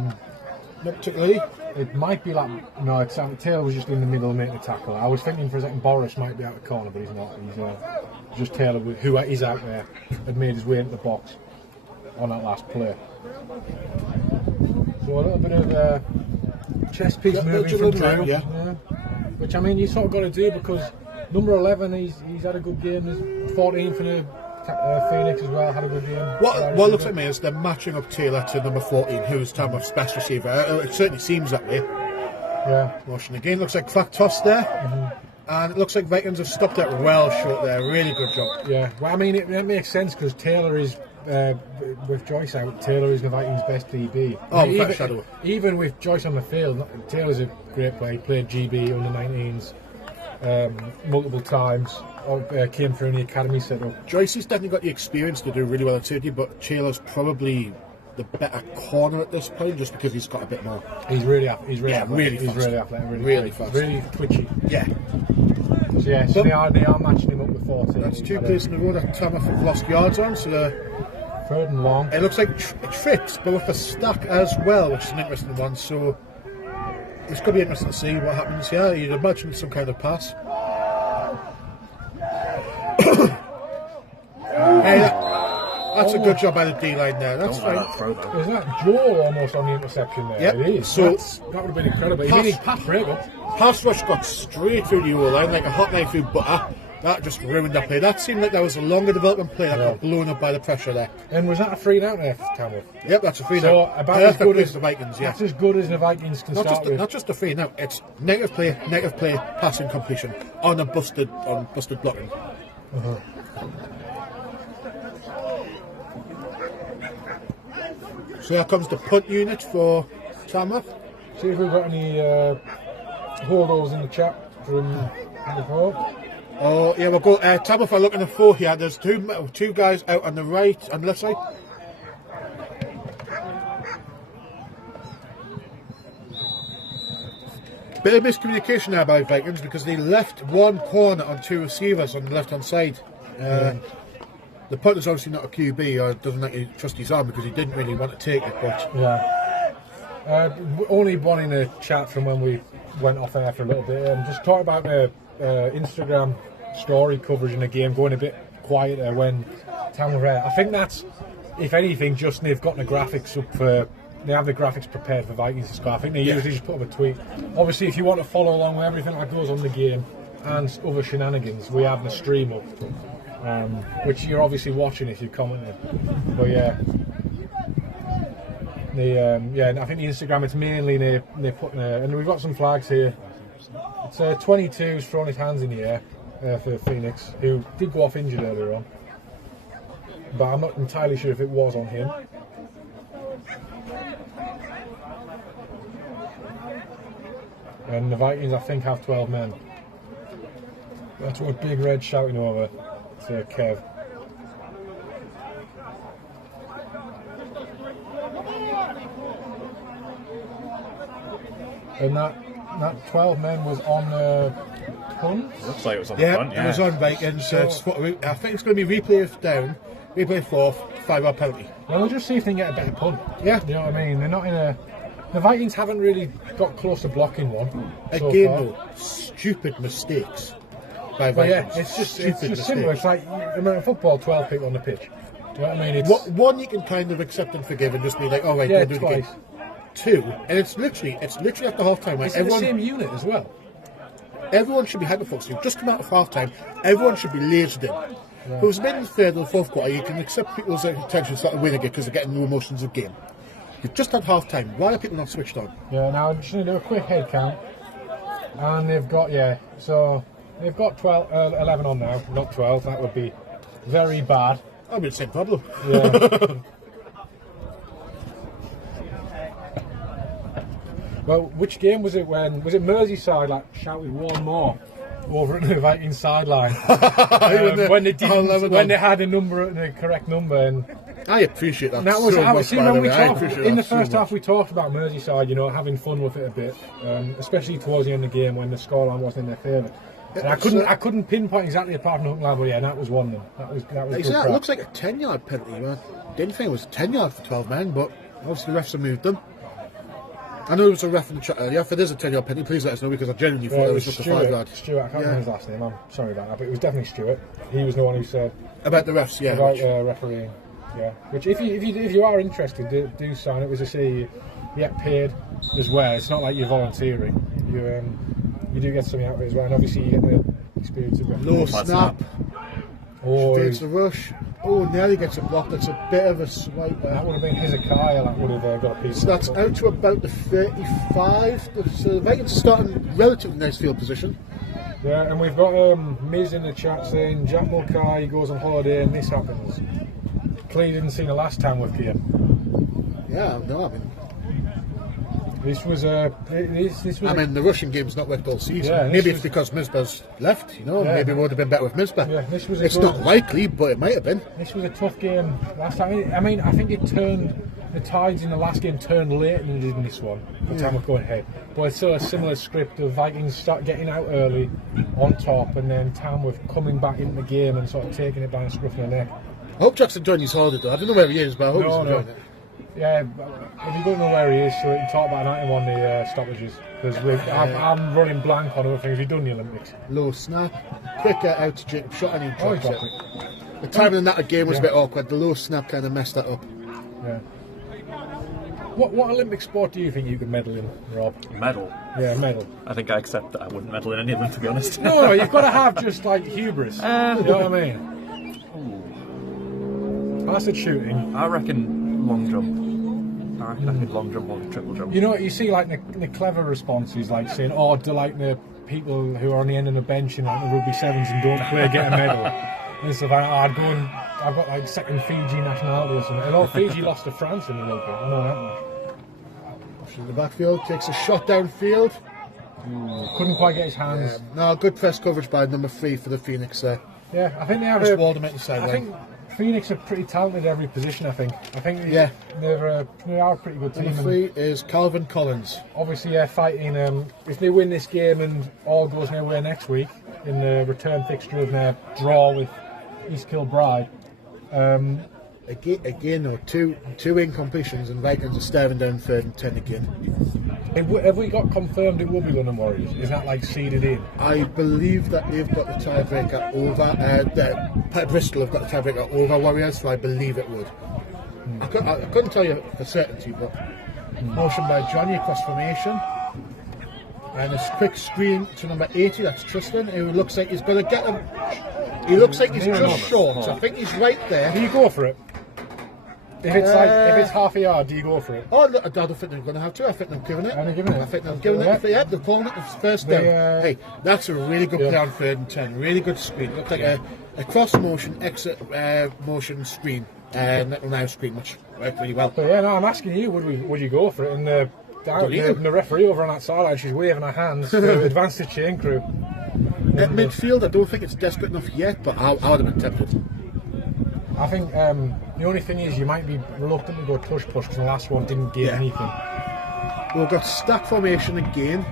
Not particularly. It might be like, no, it's Taylor was just in the middle making a tackle. I was thinking for a second Boris might be out the corner, but he's not. He's just Taylor, who is out there, had made his way into the box on that last play. So a little bit of chess piece moving from Drew. Yeah. Which, I mean, you sort of got to do because number 11, he's had a good game. There's 14 for the Phoenix as well, had a good game. What looks like me is they're matching up Taylor to number 14, who's Tamworth's best receiver. It certainly seems that way. Yeah. Motion again, looks like crack toss there. And it looks like Vikings have stopped it well short there. Really good job. Yeah, well, I mean, it makes sense because Taylor is, with Joyce out, Taylor is the Vikings' best DB. Oh, even with Joyce on the field, Taylor's a great player. He played GB under 19s multiple times. Came through in the academy setup. Joyce has definitely got the experience to do really well at safety, but Taylor's probably the better corner at this point just because he's got a bit more. He's really athletic. He's really athletic. Really fast. Really twitchy. Yeah. So yeah, so they are matching him up with 14. That's two plays in a row that Tamworth have lost yards on, so third and long. It looks like trips, but with a stack as well, which is an interesting one. So it's going to be interesting to see what happens here. You'd imagine some kind of pass. Hey, that's a good job by the D-line there. That's fine. Is that Joel almost on the interception there? Yep. It is. So that would have been incredible. Pass rush got straight through the O-line like a hot knife through butter. That just ruined that play. That seemed like that was a longer development play that got blown up by the pressure there. And was that a free down there for Tamworth? Yep, that's a free so now. About as good as the Vikings, yeah. That's as good as the Vikings can start with. Not just a free now. It's negative play, passing completion on a busted blocking. So here comes the punt unit for Tamworth. See if we've got any holdovers in the chat from before. Oh yeah, we'll go. Tamworth are looking at 4 here. There's two guys out on the right and left side. Bit of miscommunication there by Vikings because they left one corner on 2 receivers on the left hand side. The punter's obviously not a QB or doesn't like to trust his arm because he didn't really want to take it. But only one in the chat from when we went off air for a little bit. Just talk about the Instagram story coverage in the game going a bit quieter when Tamworth. I think that's, if anything, just they've got the graphics up for. They have the graphics prepared for Vikings to score. I think they usually just put up a tweet. Obviously, if you want to follow along with everything that goes on in the game and other shenanigans, we have the stream up, which you're obviously watching if you're commenting. But yeah, I think the Instagram, it's mainly they put and we've got some flags here. It's 22's thrown his hands in the air for Phoenix, who did go off injured earlier on, but I'm not entirely sure if it was on him. And the Vikings, I think, have 12 men. That's what Big Red shouting over to Kev. And that 12 men was on Punt? Looks like it was on the Punt, it was on Vikings. I think it's going to be replay 4, 5-yard penalty. Well, we'll just see if they can get a better punt. Yeah. You know what I mean? They're not in a... The Vikings haven't really got close to blocking one. Again, though, stupid mistakes by Vikings. Yeah, it's just simple. It's like American football, 12 people on the pitch. You know what I mean? It's one you can kind of accept and forgive and just be like, all right, we'll do it again. 2, and it's literally after half time. Right? It's in the same unit as well. Everyone should be hyper-focusing. Just come out of half time, everyone should be lasered in. Yeah. If it was mid and third or fourth quarter, you can accept people's attention start to win again because they're getting the emotions of the game. You've just had half time. Why are people not switched on? Yeah, now I'm just going to do a quick head count. And they've got, so they've got 11 on now, not 12. That would be very bad. That'd be the same problem. Yeah. Well, which game was it when? Was it Merseyside shouted one more over at the Vikings sideline? When they had a number, the correct number, and I appreciate that. That was so much, see, when we talked in the so first half. We talked about Merseyside, having fun with it a bit, especially towards the end of the game when the scoreline wasn't in their favour. And I couldn't pinpoint exactly apart from Hook Line, but yeah, that was one. That was good It crap. looks like a 10-yard penalty. Man. Didn't think it was 10 yards for 12 men, but obviously the refs have moved them. I know there was a ref in the chat earlier. If it is a 10-yard penalty, please let us know, because I genuinely thought it was just a 5-yard. Stuart, I can't remember his last name. I'm sorry about that, but it was definitely Stuart. He was the one who said About the refs, yeah. about refereeing. Yeah, which if you are interested, do sign up. As I say, you get paid as well. It's not like you're volunteering. You do get something out of it as well, and obviously you get the experience of refereeing. Low snap. Takes the rush. Oh, nearly gets a block. That's a bit of a swipe there. That would have been Hezekiah. That would have got a piece. So that's out to about the 35. So the Vikings are starting relatively nice field position. Yeah, and we've got Miz in the chat saying Jack Mulcahy goes on holiday and this happens. Clearly didn't see the last Tamworth game. Yeah, no, I mean, this was the rushing game's not worked all season. Yeah, maybe it's because Misbah's left, Yeah. maybe it would have been better with Misbah. Yeah, this was it's not likely, but it might have been. This was a tough game last time. I mean, I think the tides in the last game turned later than it did in this one. The Tamworth going ahead. But it's still a similar script of Vikings start getting out early, on top, and then Tamworth coming back into the game and sort of taking it by the scruff of the neck. I hope Jack's enjoying his holiday though. I don't know where he is, but I hope he's enjoying it. Yeah, if you don't know where he is, so we can talk about him on the stoppages. Because I'm running blank on other things. We've done the Olympics. Low snap, quicker out to Jacob shot, and he drops dropped it. The timing in that game was a bit awkward. The low snap kind of messed that up. Yeah. What Olympic sport do you think you could medal in, Rob? Medal? Yeah, medal. I think I accept that I wouldn't medal in any of them, to be honest. No, you've got to have just like hubris. You know what I mean? I said shooting. I reckon long jump. I reckon I could long jump or triple jump. You know, you see like the clever responses, like saying, "Oh, do like the people who are on the end of the bench in like the rugby sevens and don't play get a medal." And stuff like, I'd go and I've got like second Fiji nationality or something. And Fiji lost to France in the World Cup. I know that much. In the backfield, takes a shot downfield. Couldn't quite get his hands. No, good press coverage by number 3 for the Phoenix there. Yeah, I think they have. Just walled him at the I sideline. think Phoenix are pretty talented at every position. I think they are a pretty good team. Number 3 is Calvin Collins. Obviously, fighting. If they win this game and all goes their way next week in the return fixture of their draw with East Kilbride. Again, though, two incompletions and Vikings are staring down 3rd and 10 again. Have we got confirmed it will be London Warriors? Is that like seeded in? I believe that they've got the tiebreaker over. Bristol have got the tiebreaker over Warriors, so I believe it would. I couldn't tell you for certainty, but motion by Johnny across formation. And a quick screen to number 80, that's Tristan, who looks like he's going to get him. He looks like he's just short. I think he's right there. Do you go for it? If it's half a yard, do you go for it? Oh, look, I don't think they're going to have to. I think they've given it. Are they giving it? I think they've given it. Yeah, they're calling it the first down. Hey, that's a really good play on 3rd and 10. Really good screen. Looks like a cross motion, exit motion screen. Now screen, which worked really well. But yeah, no, I'm asking you, would you go for it? And the referee over on that sideline, she's waving her hands to advance the chain crew. At midfield, I don't think it's desperate enough yet, but I would have been tempted. I think the only thing is you might be reluctant to go tush push because the last one didn't give anything. We've got stack formation again,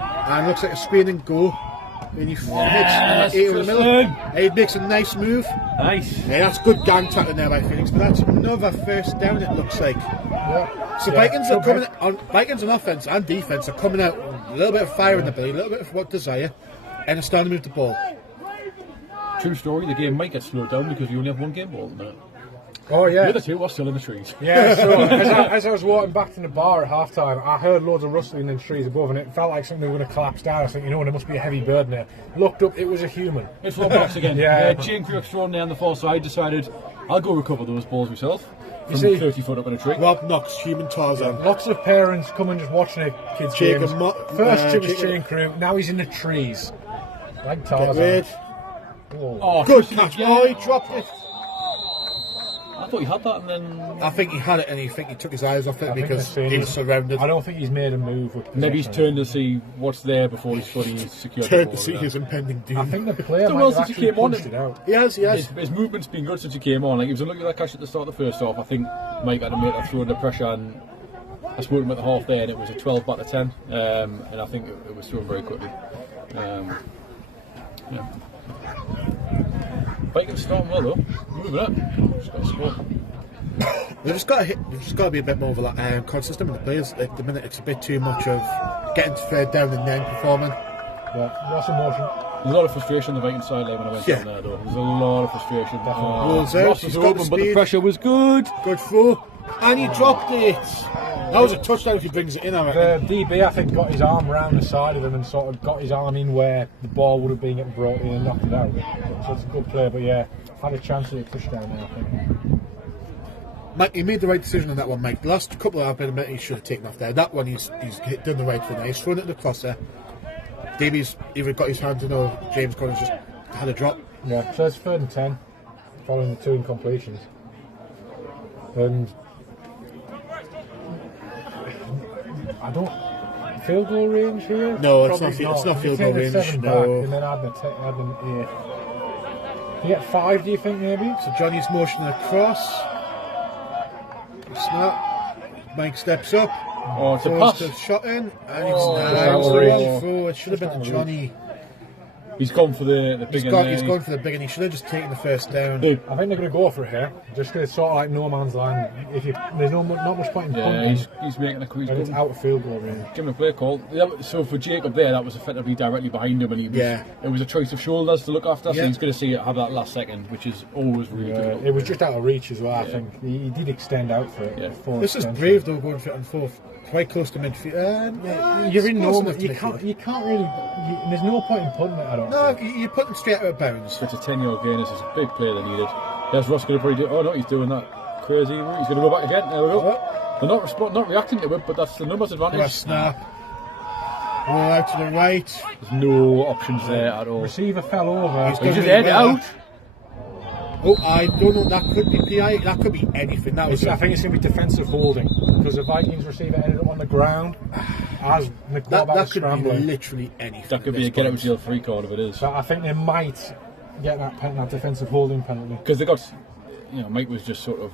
and looks like a screen and go. And he hits in the middle. He makes a nice move. Nice. Yeah, that's good gang tackling there by Phoenix, but that's another first down. It looks like. Yeah. So Vikings are coming on. Vikings on offense and defense are coming out with a little bit of fire in the belly, a little bit of what desire, and are starting to move the ball. True story, the game might get slowed down because we only have one game ball at the minute. Oh yeah. The other two are still in the trees. Yeah, so as I was walking back from the bar at half time, I heard loads of rustling in the trees above and it felt like something was going to collapse down. I was thinking, there must be a heavy bird in there. Looked up, it was a human. It's Roblox again. Yeah. Chain crew extraordinaire on the far side decided I'll go recover those balls myself. From see, 30 foot up in a tree. Rob Knox, human Tarzan. Lots of parents come and just watching their kids' games. First it was chain crew, now he's in the trees. Like Tarzan. Oh, good catch. Oh, he dropped it. I thought he had that and then... I think he had it and he took his eyes off it because he was surrounded. I don't think he's made a move. With maybe he's turned to see what's there before he's fully secured. Turned to see his impending doom. I think the player so might well have since he actually came on. punched it out. He has. His movement's been good since he came on. Like, he was looking at that catch at the start of the first half. I think Mike had to make that throw under pressure, and I spoke to him at the half there, and it was a 12 back to 10. And I think it was thrown very quickly. Yeah. Vikings starting well though. Look at that. Just got a score. They've just got to be a bit more consistent with the players. At the minute, it's a bit too much of getting to third down and then performing. Yeah, lots of motion. There's a lot of frustration on the Vikings sideline when I went down there though. There's a lot of frustration. Rules out, Ross was he's got the open, but the speed. pressure was good. Good throw. And he dropped it. That was a touchdown if he brings it in, I reckon. The DB, I think, got his arm around the side of him and sort of got his arm in where the ball would have been getting brought in and knocked it out. So it's a good play, but yeah, had a chance at a touchdown there, I think. Mike, he made the right decision on that one, Mike. The last couple I've been a minute, he should have taken off there. That one, he's done the right thing there. He's thrown it to the crosser. Davies either got his hands in or James Collins just had a drop. Yeah, so it's 3rd and 10, following the 2 incompletions. And I don't field goal range here. No, Probably it's not field If you goal take the range. 7 No. back, and then add them 8. You get 5, do you think maybe? So Johnny's motioning across. Snap. Mike steps up. Oh, it's a Throws pass. the shot in. And Oh, it's that was the reach. wrong throw. It should have been to Johnny. He's gone for the big He's gone for the big, and he should have just taken the first down. Big. I think they're going to go for it here. Just 'cause it's sort of like no man's land. There's not much point in Yeah, punting, he's making a quick. and it's out of field goal range. Give him a play call. So for Jacob there, that was effectively directly behind him, and it was a choice of shoulders to look after. So Yeah. he's going to see it have that last second, which is always really difficult. It was just out of reach as well. I think he did extend out for it. Yeah. before This is extension. brave though, going for it on fourth. Quite close to midfield. You're in close no. enough to You midfield. can't really. There's no point in punting it. I don't. No, think. you're putting straight out of bounds. It's a 10-yard gain. This is a big play they needed. There's Ross going to probably do. Oh no, he's doing that crazy. He's going to go back again. There we go. They're not reacting to it, but that's the numbers advantage. Nice snap. Roll out to the right. There's no options there at all. Receiver fell over. He's He's got just really head well. out. Oh, I don't know. That could be PI. That could be anything. That was. I think it's going to be defensive holding because the Vikings receiver ended up on the ground as the quarterback that was could be scrambling. literally anything. That could be a get out of jail free card if it is. So I think they might get that defensive holding penalty. Because they got, Mike was just sort of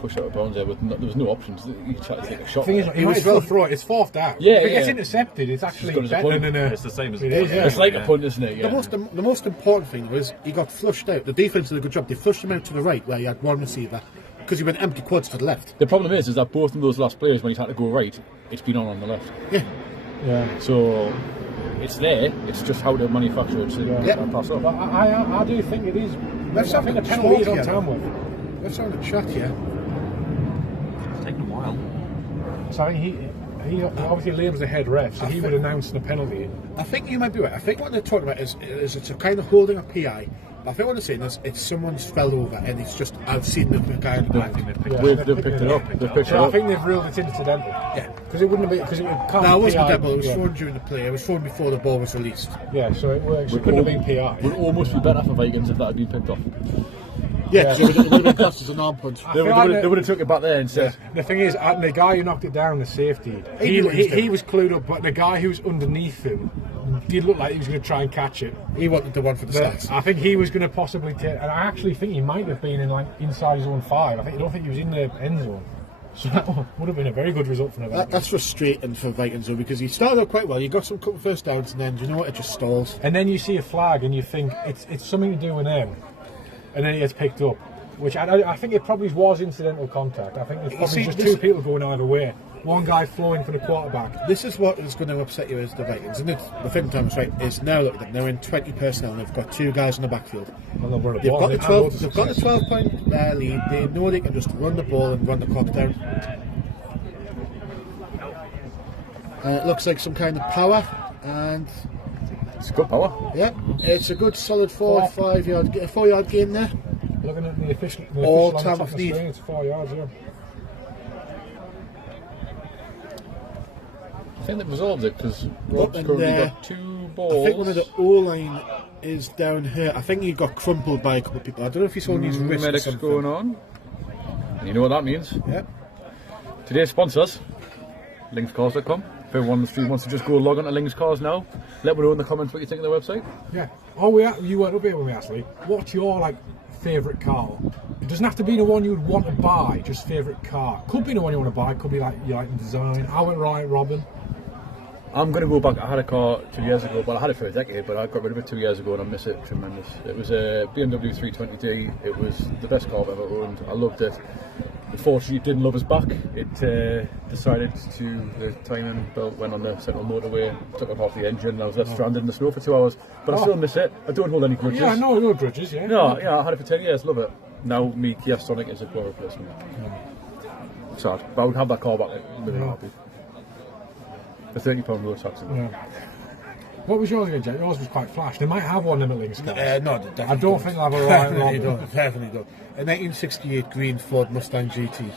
pushed out of bounds there. There was no options. He tried to take a shot. The thing is, he might as well throw it. It's 4th down. Yeah, if it gets yeah. intercepted, it's actually It's got better his than a. It's the same as It is, yeah. It's like a punt, isn't it? Yeah. The most important thing was he got flushed out. The defense did a good job. They flushed him out to the right where he had one receiver because he went empty quads to the left. The problem is that both of those last players, when he's had to go right, it's been on the left. Yeah. So it's there. It's just how to manufacture it to pass But off. I do think it is. Let's I have think a the penalty is on talk here. Tamworth. Let's have a chat here. It's taken a while. So I think he obviously Liam's the head ref, so he would announce the penalty. I think you might be right. I think what they're talking about is it's a kind of holding a PI. But I think what they're saying is it's someone's fell over and it's just I've seen the guy on the I think back. they've picked Yeah. it up. They've picked it up. They've picked it So I up. think they've ruled it's incidental. Yeah. Because it wouldn't have been. Because it can't No, it be wasn't PI. a double. It was Yeah. thrown during the play. It was thrown before the ball was released. Yeah, so it works. It couldn't have been PI. Would almost be better for Vikings if that had been picked off. Yeah, because it would have been classed as an arm punch. I feel like They would have took it back there and said, The thing is, the guy who knocked it down, the safety, He he knew what he was doing. was clued up, but the guy who's underneath him did look like he was going to try and catch it. He wanted the one for the But stats. I think he was going to possibly take, and I actually think he might have been in inside his own 5. I don't think he was in the end zone. So that would have been a very good result for Nevada. That's frustrating for Vikings though because he started out quite well. You got some couple first downs and then do you know what? It just stalls. And then you see a flag and you think it's something to do with them, and then it gets picked up. Which I think it probably was incidental contact. I think there's probably see, just this- 2 people going either way. One guy flowing for the quarterback. This is what is going to upset you as the Vikings, and the thing Thomas right is now look at them. They're in 20 personnel. And they've got 2 guys in the backfield. Well, they'll run a They've ball. got the They've had 12. loads of They've got the success. 12-point lead. They know they can just run the ball and run the clock down. And it looks like some kind of power, and it's good power. yeah, it's a good solid 4-yard gain there. Looking at the official All on the top Tamworth of the need. screen, it's 4 yards, yeah. I think they've resolved it because Look, Rob's and, currently got 2 balls. I think one of the O-line is down here. I think he got crumpled by a couple of people. I don't know if he's on his wrist or medics something. going on. And you know what that means. Yeah. Today's sponsors, linkscars.com. If everyone on the stream wants to just go log on to Links Cars now, let me know in the comments what you think of the website. Yeah. Oh, you weren't up here with me, Ashley. What's your favourite car? It doesn't have to be the one you'd want to buy. Just favourite car. Could be the one you want to buy. Could be you like the design. I went right, Robin. I'm going to go back. I had a car 2 years ago, but I had it for a decade, but I got rid of it 2 years ago and I miss it tremendous. It was a BMW 320d. It was the best car I've ever owned. I loved it. Unfortunately, it didn't love us back. It decided to, the timing belt went on the central motorway, took off the engine, and I was left stranded in the snow for 2 hours. But I still miss it. I don't hold any grudges. Yeah, no grudges, yeah. No, yeah, I had it for 10 years, love it. Now, me Kia Sonic is a poor replacement. Sad. But I would have that car back, really happy. The £30 road tax. Yeah. What was yours again, Jack? Yours was quite flash. They might have one of them at Links. No, I don't think they'll have a Definitely right don't. Definitely don't. A 1968 green Ford Mustang GT.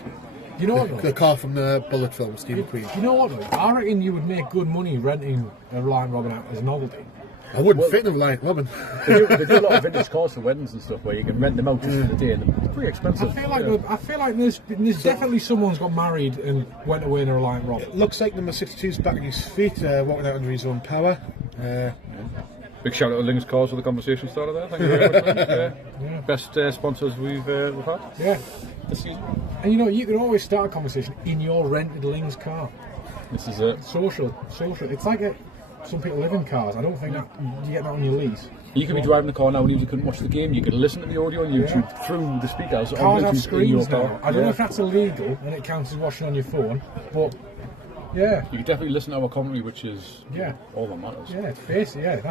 You know what, though? The car from the Bullet film, Steve McQueen. You know what, though? I reckon you would make good money renting a Reliant Robin out as a novelty. I wouldn't fit in a Reliant Robin. They do a lot of vintage cars for weddings and stuff where you can rent them out just for the day, and they're pretty expensive. I feel like there's definitely someone's got married and went away in a Reliant Robin. It looks like number 62's back on his feet, walking out under his own power. Big shout out to Lings Cars for the conversation starter there. Thank you very much. Yeah. Best sponsors we've had. Yeah. This season. And you know, you can always start a conversation in your rented Lings car. This is it. Social. It's like some people live in cars. I don't think that you get that on your lease. You could be driving the car now and you couldn't watch the game. You could listen to the audio on YouTube through the speakers. Cars have in your screens car. now. I don't know if that's illegal and it counts as watching on your phone, but yeah. You could definitely listen to our commentary, which is all that matters. Yeah, it's basically,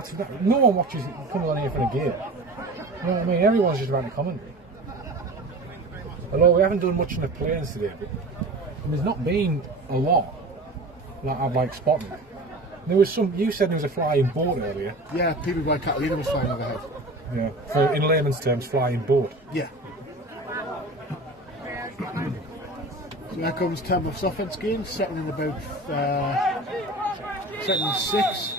no one watches it, comes on here for the game. You know what I mean? Everyone's just about the commentary. Although we haven't done much in the planes today, but there's not been a lot that I've spotted. There was some. You said there was a flying boat earlier. Yeah, PBY Catalina was flying overhead. Yeah, so in layman's terms, flying boat. Yeah. So here comes Tamworth's offense game, setting in about second and 6.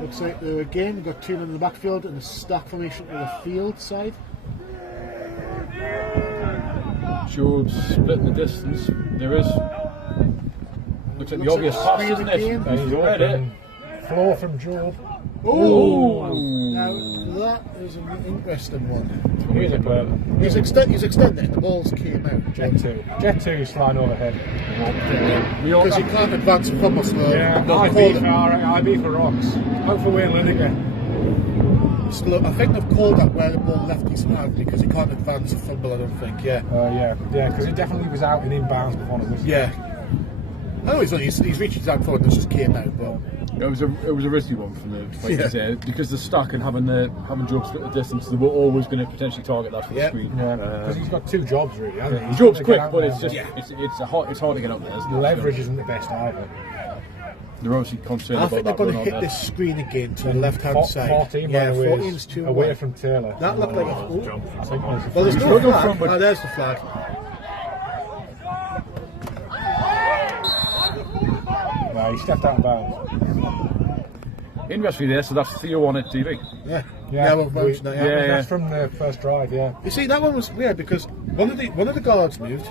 Looks like they're again, we've got 2 men in the backfield and a stack formation to the field side. Job split the distance. There is. Looks like the obvious pass, isn't it? He's read it. Floor from Job. Oh! Now that is an interesting one. Here's a player. He's extended it and the balls came out. Jet 2. Jet 2 is flying overhead. Because he can't advance from us. Yeah, IB for rocks. Out for Wayne Lineker. I think they've called that where the ball left his hand because he can't advance a fumble, I don't think, yeah. Because it definitely was out and inbounds before it was. Yeah. I know he's reached his hand forward and it just came out, but it was a risky one from the because the stack and having Job split the distance, they were always going to potentially target that for the screen. Yeah, because he's got 2 jobs really, hasn't he? Job's quick, but it's just it's hard to get out there. The leverage isn't the best either. They're obviously concerned I about think they're going to hit this screen again to the left-hand side. 14 14's too away from Taylor. That looked like a jump. Well, there's no flag. Oh, there's the flag. No, he stepped out of bounds. Interestingly there, so that's Theo on at TV. Yeah, we've mentioned that. That's from the first drive, yeah. You see, that one was weird because one of the guards moved,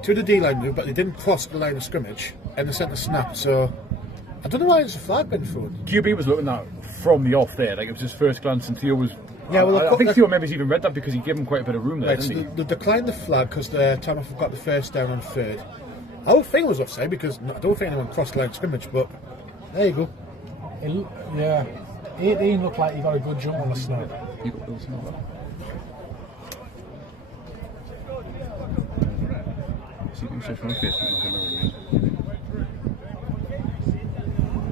2 of the D-line moved, but they didn't cross the line of scrimmage, and they sent a snap, so I don't know why there's a flag been thrown. QB was looking at from the off there, like it was his first glance, and Theo was. Yeah, well, I think Theo maybe even read that because he gave him quite a bit of room there, right, didn't he? They declined the flag because the Tamworth got the first down on 3rd. I don't think it was offside because I don't think anyone crossed the line of scrimmage, but there you go. 18 looked like he got a good jump on the snap. You got Bill Smith.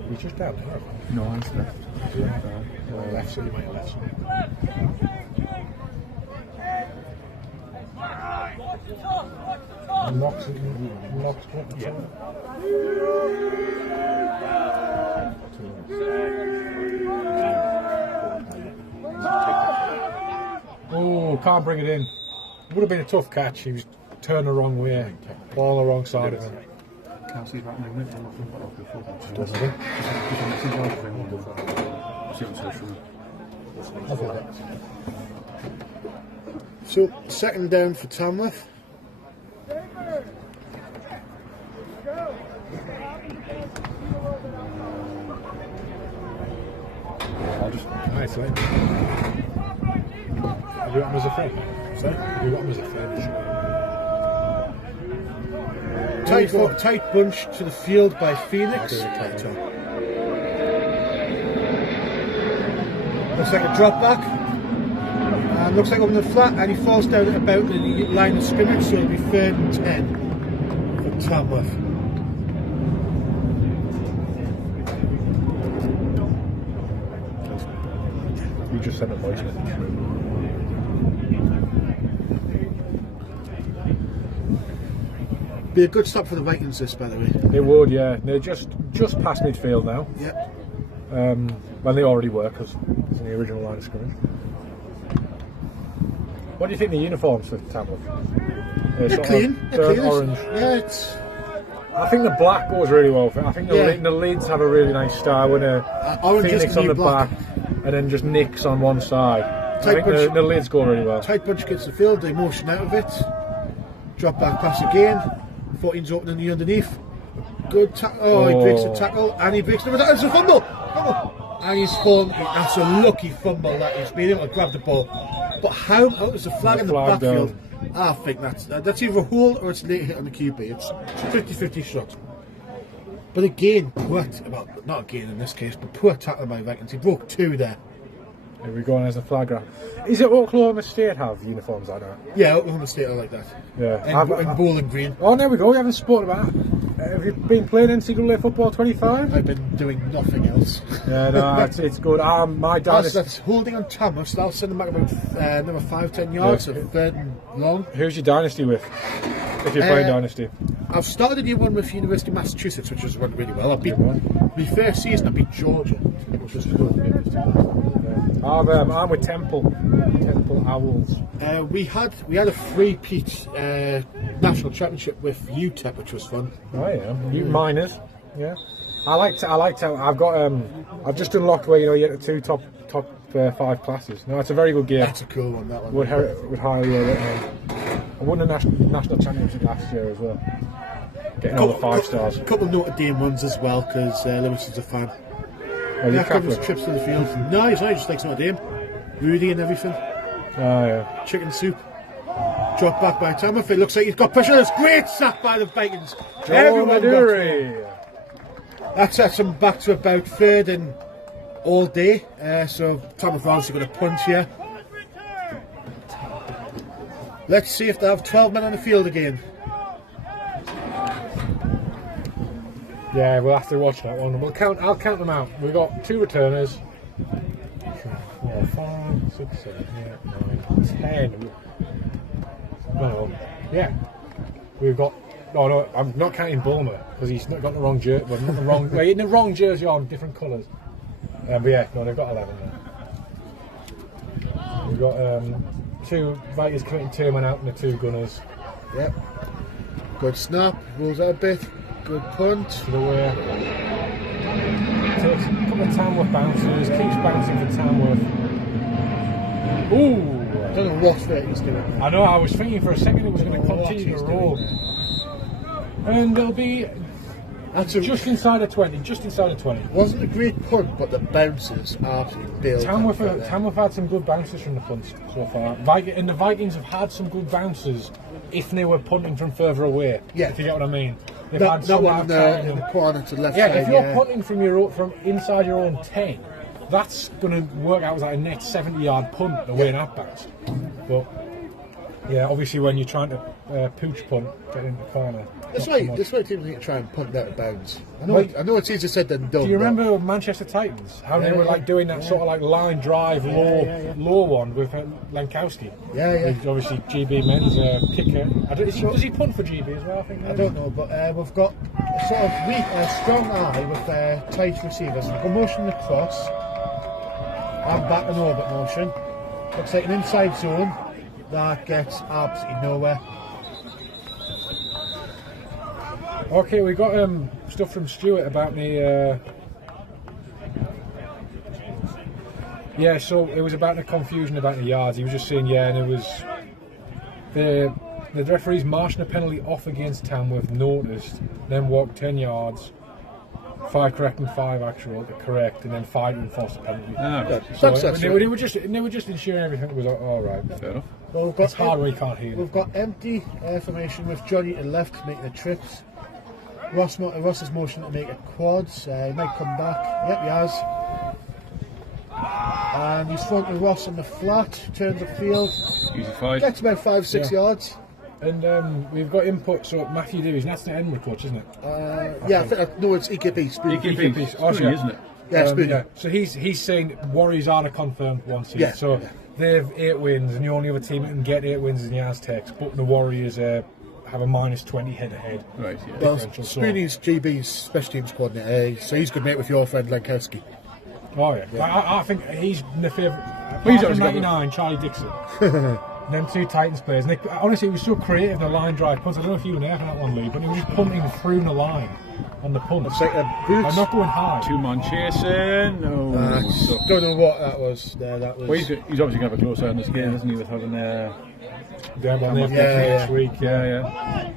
He's just down there. No, he's left. Left, so you might left. Knocks. Yeah. Oh, can't bring it in. Would have been a tough catch. He was turned the wrong way, ball on the wrong side of him. Can't see that movement. So, second down for Tamworth. Nice, right? Have you got him as a friend? Sorry? Have you got him as a friend? tight bunch to the field by Phoenix. Looks like a drop back. And looks like on the flat, and he falls down at about the line of scrimmage, so it'll be 3rd and 10 for Tamworth. You just sent a voice message. Be a good stop for the Vikings, this, by the way. It would, yeah. They're just past midfield now. Yep. Well, they already were because it's in the original line of scrimmage. What do you think of the uniforms for Tamworth? They're clean. They're clean. Orange. Yeah, it's. I think the black goes really well for it. I think the lids have a really nice style with a Phoenix on the back and then just Nicks on one side. I think the lids go really well. Tight bunch gets the field, they motion out of it. Drop back pass again. 14's opening the underneath. Good tackle. He breaks the tackle and he breaks the tackle. It's a fumble! And he's fallen. That's a lucky fumble that he's been able to grab the ball. But how out is the flag in the backfield? I think that's either a hole or it's late hit on the QB. It's 50-50 shot. But again, well, not again in this case, but poor tackle by Vikings. He broke 2 there. Here we go, and there's a flag grab. Is it Oklahoma State have uniforms like that? Yeah, Oklahoma State are like that. Yeah. And Bowling Green. Oh, there we go, we haven't spoken about it. Have you been playing NCAA football 25? I've been doing nothing else. Yeah, no, it's good. My dad that's holding on Tamworth, so I'll send them back about another 5-10 yards, so 3rd and long. Who's your dynasty with? If you're playing dynasty. I've started a new one with University of Massachusetts, which has run really well. I beat my first season. I beat Georgia, which was cool. I'm with Temple Owls. We had a 3-peat national championship with UTEP, which was fun. Oh yeah, miners. Yeah, I liked how I've just unlocked where you get the 2 top 5 classes. No, it's a very good game. That's a cool one. That one would highly recommend. I won the national championship last year as well. Getting all the 5 stars. A couple of Notre Dame ones as well, because Lewis is a fan. Well, yeah, a couple of trips to the field. No, he's not. He just likes Notre Dame. Rudy and everything. Oh yeah. Chicken soup. Drop back by Tamworth. It looks like he's got pressure. It's great sack by the Vikings. Everyone that sets him back to about 3rd and all day. So Tamworth obviously got a punch here. Let's see if they have 12 men on the field again. Yeah, we'll have to watch that one. I'll count them out. We've got 2 returners. 4, 5, 6, 7, 8, 9, 10. No, yeah. We've got. Oh no, I'm not counting Bulmer because he's not got the wrong jersey. Well, not the wrong. Well, in the wrong jersey on, different colours. But yeah, no, they've got 11 now. We've got 2 Vikings committing 2 men out and the 2 gunners. Yep. Good snap. Rolls out a bit. Good punt. To the way. Takes a couple of Tamworth bounces. Keeps bouncing for Tamworth. Ooh. I don't know what fit he's doing. I know, I was thinking for a second it was going to continue to roll. And there'll be just inside of 20, just inside of 20. It wasn't a great punt, but the bounces absolutely built. Tamworth had some good bounces from the punts so far. And the Vikings have had some good bounces if they were punting from further away. Yeah. If you get what I mean. They've not had some one in the corner to the left side. side. If you're punting from inside your own 10, that's going to work out as like a net 70-yard punt away and outbounds. But yeah, obviously when you're trying to pooch punt, get in the corner. That's why teams need to try and punt out of bounds. I know it's easier said than done. Do you remember Manchester Titans? How they were like doing that sort of like line drive low one with Lankowski? Yeah. With obviously GB Men's kicker. Does he punt for GB as well? I think. I don't know, but we've got a sort of strong eye with tight receivers. We've got motion across and back and orbit motion. Looks like an inside zone that gets absolutely nowhere. Okay, we got stuff from Stuart about the yeah, so it was about the confusion about the yards. He was just saying, yeah, and it was the referees marching a penalty off against Tamworth, noticed, then walked 10 yards, 5 correct and 5 actual correct, and then 5 enforced a penalty. So they were just ensuring everything was all right. Fair enough. Well, it's hard when you can't hear. We've got empty formation with Johnny to the left making the trips. Ross is motion to make it quads. He might come back. Yep, he has. And he's front with Ross on the flat. Turns the field. Easy 5. Gets about 5-6 yards. And we've got input. So Matthew Davies, that's the Edinburgh coach, isn't it? Yeah, I think no, it's EKP. EKP, Oh, Spoonie, isn't it? Yeah, Spoonie. Yeah. So he's saying Warriors are a confirmed 1 seed. Yeah. So they have 8 wins, and the only other team that can get 8 wins is the Aztecs. But the Warriors have a -20 head-to-head. Right, yeah. Well, differential, so- Spoonie's GB's special teams coordinator, so he's good mate with your friend Lankowski. Oh yeah, I think he's my favourite. He's Apart from obviously got 99, Charlie Dixon. Them 2 Titans players. And honestly, it was so creative, the line drive punts. I don't know if you were there for that one, Lee, but he was just punting through the line on the punt. It's like I'm boots. not going high. 2-man chasing. No. Don't know what that was. That was. Well, he's obviously going to have a close eye on this game, isn't he, with having... Yeah, but they've got next week. Yeah.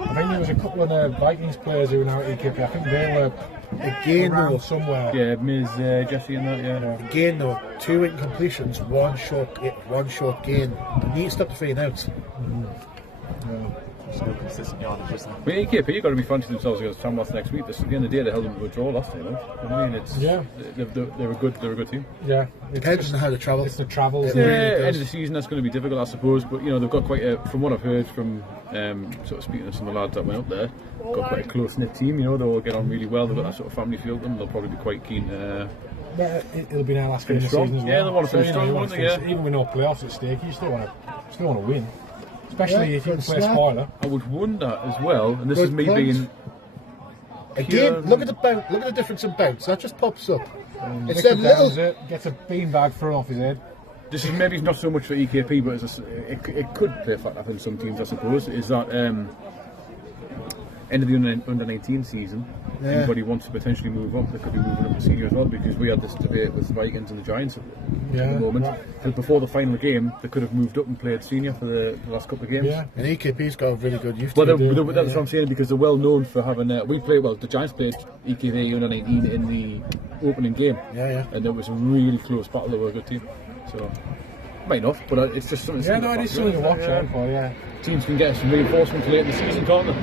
I think there was a couple of Vikings players who were now at EKP. I think they were Again, around though, somewhere. Yeah, Ms. Jesse and that, yeah. again though, 2 incompletions, one short gain. You need to stop the 3 and outs. There's no consistent yardage, isn't there? I mean, EKP have got to be fancying themselves against TAMWORTH next week. At the end of the day, they held them to a draw last time. I mean, it's they're a good team. Yeah. Depends on how they travel. It's the travels. Yeah. Yeah, really end of the season that's going to be difficult, I suppose. But you know, they've got quite a, from what I've heard from sort of speaking to some of the lads that went up there, got quite a close knit team. You know, they all get on really well. They've got that sort of family feel to them. They'll probably be quite keen. But it'll be their last game of the strong. season as well. Yeah, they want to finish you strong, you won't to they? finish- Yeah. Even with no playoffs at stake, you still want to win. Especially Yeah, if you can good play snap. spoiler. I would wonder as well, and this Good is me point. being Again, pure- look at the bounce. Look at the difference in bounce. That just pops up. It's Victor them little. downs it, gets a beanbag thrown off his head. This is maybe not so much for EKP, but it could play a factor in some teams, I suppose. Is that end of the under 19 season? Yeah. Anybody wants to potentially move up, they could be moving up to senior as well, because we had this debate with the Vikings and the Giants at the moment. Because before the final game, they could have moved up and played senior for the last couple of games. Yeah. And EKP's got a really good youth Well, team. that's what I'm saying, because they're well known for having. The Giants played EKP under 19 in the opening game. Yeah. And it was a really close battle. They were a good team. So, might not, but it's just something. Yeah, no, it is something to watch out for, yeah. Teams can get some reinforcement late in the season, can't they?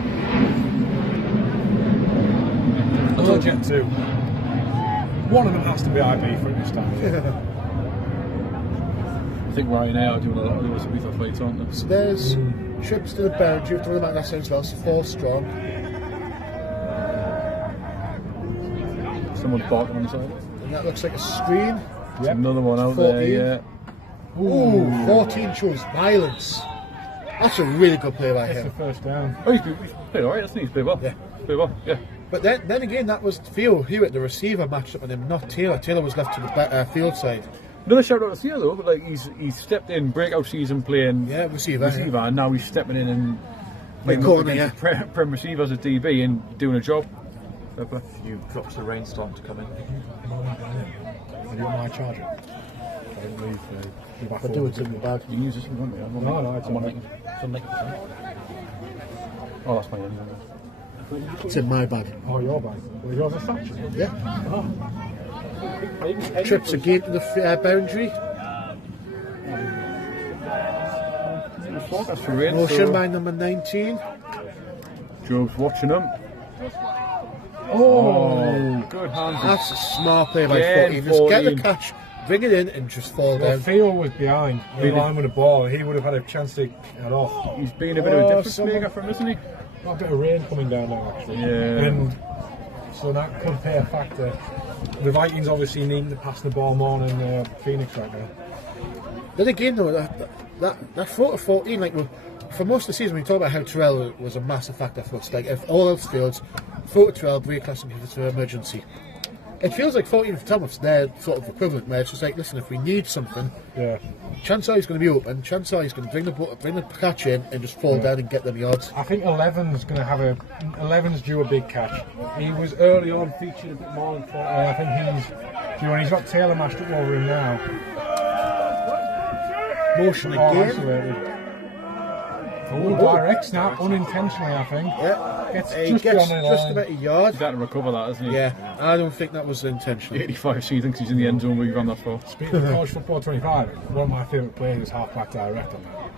I'll Jet 2. One of them has to be IB for it this time. I think Ryan and I are doing a lot of those with our fights, aren't they? So there's trips to the boundary. We've done them at that sounds well. So 4 strong. Someone's barking on the side. And that looks like a screen. There's another one out 14. there, yeah. Ooh, 14 shows violence. That's a really good play by It's the him. first down. Oh, he's played alright, hasn't he? He's played well. Yeah. He's played well, yeah. But then again, that was Theo Hewitt, the receiver, matched up with him, not Taylor. Taylor was left to the field side. Another shout out to Theo though, but like he's stepped in breakout season playing Yeah, receiver. and now he's stepping in and playing corner, against prem receivers at DB and doing a job. A few drops of rainstorm to come in. Have you got my charger? I didn't leave the back. But do it in the bag. You can use this if you want. Yeah. No, it's I'm on alright. Oh, that's my end. It's in my bag. Oh, your bag. Well, yours is Thatcher. Yeah. Oh. Trips again to the boundary. That's for rain. Motion by number 19. Job's watching them. Oh. Good hand. That's a smart play by Again, 14. Just get the 14. catch, bring it in, and just fall Well, down. Theo was behind the line with the ball. He would have had a chance to get off. He's been a bit of a Oh, difference someone- maker for him, isn't he? Got a bit of rain coming down now, actually. Yeah. And so that could play a factor. The Vikings obviously need to pass the ball more than Phoenix right now. Then again, though, that 4 to 14, like for most of the season, we talk about how Terrell was a massive factor for us. Like if all else fails, 4 to 12, reclassing it to emergency. It feels like 14 for Thomas, they're sort of equivalent, where it's just like, listen, if we need something, Yeah. chance are he's going to be open, chance are he's going to bring the catch in and just fall down and get them yards. I think 11's going to have 11's due a big catch. He was early on featured a bit more than I think he's due, and he's got Taylor mashed up over him now. Motion Oh, again. isolated. Oh, direct snap, unintentionally, I think. Yeah, Gets he just gets beyond the just line. about a yard. He's got to recover that, isn't he? Yeah, I don't think that was intentional. 85, so he thinks he's in the end zone where he ran that far. Speaking of college football 25, one of my favourite players is half-back direct on that.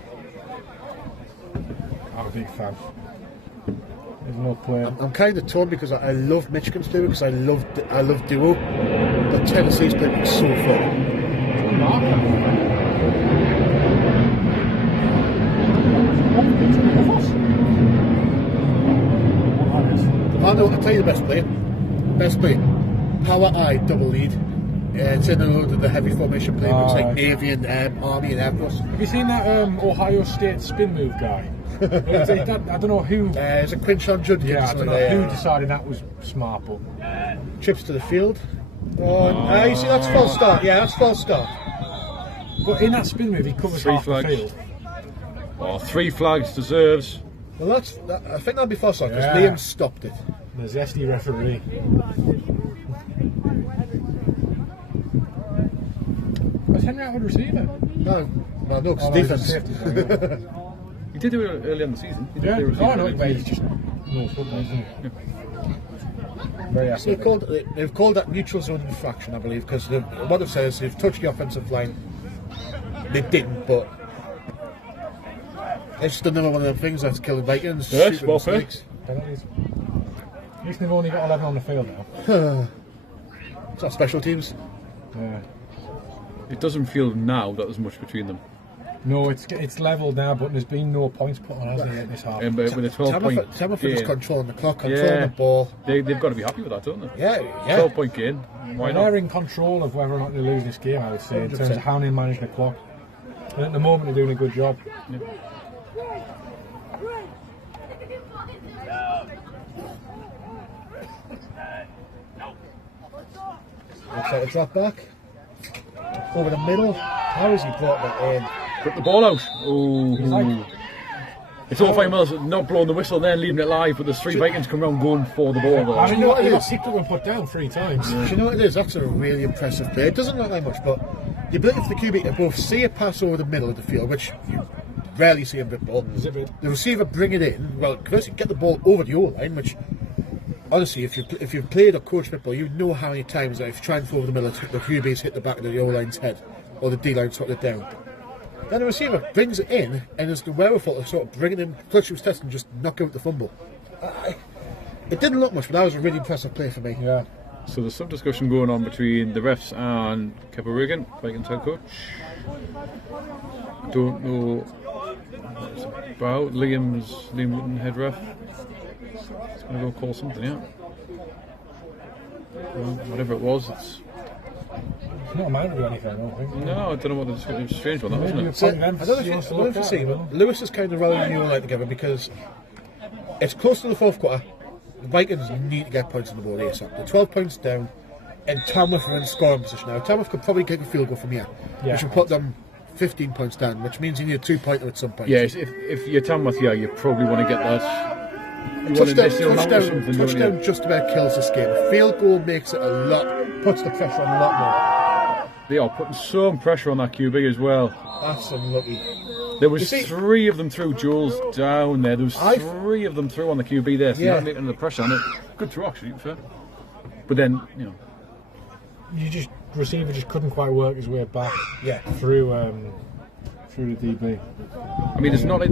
I'm a big fan. There's no play. I'm kind of torn because I love Michigan's play because I love duo, but Tennessee's play is so fun. I know. I'll tell you the best play. Best play. Power I double lead. It's in a load of the heavy formation play. It's like Navy and Army and Air Force. Have you seen that Ohio State spin move guy? I don't know who. Is it Quinshawn Judd? Yeah, I don't know who decided that was smart, but trips to the field. Oh, you see, that's false start. Yeah, that's false start. But in that spin move, he covers half the field. Oh, 3 flags deserves. Well, I think that'd be false start because Liam stopped it. The zesty referee. Was Henry out with receiver? No, because defense. He did do it early in the season. He did he's just no football, isn't he? Yeah. Very so they've called that neutral zone infraction, I believe, because what they've said is they've touched the offensive line. They didn't, but it's just another one of them things that's killing Vikings. Yes, well fair. Penalties. At least they've only got 11 on the field now. It's not special teams. Yeah. It doesn't feel now that there's much between them. No, it's levelled now, but there's been no points put on, hasn't it, this half? But with a 12-point Tamworth is controlling the clock, controlling the ball. They've got to be happy with that, don't they? Yeah. 12-point gain. Why not? They're in control of whether or not they lose this game, I would say, in terms of how they manage the clock. And at the moment, they're doing a good job. Yeah. Looks like a drop back. Over the middle. How has he brought that in? Put the ball out. Oh. It's all fine well not blowing the whistle and then leaving it live, but there's 3 Vikings come around going for the ball. I mean, you know what it is? He got put down 3 times. Do you know what it is? That's a really impressive play. It doesn't look like much, but the ability for the QB to both see a pass over the middle of the field, which you rarely see in football. The receiver bring it in. Well, first you get the ball over the O-line, which honestly, if you've played or coached football, you know how many times that if you try and throw over the middle, the QB's hit the back of the O-line's head or the D-line's put it down. Then the receiver brings it in and has the wherewithal to sort of bring it in, clutch his test and just knock out the fumble. It didn't look much, but that was a really impressive play for me. Yeah. So there's some discussion going on between the refs and Kevin Regan, Vikings head coach. Don't know what it's about. Liam Wooten, head ref. He's going to go call something out. Well, whatever it was, it's not amounted to anything, I don't think. No, I don't know what the discussion. It was a strange one, that wasn't it? So, I don't know if you see, but Lewis is kind of rallying you all out together because it's close to the 4th quarter. The Vikings need to get points on the board ASAP. They're 12 points down, and Tamworth are in scoring position now. Tamworth could probably get a field goal from here, which would put them 15 points down, which means you need a 2-pointer at some point. Yes, if you're Tamworth, you probably want to get that. Touchdown just about kills this game. A field goal makes it a lot, puts the pressure on a lot more. They are putting some pressure on that QB as well. That's unlucky. There was 3 of them through. Jules down there. There was 3 of them through on the QB there. So you're not making the pressure on it. Good throw actually, to be fair. But then, receiver just couldn't quite work his way back. Through the DB. I mean, it's not like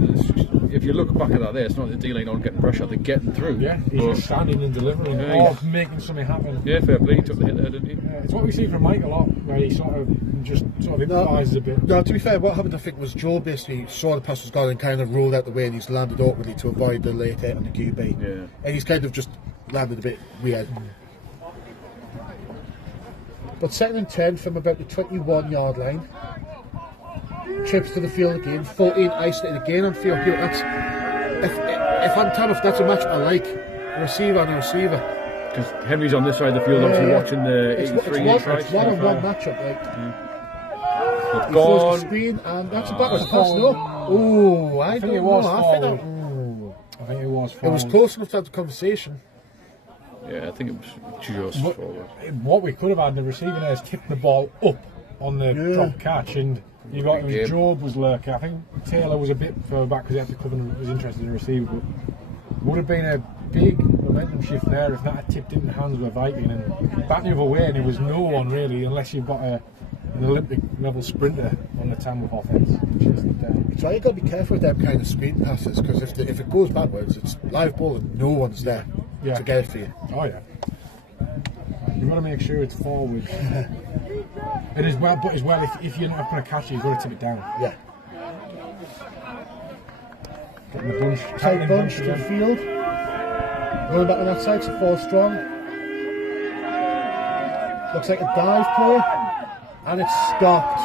if you look back at that there, it's not the D-line aren't getting pressure, they're getting through. Yeah, he's just standing and delivering or making something happen. Yeah, fair play, he took the hit there, didn't he? It's what we see from Mike a lot, where he sort of improvises a bit. No, to be fair, what happened I think was Joe basically saw the pass was gone and kind of rolled out the way and he's landed awkwardly to avoid the late hit on the QB. Yeah. And he's kind of just landed a bit weird. But 2nd and 10 from about the 21-yard line. Trips to the field again, 14 isolated again on field. That's if I'm Tamworth, that's a match I like. A receiver and a receiver. Because Henry's on this side of the field, obviously watching the 83 It's one-on-one matchup, He throws the screen and that's a back to pass. No. Oh, I think it was. I think it was. It was close enough to have the conversation. Yeah, I think it was just forward. What we could have had, the receiver there is tipped the ball up on the drop catch, and you got Job was lurking. I think Taylor was a bit further back because he had to cover and was interested in the receiver, but would have been a big momentum shift there if that had tipped into the hands of a Viking and back the other way, and there was no one really, unless you've got an Olympic level sprinter on the Tamworth offence. So you got to be careful with them kind of screen passes, because if it goes backwards, it's live ball and no one's there to get it for you. Oh yeah. You've got to make sure it's forward. It is well, but as well, if you're not going to catch it, you've got to tip it down. Yeah. Getting the bunch, Tight bunch to the field. Going back on that side, so 4 strong. Looks like a dive play, and it's stopped.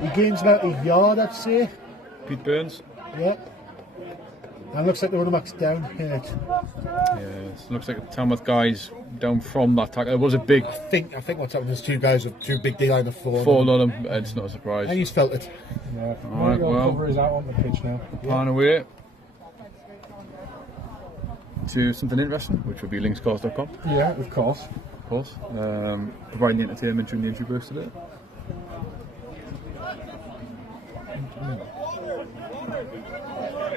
He gains about a yard, I'd say. Pete Burns. Yeah. And looks like the running back's down here. Yes, looks like the Tamworth guys down from that tackle. It was a big. I think what's happened is 2 guys with 2 big D-line have fallen on him. It's not a surprise. And he's felt it. Yeah. Alright, well, cover is out on the pitch now. Pan away to something interesting, which will be linkscars.com. Yeah, of course. Of course. Providing the entertainment during the entry burst today.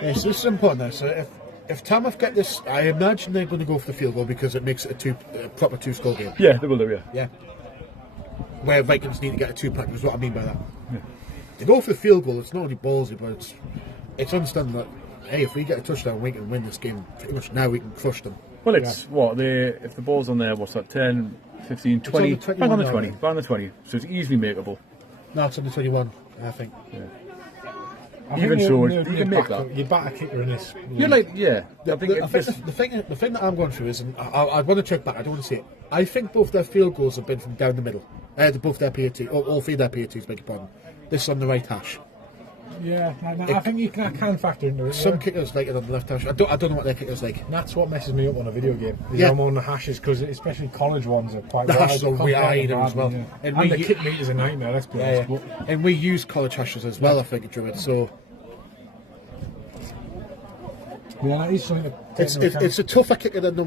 Yes, this is important now. So if Tamworth get this, I imagine they're going to go for the field goal because it makes it a proper 2-score game. Yeah, they will do, yeah. Yeah. Where Vikings need to get a 2-point is what I mean by that. Yeah. To go for the field goal, it's not only ballsy, but it's understanding that, hey, if we get a touchdown, we can win this game. Pretty much now we can crush them. Well, it's if the ball's on there, what's that, 10, 15, 20? Bang on the 20. Bang on the 20. So it's easily makeable. No, it's on the 21, I think. Yeah. Even so, you can make that. You're batter kicker in this. You're like, yeah. The thing that I'm going through is, and I want to check back, I don't want to say it. I think both their field goals have been from down the middle. Both their PAT, all 3 of their PATs, beg your pardon. This is on the right hash. Yeah, I think you can factor into it. Some kickers like it on the left hash. I don't know what their kickers like. And that's what messes me up on a video game. I'm on the hashes, because especially college ones are quite. The hashes are wide as well. Yeah. And the kick meat is a nightmare. Let's be honest. Yeah. And we use college hashes as well. I think at Druid. So yeah, that is something. It's a tougher kick than the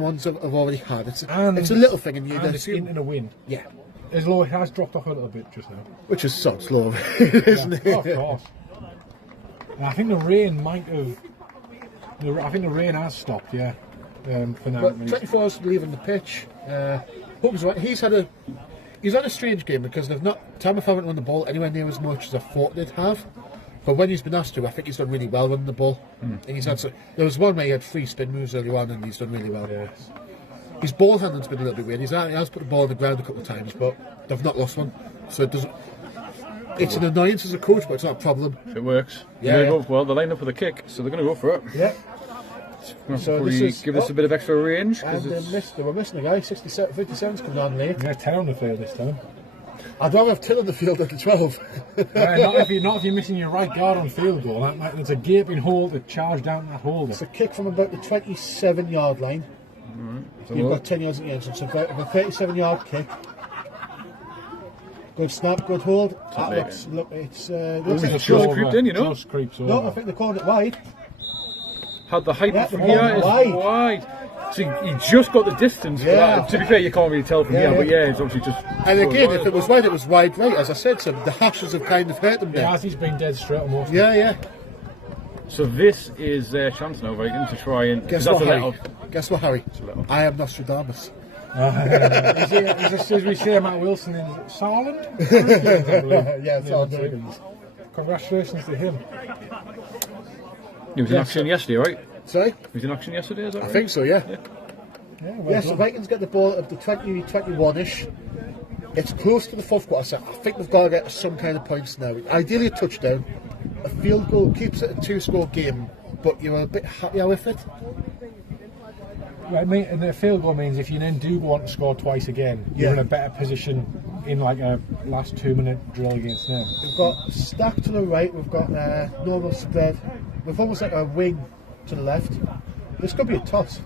ones I've already had. It's a little thing, and it's in a win. Yeah. As low, it has dropped off a little bit just now. Which is so slow, isn't it? Oh, of course. And I think the rain might have. I think the rain has stopped, yeah. For now. But 24 is leaving the pitch. Hope's right. He's had a strange game because Tamworth haven't run the ball anywhere near as much as I thought they'd have. But when he's been asked to, I think he's done really well running the ball. And he's had there was one where he had 3 spin moves early on, and he's done really well. Yes. His ball handling's been a little bit weird. He has put the ball on the ground a couple of times, but they've not lost one. So it doesn't. It's an annoyance as a coach, but it's not a problem. It works. Yeah. Well, they're lined up for the kick, so they're going to go for it. Yeah. So give us a bit of extra range. And they were missing a guy. 57's coming on late. Yeah, 10 on the field this time. I'd rather have 10 on the field than the 12. Not if you're missing your right guard on field goal. There's a gaping hole to charge down that hole. It's a kick from about the 27-yard line. So you've got 10 yards at the end, so it's a 37-yard kick. Good snap, good hold. Looks like it's just creeped in, you know. No, I think they're calling it wide. Had the height from here is wide. So he just got the distance. Yeah. To be fair, you can't really tell from here, but yeah, it's obviously just. And again, if it was wide right, as I said, so the hashes have kind of hurt them there. Yeah, he's been dead straight almost. Yeah. So this is their chance now, Vikings, to try and. Guess what, Harry? I am Nostradamus. As we say, Matt Wilson in Saarland? Yeah, Saarland. Congratulations to him. He was in action yesterday, right? Sorry? He was in action yesterday, is that right? I think so, yeah. Well so Vikings get the ball at the 21-ish. It's close to the 4th quarter, so I think they've got to get some kind of points now. Ideally a touchdown. A field goal keeps it a 2-score game, but you're a bit happier with it. Right, and the field goal means if you then do want to score twice again, you're in a better position in like a last 2-minute drill against them. We've got Stack to the right, we've got normal spread. We've almost like a wing to the left. This could be a toss.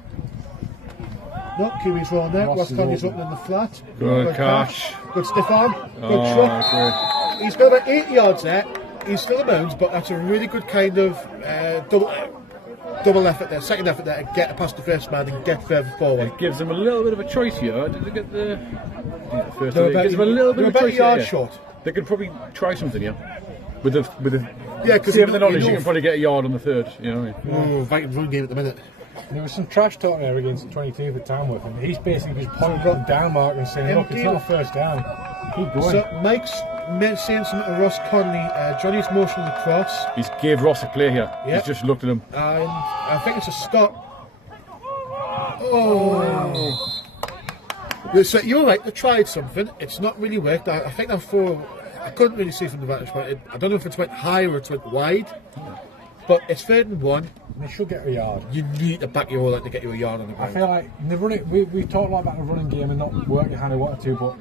No, Kiwi's rolling there. Ross Conley's opening the flat. Good catch. Good stiff arm. Good trick. He's got about 80 yards there. He's still in bounds, but that's a really good kind of double effort there, second effort there to get past the first man and get further forward. It gives them a little bit of a choice here. Did they get the first? It gives them a little bit of a choice. Yard short. They could probably try something here with the because given the knowledge, you can probably get a yard on the third. You know what I mean? Oh, Vikings run game at the minute. There was some trash talk there against 22 for Tamworth, and he's basically just pointing down marker and saying, "Look, it's not a first down. Keep going." So saying something to Ross Conley. Johnny's motioning the cross. He's gave Ross a play here. Yep. He's just looked at him. And I think it's a stop. Oh. So you're right, they tried something. It's not really worked. I think that I couldn't really see from the vantage point. I don't know if it went high or it went wide. But it's 3rd and 1. They should get a yard. You need to back your all out to get you a yard on the I ground. feel like in the running, we talked a lot about the running game and not working how they wanted to, but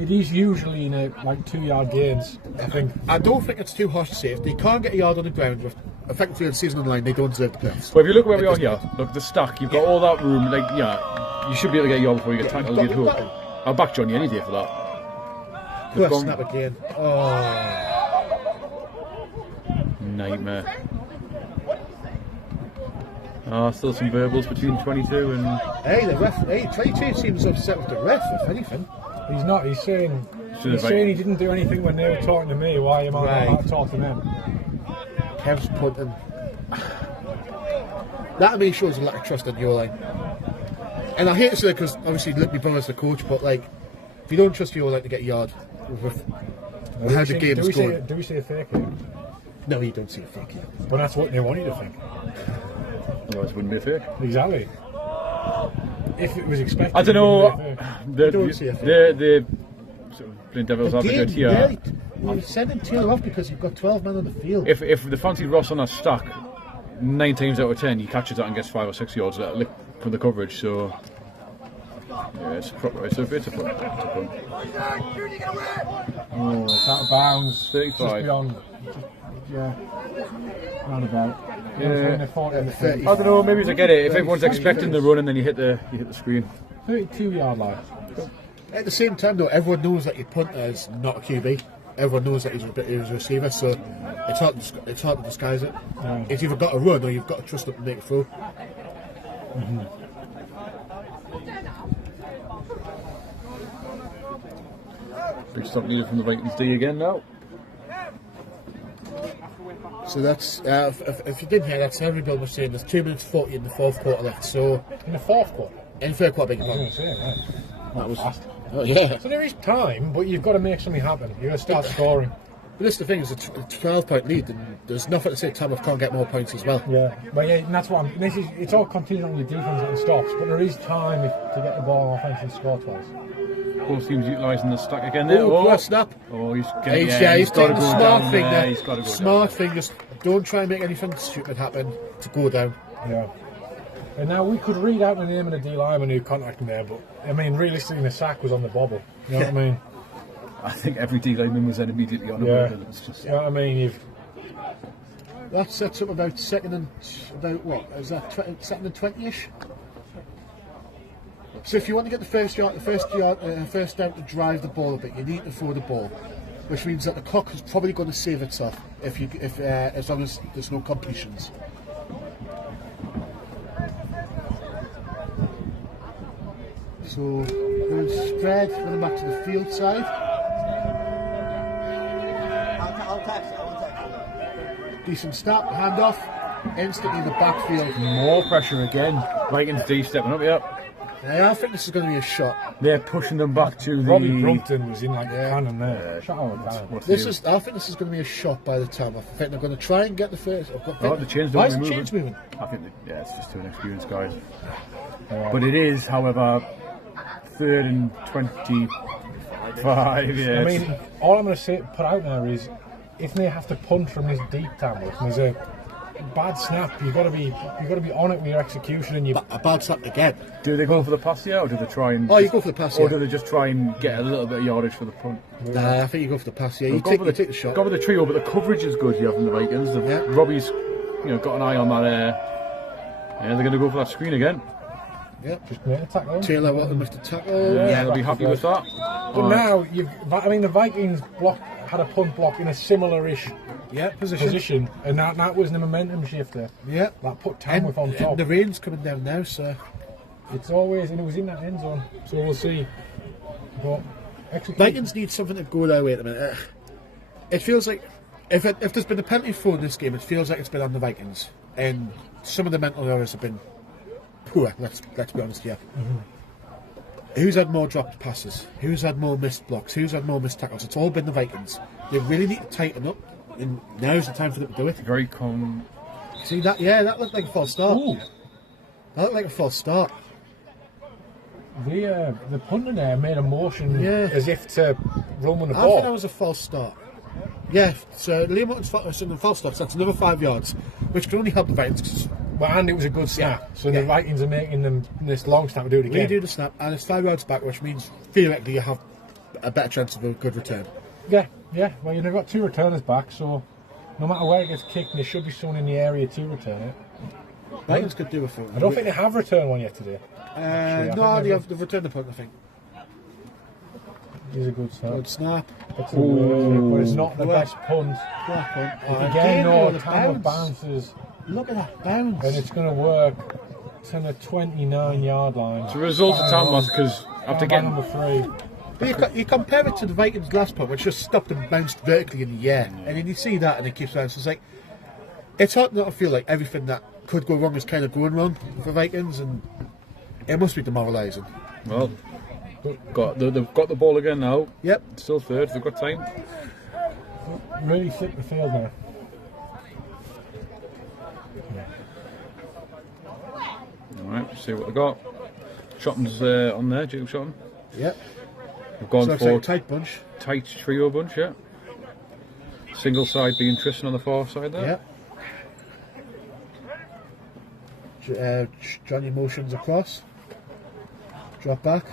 it is usually in like 2-yard gains, I think. I don't think it's too harsh to say if they can't get a yard on the ground with effectively the season on the line, they don't deserve the points. Well, if you look where we are here, look, the stack, you've got all that room, like, yeah, you should be able to get a yard before you get tackled and get hooked. I'll back Johnny any day for that. Plus, snap again. Oh. Nightmare. Still some verbals between 22 and... Hey, the ref. Hey, 22 seems upset with the ref, if anything. He's not. He's saying he didn't do anything when they were talking to me. Why am I not talking to them? Kev's punting. That to me shows a lack of trust in your line. And I hate to say it because obviously my brother's the coach, but like, if you don't trust your line to get a yard with how the game's going. Do we see a fake here? No, you don't see a fake here. But that's what they want you to think. Otherwise it wouldn't be a fake. Exactly. If it was expected. I don't know. You don't see a fake. The sort of playing devil's advocate here. You're sending Taylor off because you've got 12 men on the field. If the fancy Ross on that stack, 9 times out of 10 he catches that and gets 5 or 6 yards from the coverage. So yeah, it's a punt. It's a punt. Oh, it's out of bounds. 35. Just beyond. Yeah. Roundabout. Yeah. I don't know. Maybe to get it. If everyone's expecting the run and then you hit the screen. 32-yard line. At the same time, though, everyone knows that your punter is not a QB. Everyone knows that he's a receiver, so it's hard to disguise it. Yeah. It's either got to run or you've got to trust him to make a throw. Big stop leader from the Vikings D again now. So that's if you didn't hear that, Henry Bill was saying there's 2 minutes 40 in the 4th quarter left. So in the 4th quarter. In the 3rd quarter, big Right. that was fast. Oh yeah. So there is time, but you've got to make something happen. You've got to start scoring. But this the thing is a 12-point lead, and there's nothing to say Tamworth can't get more points as well. Yeah, but yeah, and that's what it's all contingent on your defence and stops. But there is time to get the ball on offence and score twice. Both teams utilising the stack again there. Oh, snap! Oh, he's got to go the smart thing there. He's got to go smart down. thing. Just don't try and make anything stupid happen to go down. Yeah. And now we could read out the name of the D lineman who contacted there, but I mean, realistically, the sack was on the bobble. You know what I mean? I think every D lineman was then immediately on the yeah. It's just, you know what I mean? That sets up about second and 20-ish. So if you want to get the first down to drive the ball a bit, you need to throw the ball, which means that the clock is probably going to save itself as long as there's no completions. So going spread, running back to the field side. I'll text it. Decent start, handoff, instantly in the backfield. more pressure again. Vikings D stepping up, yep. Yeah, I think this is going to be a shot. They're pushing them back to the... Robbie Brumpton was in like a cannon there. Shut up, cannon. What's I think this is going to be a shot by the time. I think they're going to try and get the first. the chains Why don't is the be chains moving? I think, it's just too inexperienced guys. But it is, however, 3rd and 25, yeah. I mean, all I'm going to put out there is, if they have to punt from this deep Tamworth, and there's a bad snap, you've got to be on it with your execution and A bad snap again. Do they go for the pass here, or do they try and... Oh, you go for the pass, Or yeah. do they just try and get a little bit of yardage for the punt? Nah, I think you go for the pass, yeah. You Go take for the shot. Go with the trio, but the coverage is good here from the Vikings. Robbie's got an eye on that. They're going to go for that screen again. Yep. just make a tackle. Taylor Watton with the tackle. Yeah, they'll be happy with that. But now, the Vikings had a punt block in a similar-ish position, and that was the momentum shifter. Yeah. That put Tamworth on top. And the rain's coming down now, so... It's always, and it was in that end zone, so we'll see. But Vikings need something to go their way at the minute. It feels like, if there's been a penalty thrown in this game, it feels like it's been on the Vikings. And some of the mental errors have been poor, let's be honest here. Who's had more dropped passes? Who's had more missed blocks? Who's had more missed tackles? It's all been the Vikings. They really need to tighten up, and now's the time for them to do it. Very calm. See that? Yeah, that looked like a false start. Ooh. That looked like a false start. The punter there made a motion Yeah. as if to run with the I think that ball. was a false start. Yeah, so Liam Hutton's false start, so that's another 5 yards, which can only help the Vikings. 'Cause But and it was a good snap. Yeah. So Yeah. the Vikings are making them this long snap to do it again. we do the snap, and it's 5 yards back, which means theoretically you have a better chance of a good return. Yeah, yeah. Well, you've got 2 returners back, so no matter where it gets kicked, there should be someone in the area to return it. Vikings could do a foot. I don't think they have returned one yet today. No, they've returned the punt, I think. He's a good snap. Good snap. But it's not the Well, best punt. Black punt. Again, no, the Tamworth bounce. bounces, Look at that bounce. and it's going to work to the 29-yard line. It's a result of Tamworth because after getting number 3. But you compare it to the Vikings' last punt, which just stopped and bounced vertically in the air, and then you see that, and it keeps bouncing. It's like it's hard not to feel like everything that could go wrong is kind of going wrong for Vikings, and it must be demoralising. well, they've got the ball again now. Yep. Still third. They've got time. Really thick the field now. All right. See what they got. Shotton's on there. Jacob Shotton. Yep. We've gone So it's for like a tight bunch. tight trio bunch. Yeah. Single side being Tristan on the far side there. Yep. Johnny motions across. Drop back.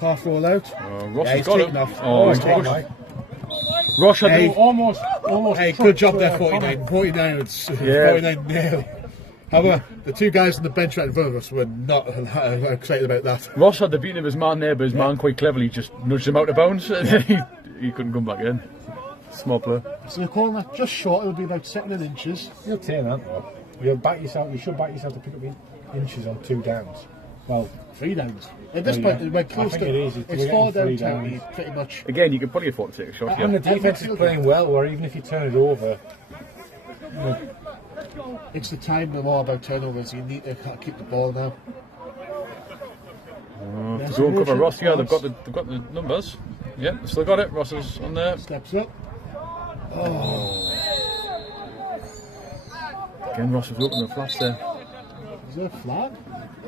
Half roll out. Ross Yeah, has he's got taken him. off. Oh, He's he's taken pushed. off. Ross had Hey. the Almost. Hey, trucked, good job there, Connor. 49. 49, it's Yeah. 49 nil. However, the 2 guys on the bench right in front of us were not excited about that. Ross had the beating of his man there, but his man quite cleverly just nudged him out of bounds. he couldn't come back in. Small play. So you're calling that just short, it'll be about 7 inches. You'll take that. You'll back yourself. You should back yourself to pick up inches on 2 downs. Well, 3 downs. At this Well, point, yeah. we're close I to think it is. it's We're 4 getting down 3 Townie, downs. pretty much. Again, you could probably afford to take a shot. and the Yeah. defense is playing well, or even if you turn it over, It's the time they're all about turnovers. You need to keep the ball now. To go and cover Ross. Yeah, they've got the numbers. Yeah, they've still got it. Ross is on there. Steps up. Again, Ross was opening the flats there. Is there a flag?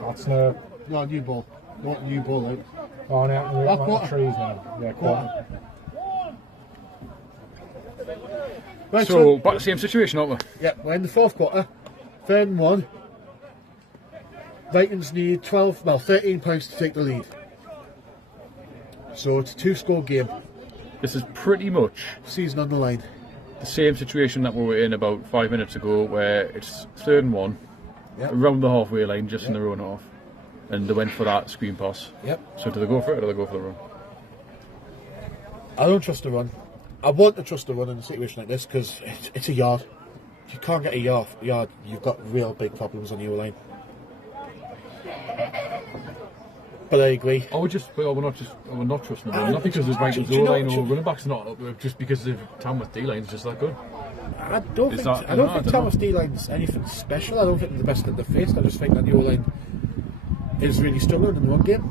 that's no. No, new ball. Not new ball out. Oh, now we're Back on quarter. the trees now. Yeah, quarter. Right, So back to the same situation, aren't we? yeah, we're in the 4th quarter. 3rd and 1. Vikings need 13 points to take the lead. So it's a 2-score game. This is pretty much Season on the line. the same situation that we were in about 5 minutes ago, where it's 3rd and 1, Yep. around the halfway line, just in the run off, and they went for that screen pass. Yep. So do they go for it or do they go for the run? I don't trust the run. I want to trust the run in a situation like this because it's a yard. If you can't get a yard, you've got real big problems on your line. But I agree. We're not trusting them. Not because there's Vikings do you know- O-line or running backs not up, just because the Tamworth D-line's just that good. I don't Is think that- I don't I think don't Thomas D-line's anything special. I don't think they're the best that they've faced. I just think that the O-line is really struggling in the run game.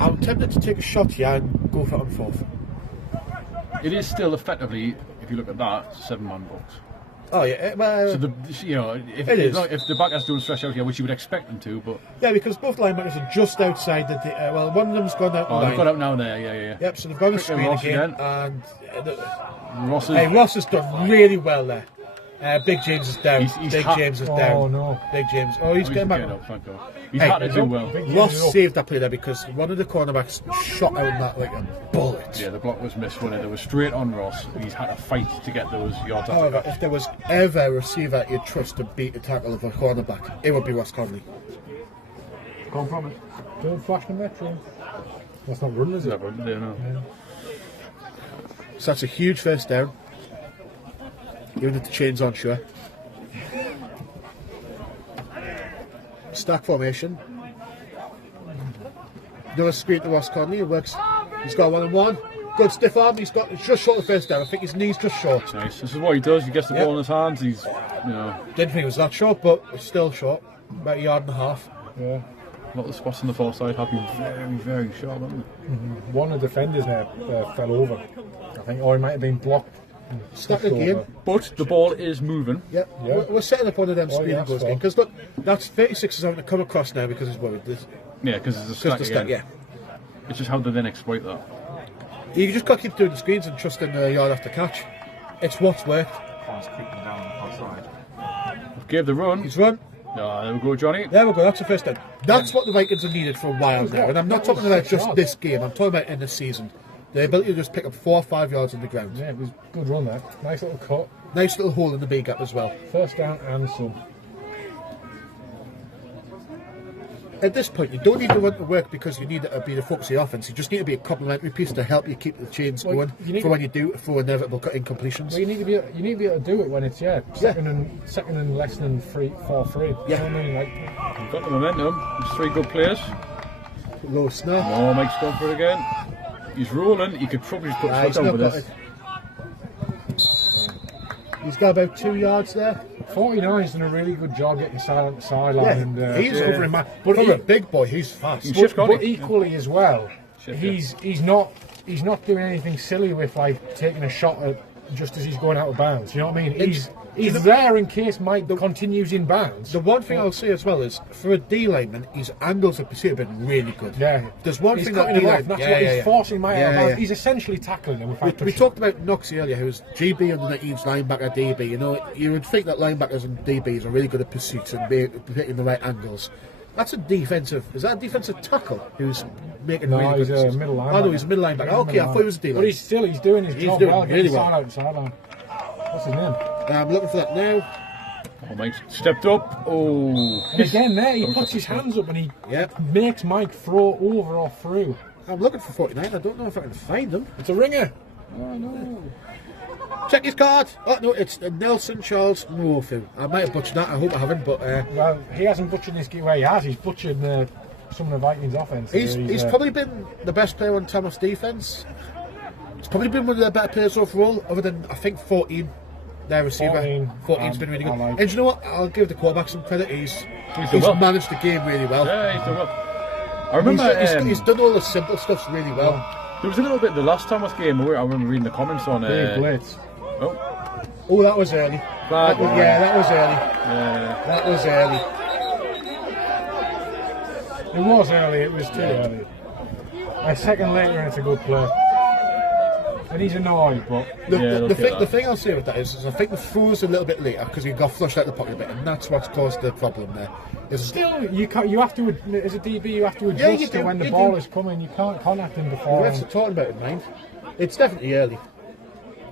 I'm tempted to take a shot here and go for it on 4th. It is still effectively, if you look at that, 7-man box. Oh yeah, well, So if It is. if the backers don't stretch out here, which you would expect them to, but yeah, because both linebackers are just outside the. Well, one of them's gone out the they've line. got out now there. Yeah. Yep, so they've got a Quick screen Ross again, again. and Ross is, hey, Ross has done really well there. Big James is down. He's Big ha- James is Oh down. no. Big James. Oh, he's getting back. up, thank God. He's Hey, had to do well. Ross saved that play there because one of the cornerbacks shot out that like a bullet. Yeah, the block was missed, wasn't it? It was straight on Ross. He's had to fight to get those yards out. However, if there was ever a receiver you'd trust to beat a tackle of a cornerback, it would be Ross Conley. Can't promise. Don't flash the metro. That's not running, is it? Never, no. So that's a huge first down. Even if the chain's on, sure. Stack formation. Another screen to Ross Conley. It works. He's got 1-on-1. Good stiff arm. It's just short of the first down. I think his knee's just short. Nice. This is what he does. He gets the Yep. ball in his hands. He's, Didn't think it was that short, but it's still short. About a yard and a half. Yeah. A lot of the spots on the far side have been very, very sharp, haven't they? One of the defenders there fell over, I think, or he might have been blocked. Stuck again. But the ball is moving. Yeah. We're setting up one of them speed goals again. Because look, that's 36 is having to come across now because he's worried. Yeah, because there's a stack again. Yeah. It's just how do they then exploit that? You just got to keep doing the screens and trusting the yard after catch. It's what's worked. Punt's creeping down on the far side. Gave the run. He's run. There we go, Johnny. There we go, that's the first time. That's what the Vikings have needed for a while now. And I'm not talking about just this game, I'm talking about in the season. The ability to just pick up 4 or 5 yards on the ground. Yeah, it was a good run there. Nice little cut. Nice little hole in the B gap as well. First down and some. At this point, you don't need to run to work because you need to be the focus of the offense. You just need to be a complementary piece to help you keep the chains going for when you do for inevitable incompletions. Well, you need to be able to do it when it's second and less than 4-3. Yeah. You know what I mean? Like, You've got the momentum. There's 3 good players. Low snap. Oh, Mike's gone for it again. He's rolling. You could probably just put his foot down with this. He's got about 2 yards there. 49's done a really good job getting silent sideline. Yeah, And, he's over him. But from a big boy, he's fast. But equally as well, he's not doing anything silly with like taking a shot at just as he's going out of bounds. You know what I mean? He's there in case Mike continues in bounds. The one thing I'll say as well is, for a D lineman, his angles have been really good. Yeah. There's one He's thing cutting that D him off. lineman, That's what he's forcing Mike out of bounds. He's essentially tackling him. We talked about Knoxie earlier, who's GB under the 19s linebacker, DB. You know, you would think that linebackers and DBs are really good at pursuits and hitting the right angles. That's a defensive. Is that a defensive tackle who's making really good he's a middle linebacker. Oh no, he's a middle linebacker. Okay, I thought he was a D lineman. But he's doing his job doing well. really Getting well. sideline. What's his name? I'm looking for that now. Oh, Mike's stepped up. Oh. And again, there he puts his hands up and he makes Mike throw over or through. I'm looking for 49. I don't know if I can find him. It's a ringer. Oh no. Check his card. Oh no, it's Nelson Charles Murphy. I might have butchered that. I hope I haven't. But well, he hasn't butchered this game. Well, he has. He's butchered some of the Vikings' offense. He's probably been the best player on TAMWORTH's defense. He's probably been one of the better players overall, other than I think 14. Their receiver, 14's been really good. And do you know what? I'll give the quarterback some credit. He's managed the game really well. Yeah, he's done well. I remember he's done all the simple stuff really well. There was a little bit the last TAMWORTH game where I remember reading the comments on big blitz. Oh, that was early. That was early. Yeah. That was early. It was early. It was too early. A second later, and it's a good play. And he's annoyed, but the thing I'll say with that is I think the throws a little bit later because he got flushed out the pocket a bit, and that's what's caused the problem there. Still, you have to, as a DB, you have to adjust to when the ball is coming. You can't contact him before. That's talking about it, mind. It's definitely early.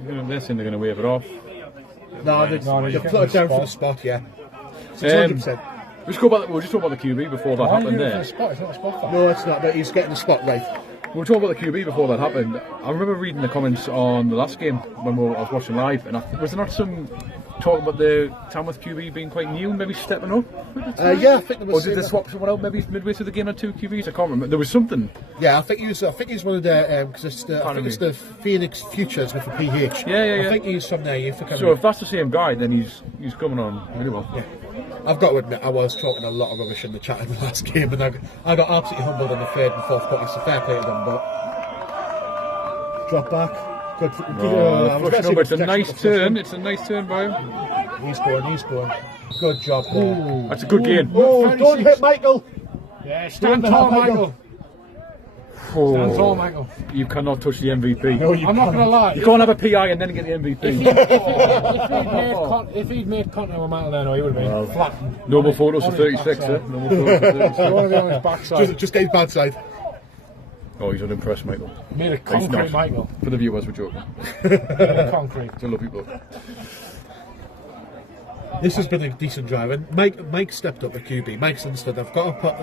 They're saying they're going to wave it off. No, they put it down for the spot. Yeah. We'll just talk about the QB before that happened there. It's not a spot. No, it's not. But he's getting the spot right. We'll talk about the QB before that happened. I remember reading the comments on the last game when I was watching live, and was there not some talk about the TAMWORTH QB being quite new, maybe stepping up? Yeah, I think there was. Or did they swap someone out maybe midway through the game on 2 QBs? I can't remember. There was something. Yeah, I think he's one of the because it's the Phoenix Futures with the PH. Yeah. I think he's from there. So if that's the same guy, then he's coming on really well. Yeah. I've got to admit, I was talking a lot of rubbish in the chat in the last game, and I got absolutely humbled in the third and fourth quarter. So fair play to them, but drop back. Good. It's a nice turn. It's a nice turn by him. He's going. Good job. That's a good gain. Oh, don't hit Michael. Yeah, stand tall, Michael. Stand tall, Michael. You cannot touch the MVP. No, I'm not going to lie. You can't have a PI and then get the MVP. If he'd made contact with Michael, then he would have been flattened. No more photos for 36, eh? No more photos for 36. You want to be on his backside. Just get his bad side. Oh, he's unimpressed, Michael. Made a concrete Michael. For the viewers, we're joking. Made a concrete. I love people. This has been a decent drive, and Mike stepped up at QB. Mike's understood. I've got to put.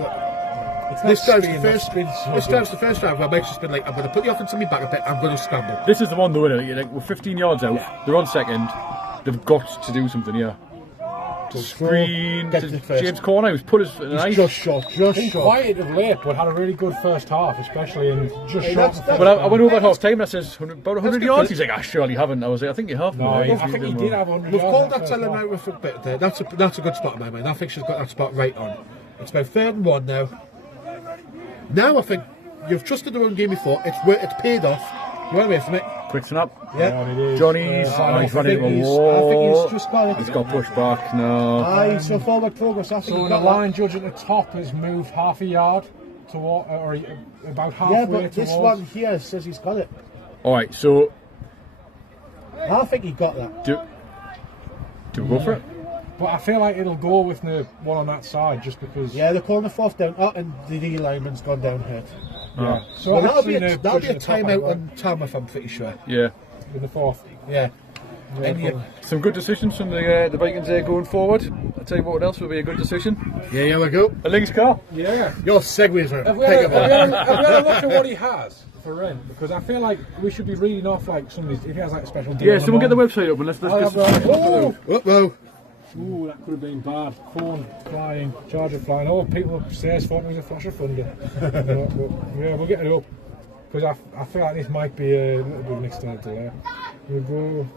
This drive's the first drive where Mike's just been like, I'm going to put the offense on me back a bit. I'm going to scramble. This is the one, though, isn't it? Like, we're 15 yards out. Yeah. They're on second. They've got to do something here. Screen to James Corner, who's put his just shot. Quiet of late, but had a really good first half, especially in just shot. But I went over at half time and I says about 100 yards. He's like, I surely haven't. I was like, I think you have. No, I think he did have 100 yards. We've called that telling out with a bit there. That's a good spot in my mind. I think she's got that spot right on. It's about 3rd and 1 now. Now I think you've trusted the run game before. It's paid off. You went away from it. Quick snap. Yeah. Johnny's. I He's running think into a he's- wall. I think he's just got it. He's got pushed back. No. Aye, so forward progress. I think So he the got line judge at the top has moved half a yard toward, or about halfway that. Yeah, but this towards. one here says he's got it. All right. So I think he got that. do we go for it? But I feel like it'll go with the one on that side just because. Yeah, they're calling the fourth down. Oh, and the D lineman's gone down hurt. Yeah. So Well, that'll be actually a, the that'll be a judge at the top timeout had on Tamworth, I'm pretty sure. Yeah. in the fourth. Yeah. Some good decisions from the Vikings there going forward. I'll tell you what else will be a good decision. Yeah, here we go. A Lynx car. Yeah. Your segues are Have we had impeccable. a look at what he has for rent? Because I feel like we should be reading off like some of these. If he has like a special deal. Yeah, on someone get the them. website up and let's I'll get have some. Uh-oh. Ooh, that could have been bad. Phone flying, charger flying. Oh, people upstairs thought it was a flash of thunder. Yeah, we'll get it up. Because I feel like this might be a little bit of an extended delay. We'll go.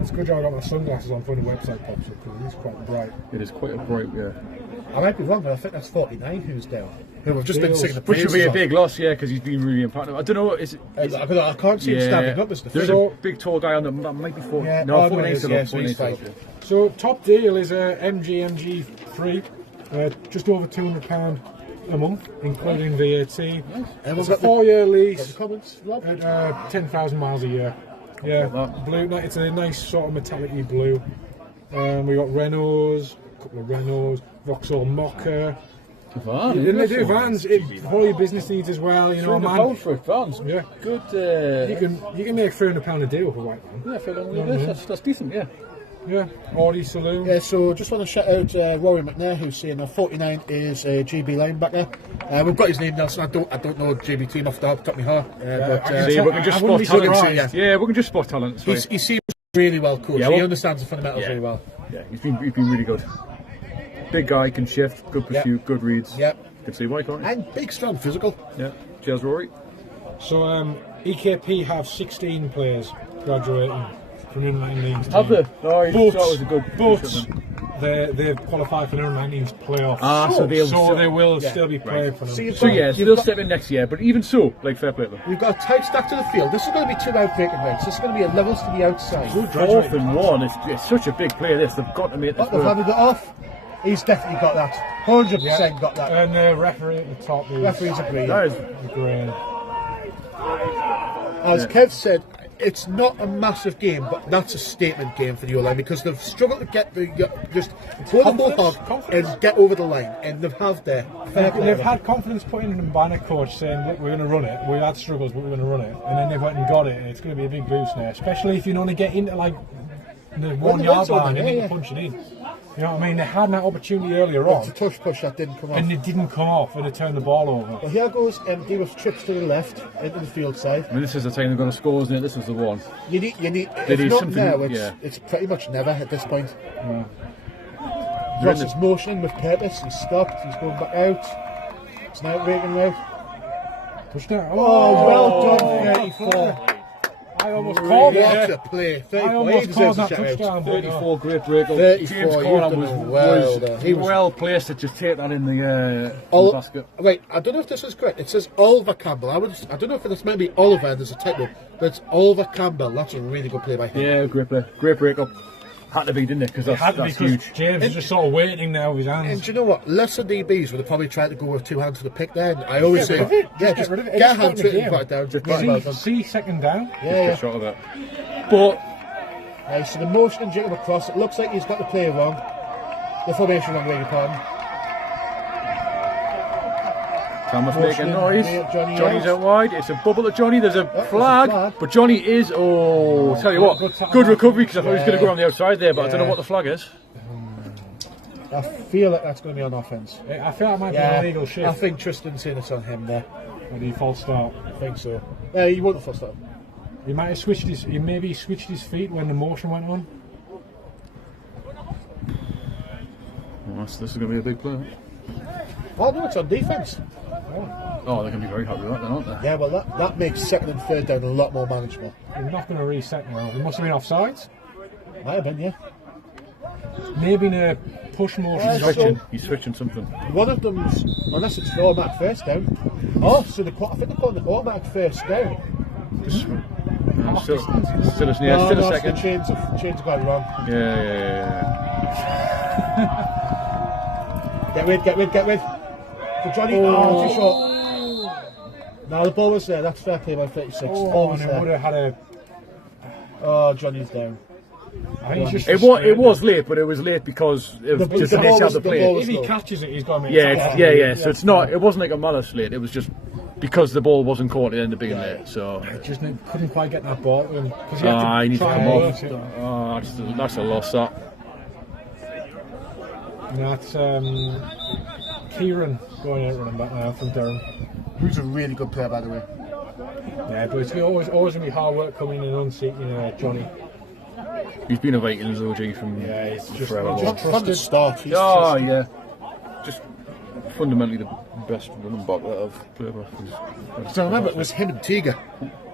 It's a good job I got my sunglasses on before the website pops up because it's quite bright. It is quite a bright, yeah. I might be wrong, but I think that's 49 who's down. Who have just been Deals. singing the Which praises would be a of. big loss, yeah, because he's been really impactful. I don't know, is it? I can't see him standing up as the There's thing. a big tall guy on the. That might be 40. Yeah, No, oh, 49 no, still yeah, up. so he's 49 still fine. up, yeah. So top deal is a MG3, just over £200 a month, including VAT. And It's we've a got the 4-year lease comments, Rob? at 10,000 miles a year. Yeah, blue. It's a nice sort of metallic-y blue. We got Renaults, a couple of Renaults, Vauxhall Mocha. Van, Then they do vans for your business needs as well. You know, man. for vans. Yeah, Good. you can make £300 a deal for white van. Yeah, for a long way. That's decent, yeah. Yeah, Audi Saloon. Yeah, so just want to shout out Rory McNair, who's saying 49 is a GB linebacker. We've got his name now, so I don't know GB team off the top of my head. But See, we can just I wouldn't spot be talent. surprised. Yeah, we can just spot talent. It's fine. he seems really well coached. Yeah, He well- understands the fundamentals Yeah. really well. Yeah, he's been really good. Big guy, can shift, good pursuit, good reads. Yep. Can see why, can't you? And big, strong, physical. Yeah. Cheers, Rory. So EKP have 16 players graduating from the under-19s. Have they? Oh, you But, thought it was a good. they've qualified for the under-19s playoffs. Ah, so they'll so still- they will yeah, still be playing for them. So you've So got- yeah, you've they'll got- step in next year, but even so, like fair play to them. You've got a tight stack to the field. This is going to be 2 outbreaking routes. This is going to be a levels to the outside. Fourth and one, it's such a big play. This they've got to make this But they've work. handed it off. He's definitely got that. 100% got that. And the referee at the top is Referees agree. That is green. As Kev said, it's not a massive game, but that's a statement game for the O-line because they've struggled to get just go the whole hog Confidence. and get over the line, and they've have there. Fair play They've to them. had confidence putting in by the coach saying, look, we're going to run it. We had struggles, but we're going to run it. And then they've went and got it, and it's going to be a big boost now, especially if you want to get into like the 1 yard wind's open, line and yeah, then yeah. punch it in. You know what I mean? They had that opportunity earlier It's a on, touch push that didn't come off. and it didn't come off, and they turned the ball over. Well, here goes MD with trips to the left into the field side. I mean, this is the time they're going to score, isn't it? This is the one. You need. They If need not something, now, yeah. it's pretty much never at this point. They're Ross in is the- motioning with purpose. He's stopped. He's going back out. It's now breaking route. Touchdown. Oh, well done, 34. I almost called What it. a play. I 34. He almost deserves called a that shout out. touchdown. but no. 34, great break. 34, James you've Corner done was, well there. was He was- well placed to just take that in the Ol- basket. Wait, I don't know if this is correct. It says Oliver Campbell. I don't know if this might be Oliver and there's a typo, but it's Oliver Campbell. That's a really good play by him. Yeah, great play. Great break up. Had to be, didn't it? Because It had to be that's because huge. James is just sort of waiting now with his And hands. do you know what? Lesser DBs would have probably tried to go with 2 hands for the pick there. And I always say, rid of it. yeah, Just just get rid of it. get It's a hand part to of it the and put it down. Just well done. See second down. Yeah, yeah. Shot of that. But So the motion and Jacob across, it looks like he's got the play wrong. The formation wrong, beg your pardon. Thomas Motion making noise. Johnny Johnny's out. out wide. It's a bubble to Johnny. There's a there's a flag, flag. but Johnny is. Oh, tell you what, good tackle. good recovery because I thought he was going to go Yeah. on the outside there, but I don't know Yeah. what the flag is. I feel like that's going to be on offense. I feel like it might be Yeah, an illegal I shift. think Tristan's saying it's on him there. A default start. I think so. He won't have first up. He might have switched his. He maybe switched his feet when the motion went on. Well, this is going to be a big play. Oh no, it's on defence. Oh, they're going to be very happy with that, then, aren't they? Yeah, well that makes second and third down a lot more manageable. We're not going to reset now. He must have been offsides. Might have been, yeah. Maybe in a push motion. He's switching something. One of them's, unless it's the automatic first down. Oh, so I think they're calling the automatic first down. Still a second. The chains have gone wrong. Yeah. Get with. For Johnny, too short. No, the ball was there. That's fair play by 36. Oh, and it would have had a. Oh, Johnny's down. I think he's It just. was late, but it was late because of just the nature of the play. If he catches it, he's got to make Yeah. So it's not. It wasn't like a malice late. It was just because the ball wasn't caught at the end of being late. So I just couldn't quite get that ball to him. He needs to come off. That's a loss. That. And that's Kieran going out running back now from Durham. Who's a really good player, by the way. Yeah, but it's always going to be hard work coming in and unseating Johnny. He's been a Vikings OG from he's just forever. From the start. Just fundamentally the best running back that I've played with. So remember, it was him and Tiga.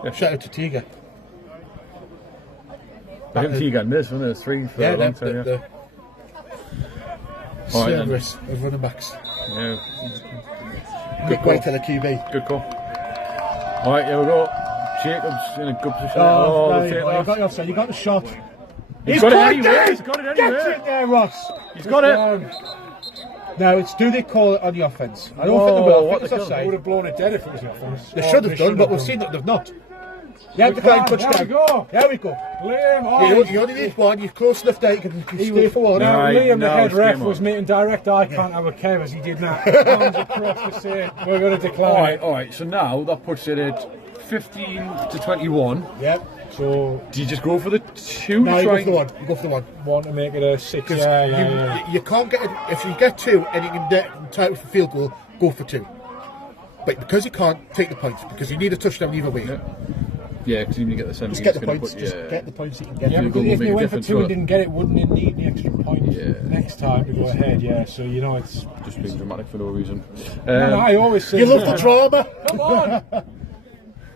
Yeah. Shout out to Tiga. Him, Tiga and Miz, wasn't it? 3 for a long time, the Cerberus of running backs. Yeah. Good way to the QB. Good call. Alright, here we go. Jacob's in a good position. You got the offside. You got the shot. He's got it anyway. He's got it Get anyway. it there, Ross. He's got it. Now, do they call it on the offence? I don't think they will. I think it's They offside. would have blown it dead if it was the offence. They should have done, but we've seen that they've not. Yeah, decline touchdown. There we go. There we go. Liam, You only need one. You're close enough there. You can stay for one. Liam, the head it's ref, game was on. making direct eye contact with Kev as he did that. Arms across the saying, we're going to decline. Alright, so now that puts it at 15-21. Yep. So, Do you just go for the 2 No, to you go try for the one. You go for the one. want to make it a 6. Because Yeah. you can't get it. If you get 2 and you can tie it for field goal, go for 2. But because you can't, take the points because you need a touchdown either way. Yeah, because you need to get the 17. Just get the points. Just get the points you can get. Yeah, Field because goal if will you make a went for difference, 2 and won't it? didn't get it, wouldn't you need the extra point next time to go ahead? Yeah, so you know it's. Just being dramatic for no reason. No, I always say. You love the drama. Come on!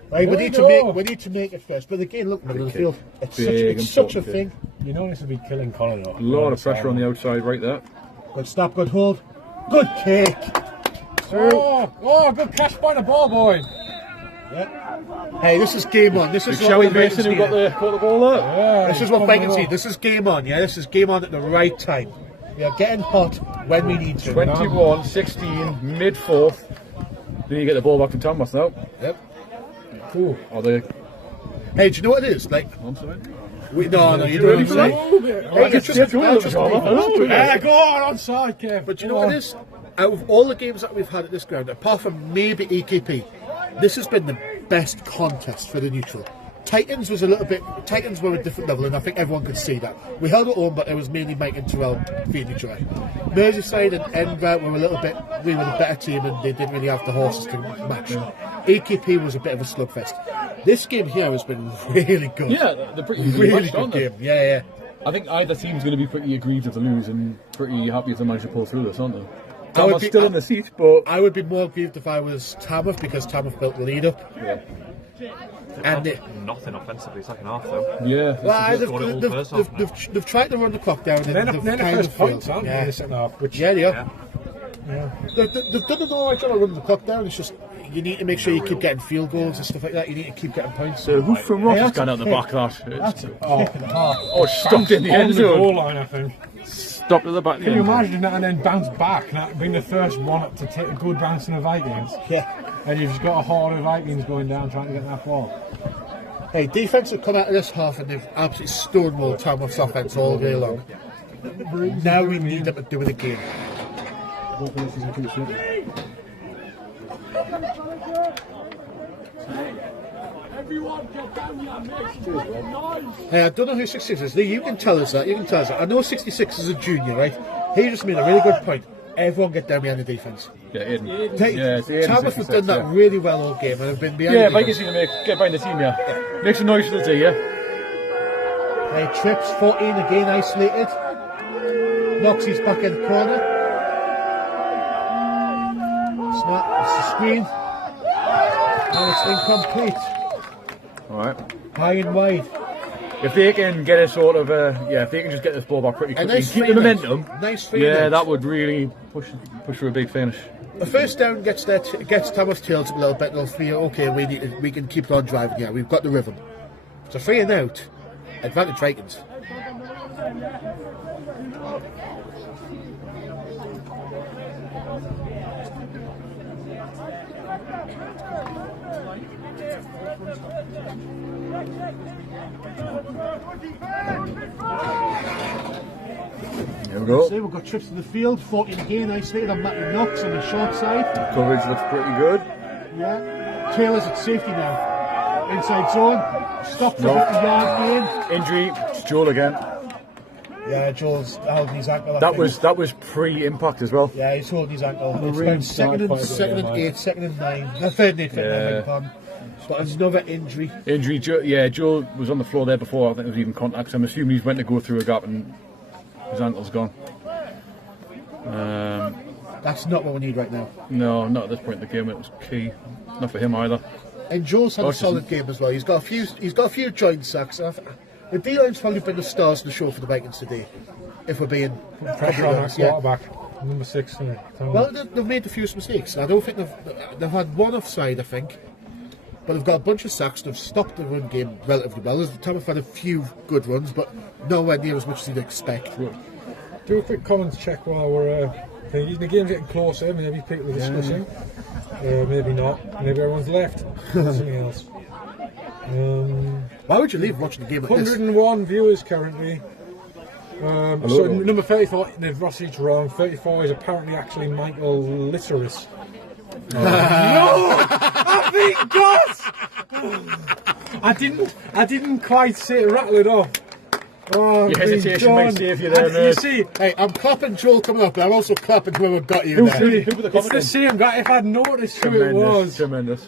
Right, we need to make it first. But again, look, middle of the field. It's such a thing. You know this will be killing Colin though. A lot of pressure on the outside right there. Good stop, good hold, good kick. Oh, good catch by the ball boy. Yeah. Hey, this is game on. This is what Shelly the Vikings Mason who got need. the ball there. Yeah, This is what Vikings need. This is game on. Yeah, this is game on at the right time. We are getting hot when we need to. 21-16, mid-4th. Then you get the ball back from Tamworth now. Yep. Cool. Are they? Hey, do you know what it is? Like, I'm sorry. no, you don't need to say. Hey, it's just Go on, onside, Kev. But you know what it is? Out of all the games that we've had at this ground, apart from maybe EKP, this has been the best contest for the neutral. Titans were a different level, and I think everyone could see that. We held it on, but it was mainly Mike and Terrell feeding each other. Merseyside and Edinburgh were we were the better team, and they didn't really have the horses to match. EKP was a bit of a slugfest. This game here has been really good. Yeah, they're pretty Really good game. Yeah. I think either team's going to be pretty aggrieved if they lose and pretty happy if they manage to pull through this, aren't they? Tamworth's still in the seat, but I would be more aggrieved if I was Tamworth because Tamworth built the lead up. yeah. And Nothing offensively second half though. Yeah. well, got it all first half now. they've tried to run the clock down. Then they've the kind first of points, failed. aren't they, in the second half? Which, Yeah, they are. yeah. They've done an alright job of running the clock down. It's just you need to make sure you keep getting field goals and stuff like that. You need to keep getting points. So who's from Ross Hey, has that's gone a out the kick. back of that? That's a kick and a half. Oh, stopped in the On end the goal zone. line, I think. Stopped at the back. Can you imagine that and then bounce back? And that being the first one up to take a good bounce in the Vikings. Yeah. And you've got a horde of Vikings going down trying to get that ball. Hey, defence have come out of this half and they've absolutely stonewalled Tamworth's offence all day long. Now we need them to do it again. Hey, I don't know who 66 is. Lee, you can tell us that. I know 66 is a junior, right? He just made a really good point. Everyone get down behind the defence. Yeah, Aiden. Yeah, it's Aiden Tamworth have 66, done that yeah. really well all game and have been behind Yeah, the Vikings defence. need to get behind the team, yeah. Make some noise for the team, yeah. Hey, Trips, 14 again, isolated. Knocks his back in the corner. Snap, it's the screen. And it's incomplete. Alright. High and wide. If they can get a sort of if they can just get this ball back pretty quickly, nice keep the momentum. Nice that would really push for a big finish. The first down gets Tamworth's tails up a little bit. They'll feel okay. We can keep on driving. Yeah, we've got the rhythm. So 3 and out, advantage Vikings. Here we go. So we've got trips to the field, 14 gain isolated on Matthew Knox on the short side. Coverage looks pretty good. Yeah. Taylor's at safety now. Inside zone. Stop for 50 yard gain. Injury, it's Joel again. Yeah, Joel's holding his ankle. That was pre-impact as well. Yeah, he's holding his ankle. It's Marine been second and 8, second and 9. Third and 8, pardon. But there's another injury. Joel was on the floor there before. I think there was even contact. I'm assuming he's went to go through a gap and his ankle's gone. That's not what we need right now. No, not at this point in the game. It was key. Not for him either. And Joel's had a solid game as well. He's got a few joint sacks. The D-line's probably been the stars of the show for the Vikings today. If we're being pressure on that quarterback, number 6. Well, they've made a few mistakes. I don't think they've had one offside, I think. But they've got a bunch of sacks. They've stopped the run game relatively well. The time have had a few good runs, but nowhere near as much as you'd expect. Do a quick comments check while we're thinking. The game's getting closer. Maybe people are discussing. Maybe not. Maybe everyone's left. Something else. Why would you leave watching the game like 101 viewers currently. So number 34, they've Rossage wrong. 34 is apparently actually Michael Litteris. No! I didn't quite rattle it off. Oh, your hesitation might save you there, you see, hey, I'm clapping Joel coming up, but I'm also clapping whoever got you there. It's the same guy. If I'd noticed who it was. Tremendous.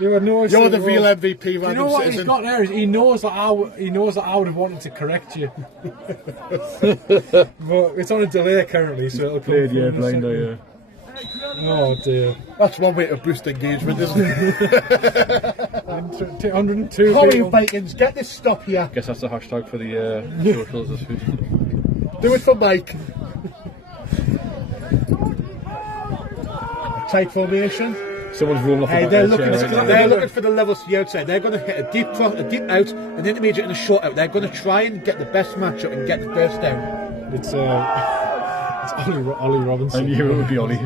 You're the real MVP. You know what he's got there? Is he knows that I would have wanted to correct you. But it's on a delay currently, so it'll come through in a second. Oh dear. That's one way to boost engagement, isn't it? 102 Holly Vikings, get this stop here. Guess that's the hashtag for the socials this week. Do it for Mike. Tight formation. Someone's rolling off the they're looking for the levels to the outside. They're going to hit a deep out, an intermediate and a short out. They're going to try and get the best matchup and get the first down. It's Ollie Robinson. I knew it would be Ollie.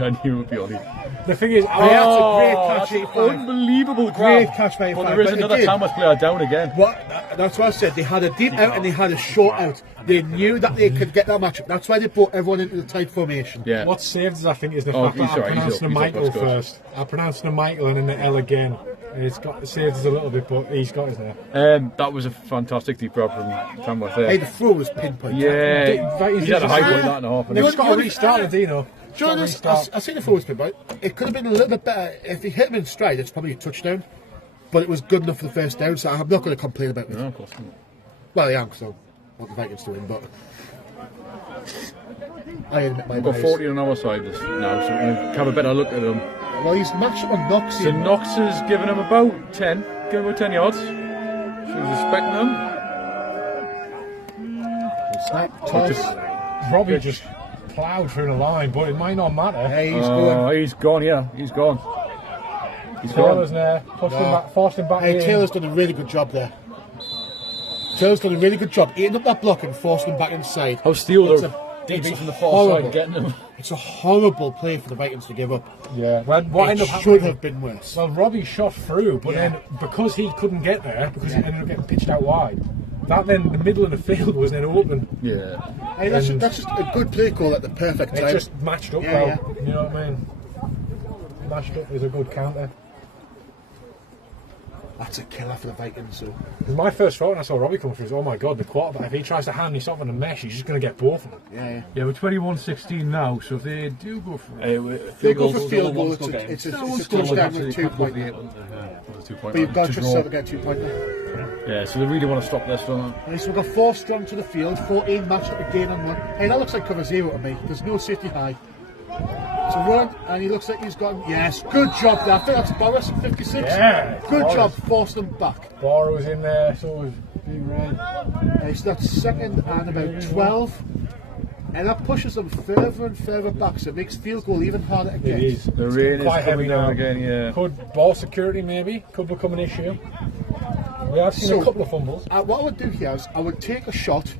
The thing is, that's a great catch. Unbelievable great catch by But there is another Tamworth player down again. That's what I said. They had a deep out and they had a short out. They knew that they could get that matchup. That's why they brought everyone into the tight formation. Yeah. What saved us, I think, is the fact that I pronounced the Michael first. I pronounced the Michael and then the L again. It's saved us a little bit, but he's got his there. That was a fantastic deep grab from Tamworth there. Hey, the throw was pinpoint. Yeah, he's had a high point that and a half. He's got to restart it, Dino. I seen the throw was pinpoint. It could have been a little bit better. If he hit him in stride, it's probably a touchdown. But it was good enough for the first down, so I'm not going to complain about it. No, of course not. Well, I am, because I want the Vikings to win, but I admit my bias. We've got 40 on our side now, so we're going to have a better look at him. Well, he's matched up on Knox. So Knox has given him about 10, given him about 10 yards. So he's expecting him. Snap, toss. Robbie just ploughed through the line, but it might not matter. Hey, he's gone, yeah. He's gone. Taylor's there. Forced him back in. Taylor's done a really good job there. Taylor's done a really good job eating up that block and forcing him back inside. How Steele though? Deep from the far side, getting him. It's a horrible play for the Vikings to give up. Yeah, what ended up should have been worse. Well, Robbie shot through, but then because he couldn't get there, because he ended up getting pitched out wide, that then the middle of the field was then open. Yeah. Hey, that's just a good play call at the perfect time. It just matched up well. Yeah. You know what I mean? Matched up is a good counter. That's a killer for the Vikings. So. My first thought when I saw Robbie come through was, oh my god, the quarterback, if he tries to hand this off on the mesh, he's just going to get both of them. Yeah, we're 21-16 now, so if they do go for they go for field goal, it's a touchdown with 2 points. But you've got to just get 2 points. Yeah, so they really want to stop this, don't they? So we've got 4 strong to the field, 14 matched up again on 1. Hey, that looks like cover 0 to me. There's no safety high. It's a run, and he looks like he's gone. Yes, good job there. I think that's Boris, 56. Yeah, good job, forced them back. Borrow's in there, so He's not second and about 12. And that pushes them further and further back, so it makes field goal even harder to get. It is. The rain is quite heavy coming down now. again, yeah. Could ball security maybe could become an issue. We have seen a couple of fumbles. What I would do here is I would take a shot.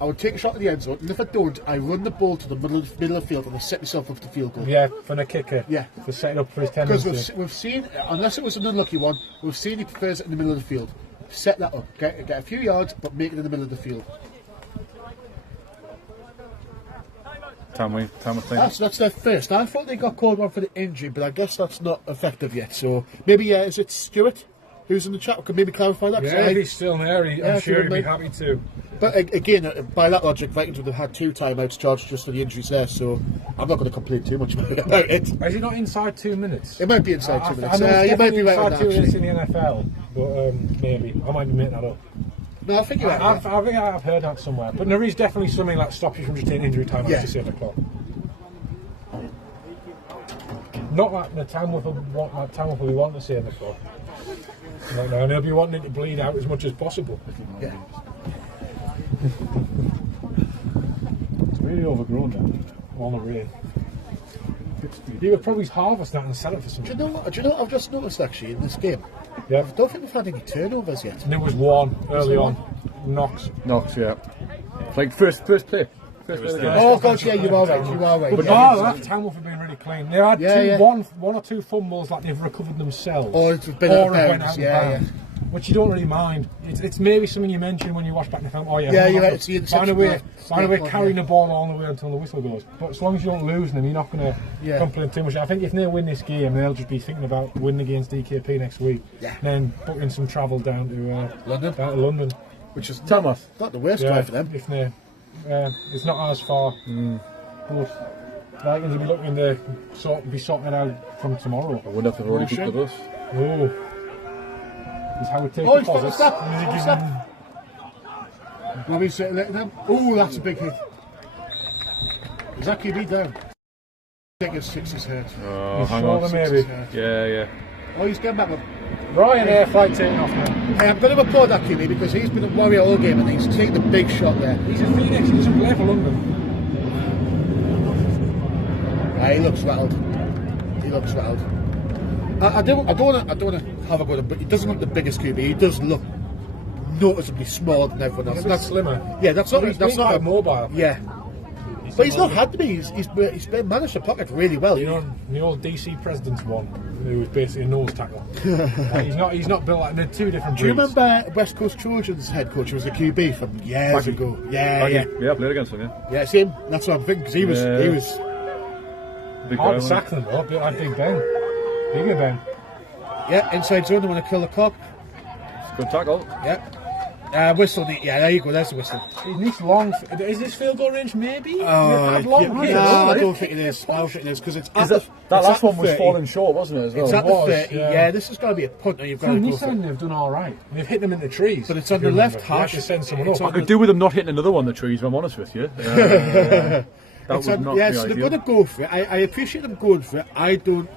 I would take a shot at the end zone, and if I don't, I run the ball to the middle of the field and I set myself up for the field goal. Yeah, for the kicker. Yeah. For setting up for his tendency. Because we've seen, unless it was an unlucky one, we've seen he prefers it in the middle of the field. Set that up, get a few yards, but make it in the middle of the field. Tamworth. That's their first. I thought they got called one for the injury, but I guess that's not effective yet. So maybe is it Stuart who's in the chat? Could maybe clarify that? Yeah, if he's still there, I'm sure he'd be happy to. But again, by that logic, Vikings would have had 2 timeouts charged just for the injuries there. So I'm not going to complain too much about it. Is he not inside 2 minutes? It might be inside 2 minutes. I know You might be right on inside that. 2 minutes Actually. in the NFL, but maybe I might be making that up. No, I think you're right. I think I've heard that somewhere. But there is definitely something that stops you from just taking injury time to save the clock. Not like the Tamworth will be wanting to save the clock. No, and they'll be wanting it to bleed out as much as possible. Yeah. It's really overgrown now. All the rain. He would probably harvest that and sell it for something. Do you know what I've just noticed actually in this game? Yeah. I don't think we've had any turnovers yet. And there was one early on. Knox, yeah. Like first play. Oh God, yeah, you are right. But that Tamworth have been really clean. They had one or two fumbles that they've recovered themselves. Or it's been or out of went bounds. out of bounds. Which you don't really mind. It's maybe something you mention when you watch back in the film. Oh yeah, you're right. It's the find a way interception. carrying the ball all the way until the whistle goes. But as long as you don't lose them, you're not going to complain too much. I think if they win this game, they'll just be thinking about winning against DKP next week. Yeah. And then booking some travel down to London. Which is Tamworth. not the worst drive for them. If they, it's not as far. But Vikings will be looking to be sorting it out from tomorrow. I wonder if they've already booked the bus. Oh. Is how we take He's deposits. stop. Let me say, let them. Oh, that's a big hit. Is that QB down? I think his 6 is hurt. Oh, hang on. Maybe. Yeah. Oh, he's getting back up. Ryan Air flight taking off now. Hey, I'm going to applaud that QB because he's been a warrior all game and he's taken the big shot there. He's a Phoenix, he doesn't play for London. He looks rattled. I don't want to have a go at him, but he doesn't look the biggest QB. He does look noticeably smaller than everyone else. That's slimmer. Yeah, that's not. He's That's been not quite mobile. Yeah, but he's not had to be. He's been managed to pocket really well. You know, the old DC President's one, who was basically a nose tackle. He's not built like they're two different breeds. Do you remember West Coast Trojans head coach who was a QB from years ago? Yeah, played against him, yeah. It's him. That's what I'm thinking because he was. Big hard guy, to sack them though, like Big Ben. Bigger Ben. Yeah, inside zone. They want to kill the clock. Good tackle. Yeah. Whistle. Yeah, there you go. There's the whistle. He needs long. Is this field goal range? Maybe. No, I don't think it is. Because it's that last one was falling short, wasn't it? As well. It's at the 30. Yeah, this is going to be a punt. And you've got to go for it. They've done all right. They've hit them in the trees. But it's on the left hash. To send someone up. I could do with them not hitting another one in the trees, if I'm honest with you. That would not be so they're going to go for it. I appreciate them going for it. I don't.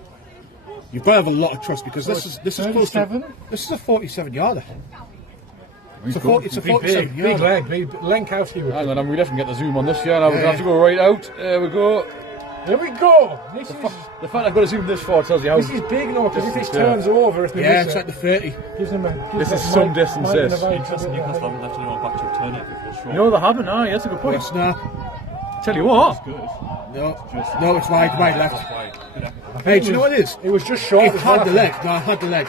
You've got to have a lot of trust because this is close to. This is a 47-yarder. It's a 47-yarder. Big leg, big Lenkowski. Hang on, we definitely get the zoom on this. Yeah, now we're going to have to go right out. There we go. There we go. The fact I've got to zoom this far tells you how. This is big enough because if this turns over, it's at the 30. This is some distance. This. Newcastle haven't left anyone back to return it before short. No, they haven't. That's a good point. Tell you what. No, it's wide left. Hey, do you know what it is? It was just short. It had the leg. No, I had the leg.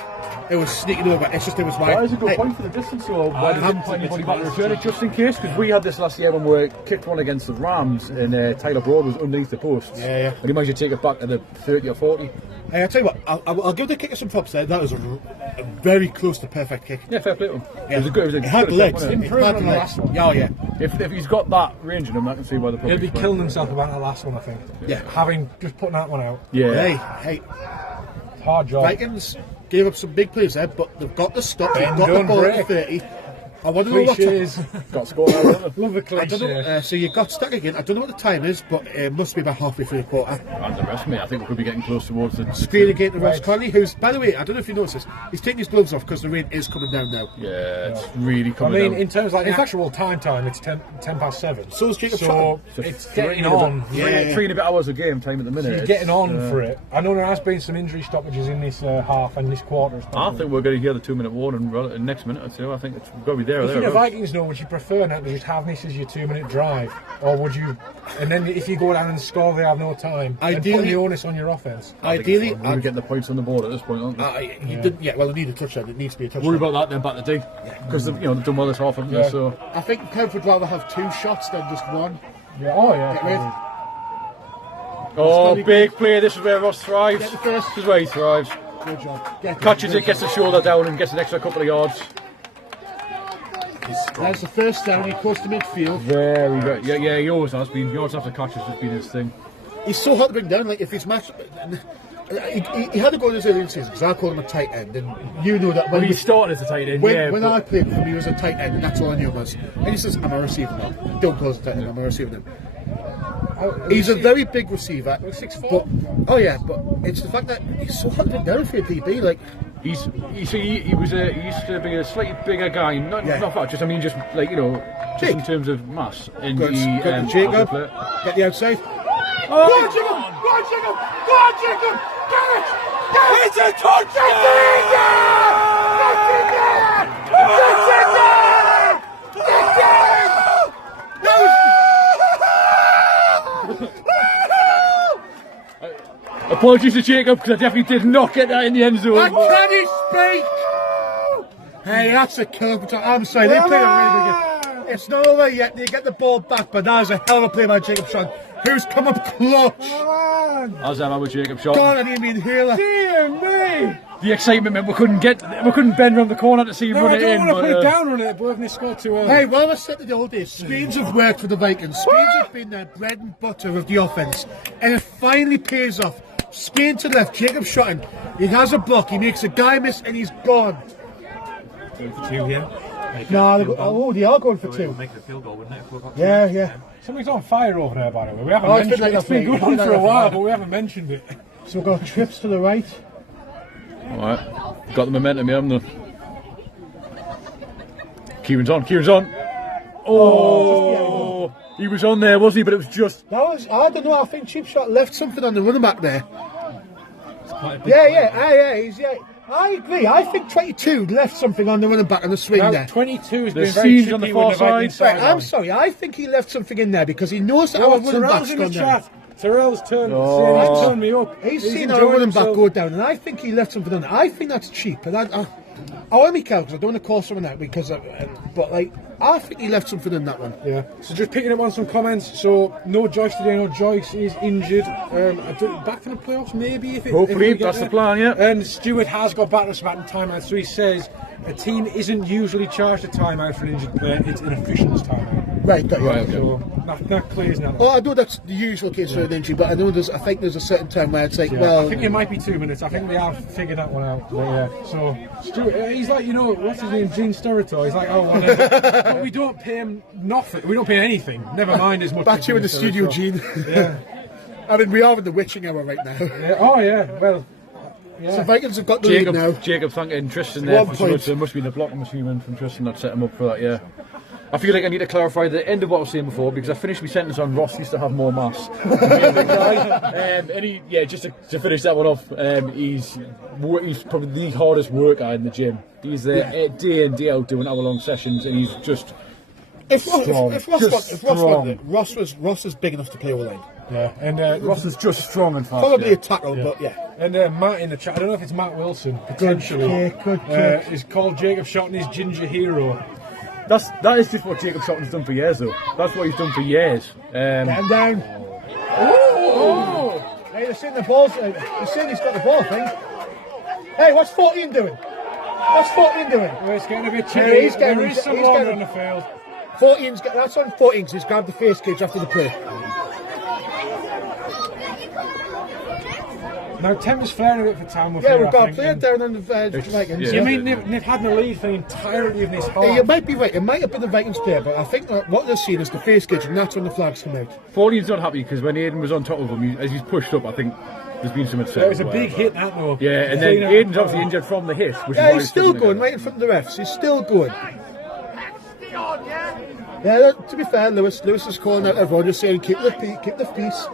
It was sneaking over. It's just it was wide. That is a good point for the distance. So why didn't anybody back to return it just in case? Because we had this last year when we kicked one against the Rams and Tyler Broad was underneath the posts. Yeah. And he managed to take it back to the 30 or 40. Hey, I'll tell you what. I'll give the kicker some props there. That was a very close to perfect kick. Yeah, fair play to him. Yeah. It had legs. Yeah. If he's got that range in him, I can see why the He'll be killing himself about the last one, I think. Yeah. Having just putting that one out. Yeah. Hey. Hard job. Vikings gave up some big plays there, but they've got the stop. They've Bend, got the don't ball break. at 30. I want to know what Cliches. Got scored now, haven't they? Love the I don't cliche. know. So you got stuck again. I don't know what the time is, but it must be about halfway through the quarter. Underestimate. I think we could be getting close towards the Screen again to Ross Conley, who's, by the way, I don't know if you noticed this, he's taking his gloves off because the rain is coming down now. Yeah, it's really I coming mean, down. in terms of like the actual time, it's 10 past 7. So is Jacob So Shotton. it's getting on. Three and a bit hours of game time at the minute. You're getting on for it. I know there has been some injury stoppages in this half and this quarter. I think we're going to hear the 2 minute warning next minute or two. I think it's got to be there or If you're the there. Vikings, know, would you prefer now to just have this as your 2 minute drive, or would you? And then if you go down and score, they have no time. Ideally- and put the onus on your offense. Ideally, We're getting the points on the board at this point, aren't we? you didn't. Yeah, well, they need a touchdown. It needs to be a touchdown. Worry about that then back the D. Because they've done well this half, haven't they? Yeah. So I think Kev would rather have 2 shots than just 1. Yeah. Oh yeah. Get rid. oh, Scotty big play. This is where Ross thrives. Get the first. This is where he thrives. Good job. Get Catches good it, gets the job. shoulder down and gets an extra couple of yards. There's the first down. He goes to midfield. Very good. Yeah, he always has been. Yards after catches has been his thing. He's so hard to bring down. Like if he's matched, he had to go this early in the season because I called him a tight end, and you know that when He started as a tight end, when I played with him, he was a tight end, and that's all I knew was. And he says, "I'm a receiver now. Don't call us a tight end. I'm a receiver now." He's a very big receiver. 6'4". But oh yeah, but it's the fact that he's so hard to bring down for a DB. Like he used to be a slightly bigger guy. Not that, just like just Big. in terms of mass. And good, he good Jacob, output. get the outside. Oh, Go on, Jacob! Go on, Jacob! Go on, Jacob! Get it! Get it! It's a touchdown! That's in there! That's in there! That's in there! Apologies to Jacob because I definitely did not get that in the end zone. And can he speak? Hey, that's a killer. I'm sorry, they played a really good game. It's not over yet. They get the ball back, but that was a hell of a play by Jacob Shotton, who's come up clutch. As ever with Jacob Shot. God, I need me inhaler. Dear me! The excitement meant we couldn't bend around the corner to see him No, run I it don't in. want to but, put it down on it, but if they scored too early. Hey, well, I said to the old days, screens have worked for the Vikings. Screens have been the bread and butter of the offense, and it finally pays off. Screen to the left, Jacob Shotton. He has a block, he makes a guy miss, and he's gone. Going for 2 here. No, they are going for 2. Make the field goal, wouldn't it? If we've got 2. Yeah. Something's on fire over there, by the way. We haven't Oh, it's been mentioned it. like It's been that going for- on for a while, but we haven't mentioned it. So we've got trips to the right. Alright, got the momentum here, haven't they? Kieran's on. Oh, he was on there, wasn't he? But it was just. That was, I don't know, I think Cheap Shot left something on the running back there. Yeah. I agree. I think 22 left something on the running back on the swing Now, there. 22 has The been very scenes on the tricky far with the Vikings side. Right, I'm sorry. I think he left something in there because he knows that our running Terrell's back's in the gone down. chat. Terrell's turned, Oh. he's turned me up. He's seen our enjoying running back himself. go down, and I think he left something on there. I think that's cheap. And I want to be careful because I don't want to call someone out because, but like, I think he left something in that one. Yeah. So just picking up on some comments. So no Joyce today. No Joyce is injured. Back to the playoffs maybe. Hopefully, if we get that's there. the plan, yeah. And Stuart has got back to us about the timeout. So he says a team isn't usually charged a timeout for an injured player. It's an official's timeout. Right, got you. Right, okay. So that clears now. Oh, I know that's the usual case for an injury, but I know I think there's a certain time where it's like, Yeah, well, I think it might be 2 minutes. I think they have figured that one out. But yeah. So Stuart, he's like, what's his name, Gene Steratore. He's like, oh, whatever. But we don't pay him nothing. We don't pay anything. Never mind as much. back as to you in the Gene studio, Steratore. Gene. Yeah. I mean, we are in the witching hour right now. Yeah. Oh yeah. Well. Yeah. So Vikings have got the lead now. Jacob thanking Tristan there. 1 For so point. much, must be the block, I'm assuming, from Tristan that set him up for that, yeah. I feel like I need to clarify the end of what I was saying before because I finished my sentence on Ross used to have more mass. And he, just to finish that one off, he's probably the hardest work guy in the gym. He's there day in, day out doing hour-long sessions, and he's just strong. If Ross Just wanted it, Ross was big enough to play all line. Yeah. And Ross is just strong and fast. Probably yeah. a tackle, but yeah. And Matt in the chat, I don't know if it's Matt Wilson, potentially. Good kick. Is called Jacob Shotton his ginger hero. That is just what Jacob Shotton's done for years, though. That's what he's done for years. Get him down. Oh! Hey, they're saying the ball's. They're saying he's got the ball, I think. Hey, what's 14 doing? What's 14 doing? Well, it's getting a bit Yeah, tricky. he's getting- There is some he's water getting- on the field. 14's that's on 14 because he's grabbed the face cage after the play. Now Temp's flaring a bit for Tamworth. Yeah, here, we've got I a think, player and- down on the Vikings. Yeah. You mean they've had the lead for the entirety of this half? You might be right, it might have been the Vikings player, but I think what they've seen is the face gauge, and that's when the flags come out. 14's not happy because when Aidan was on top of him, as he's pushed up, I think there's been some upset. It was a big hit, that though. Yeah, and then Aidan's obviously injured from the hit. Which Yeah, is why he's still stood going there. right in front of the refs. He's still going. Yeah, to be fair, Lewis is calling out everyone, just saying keep the peace.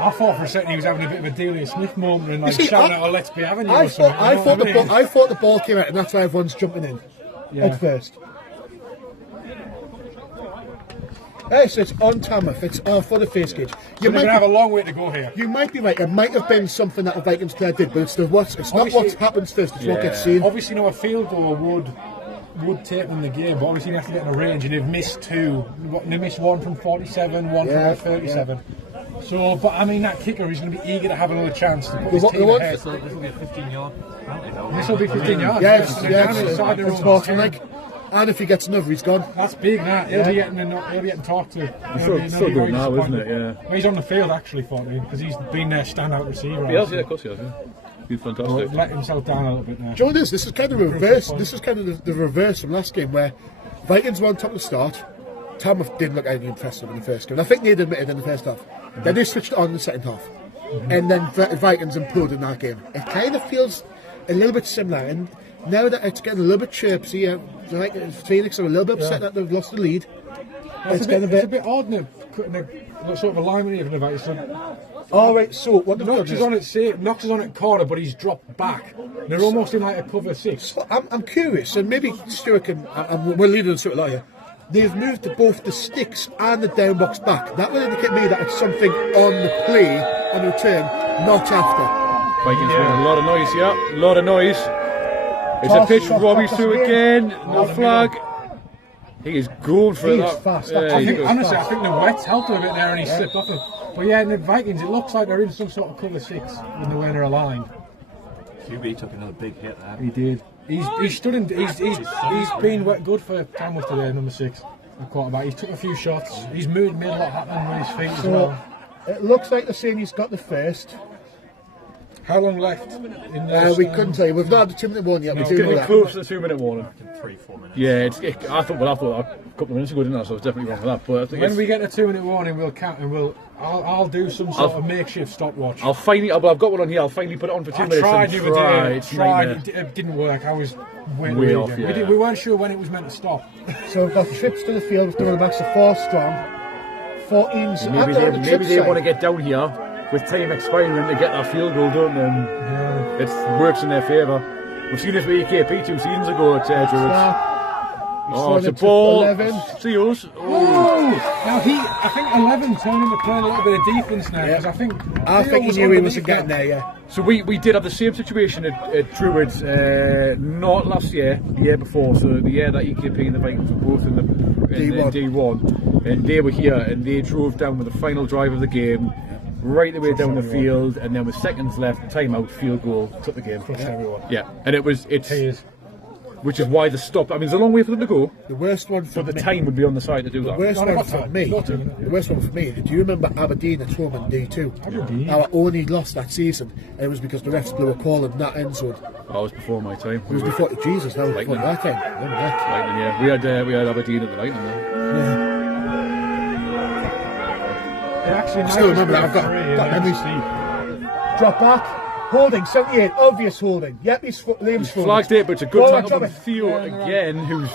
I thought for a second he was having a bit of a Delia Smith moment and like see, shouting out, "Oh, let's be having you." I or something, thought you know what I mean? I thought the ball came out, and that's why everyone's jumping in at first. Yes, it's on Tamworth. It's for the face gauge. So they're going to have a long way to go here. You might be right. It might have been something that a Vikings player did, but it's not what happens first. It's what gets seen. Obviously, a field goal would take them the game, but obviously they have to get in a range, and they've missed two. They missed one from 47, one from 37. So, but I mean, that kicker is going to be eager to have another chance to put his team ahead. This will be a 15-yard penalty though. This will be 15 yards. Yes, So they're down inside their it's own sportsmanlike. 10. And if he gets another, he's gone. That's big, that. He'll be getting talked to. It's still going now, isn't it? Yeah. Well, he's on the field actually for me because he's been their standout receiver. He has, yeah, of course he has. Yeah. He's fantastic. Let himself down a little bit now. Do you know what it is? This is kind of reverse. This is kind of the reverse from last game where Vikings were on top of the start. Tamworth didn't look anything impressive in the first game. I think they'd admitted in the first half. Then they switched it on in the second half. And then Vikings improved in that game. It kind of feels a little bit similar. And now that it's getting a little bit chirpy, Phoenix are a little bit upset that they've lost the lead. It's a bit odd now, cutting a sort of alignment here from the Vikings. All right, so what they've done Knox is on at corner, but he's dropped back. They're almost in like a cover six. So I'm curious, and maybe Stuart can. We're leading into it a lot here. They've moved both the sticks and the down box back. That will indicate me that it's something on the play on the return, not after. Vikings making a lot of noise, yeah, a lot of noise. It's a pitch, Robbie's through again, no flag. He is going for He that. is fast. Yeah, I he think, goes honestly, fast. I think the wet's helped him a bit there and he slipped off him. But yeah, in the Vikings, it looks like they're in some sort of cover six when the way they're aligned. QB took another big hit there. He did. He's stood in. He's been good for Tamworth today, number 6, the quarterback. He took a few shots. He's made a lot happen with his feet as So well. it looks like they're saying he's got the first. How long left? In this, We couldn't tell you. We've not had the 2-minute warning yet. No, We do know Getting that. close to the 2-minute warning. 3-4 minutes. Yeah, I thought that a couple of minutes ago, didn't I? So I was definitely wrong for that. But I think when we get a 2-minute warning, we'll count and I'll do some sort of makeshift stopwatch. I'll finally. I've got one on here. I'll finally put it on for 2 minutes. tried and the other day. It's Tried. nightmare. It didn't work. I was Way off, yeah. We weren't sure when it was meant to stop. So we've got trips to the field with the running backs of 4 strong. 14's Maybe they want to get down here with time expiring to get that field goal done, and it works in their favour. We've seen this with EKP 2 seasons ago at Druids. Oh, it's a ball. 11. Seals. Oh! Now I think 11 turned into playing a little bit of defence now because I think he knew he wasn't getting there, yeah. So we did have the same situation at Druids, not last year, the year before. So the year that EKP and the Vikings were both in the D1, and they were here and they drove down with the final drive of the game, right the way down the field, and then with seconds left, timeout, field goal, took the game. Yeah, and it's. Which is why the stop. I mean, it's a long way for them to go. The worst one for but the time would be on the side to do that. The worst one for me. Do you remember Aberdeen at home in D2? Aberdeen. Our only loss that season, and it was because the refs blew a call in that end zone. Oh, it was before my time. It was before Jesus. That was before that time. Remember that? Lightning, yeah. We had Aberdeen at the Lightning. I still remember that. I've got memories. Drop back. Holding, 78, obvious holding. Yep, Liam's flagged it, but it's a good tackle from Theo again, who's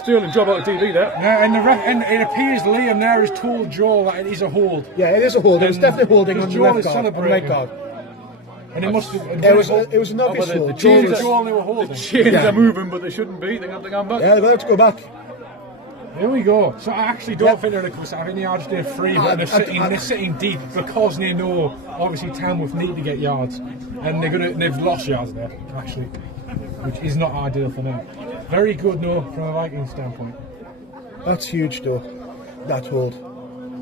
Sterling job out of DB there. Yeah, and it appears Liam there has told Joel that it is a hold. Yeah, it is a hold. It was definitely holding on the Joel left is guard. celebrating. Right guard. And it must have. It was an obvious hold. The chains Joel are moving, but they shouldn't be. They got to go back. Yeah, they're about to go back. Here we go. So I actually don't think they're in a course. I think they are just doing free, but they're sitting deep because they know obviously Tamworth need to get yards, and they've lost yards there actually, which is not ideal for them. Very good, no, from a Vikings standpoint. That's huge, though. That hold.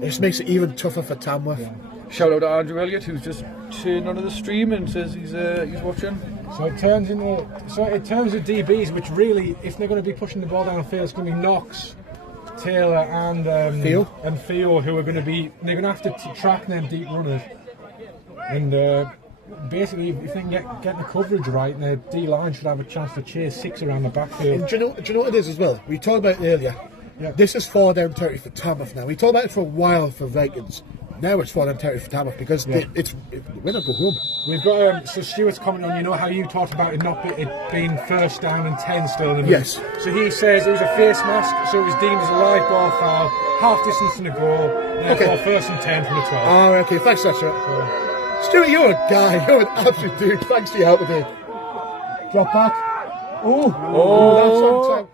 It just makes it even tougher for Tamworth. Yeah. Shout out to Andrew Elliott, who's just tuned onto the stream and says he's watching. So in terms of DBs, which really, if they're going to be pushing the ball down the field, it's going to be Knox, Taylor and Theo, who are going to be. They're going to have to track them deep runners, and basically, if they can get the coverage right, and the D line should have a chance to chase 6 around the backfield. And do you know what it is as well? We talked about it earlier. Yeah. This is 4 down territory for Tamworth now. We talked about it for a while for Vikings. Now it's 4 down territory for Tamworth because it's win or go home. We've got so Stuart's commenting on, you know how you talked about it being first down and 10 still. Yes. So he says it was a face mask, so it was deemed as a live ball foul, half distance from the goal, therefore first and 10 from the 12. Oh, okay, thanks, Sasha. Stuart, you're a guy. You're an absolute dude. Thanks for your help today. Drop back. That's on time.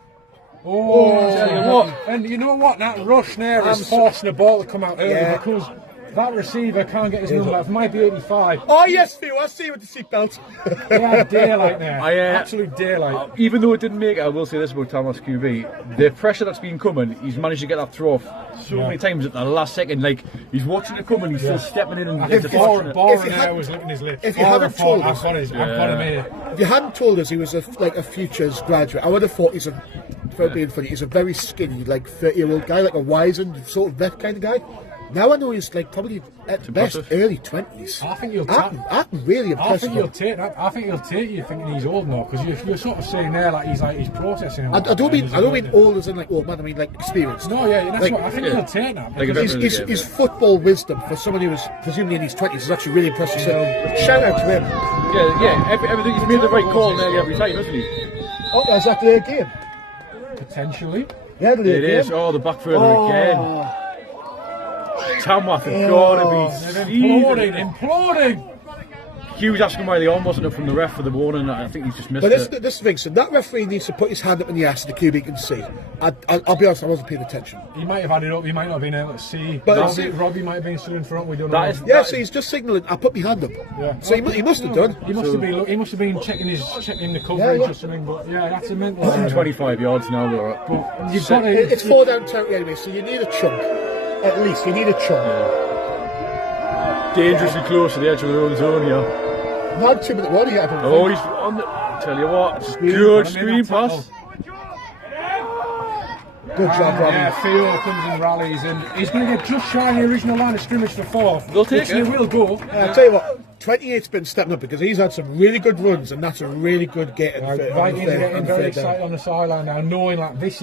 And you know what? That rush there is forcing the ball to come out early because that receiver can't get his number. It might be 85. Oh yes, Phil. I see you with the seatbelt. Yeah, daylight there. Absolute daylight. Even though it didn't make it, I will say this about Tamworth's QB: the pressure that's been coming, he's managed to get that throw off so many times at the last second. Like he's watching it coming, he's still stepping in and Boren there was licking his lips. If you haven't told us, I've got him here. If you hadn't told us he was a futures graduate, I would have thought he's a very skinny, like 30-year-old guy, like a wizened sort of vet kind of guy. Now I know he's like probably at best early 20s. I think you'll really impressed. I think he'll take you thinking he's old now because you're sort of saying there he's processing. I don't mean old as in like old man. I mean like experienced. No, that's what I think he'll take that. Like his football wisdom for someone who was presumably in his 20s is actually really impressive. So shout out to him. Everything, he's made the right call nearly every time, hasn't he? Oh, is that the game? Potentially. Yeah, it is. Oh, the back further again. Tamworth have got to be imploding. Hugh's asking why the arm wasn't up from the ref for the warning. I think he's just missed it. But this thing, so that referee needs to put his hand up in the air so the QB can see. I'll be honest, I wasn't paying attention. He might have had it up, he might not have been able to see. But Robbie might have been stood in front, we don't know. So he's just signalling, I put my hand up. Yeah. So he must have done. He must have been checking the coverage or something, but that's a mental. 25 yards now, but you've got it's 4 down territory anyway, so you need a chunk. At least you need a chunk. Dangerously close to the edge of their own zone here. Not 2 minute warning yet. He's on the. Tell you what, good screen pass. Good job, Robbie. Yeah, Theo comes and rallies, and he's going to get just shy of the original line of scrimmage for 4. They'll take it. He will go. I'll tell you what, 28's been stepping up because he's had some really good runs, and that's a really good get. Vikings are getting very excited on the sideline now, knowing that this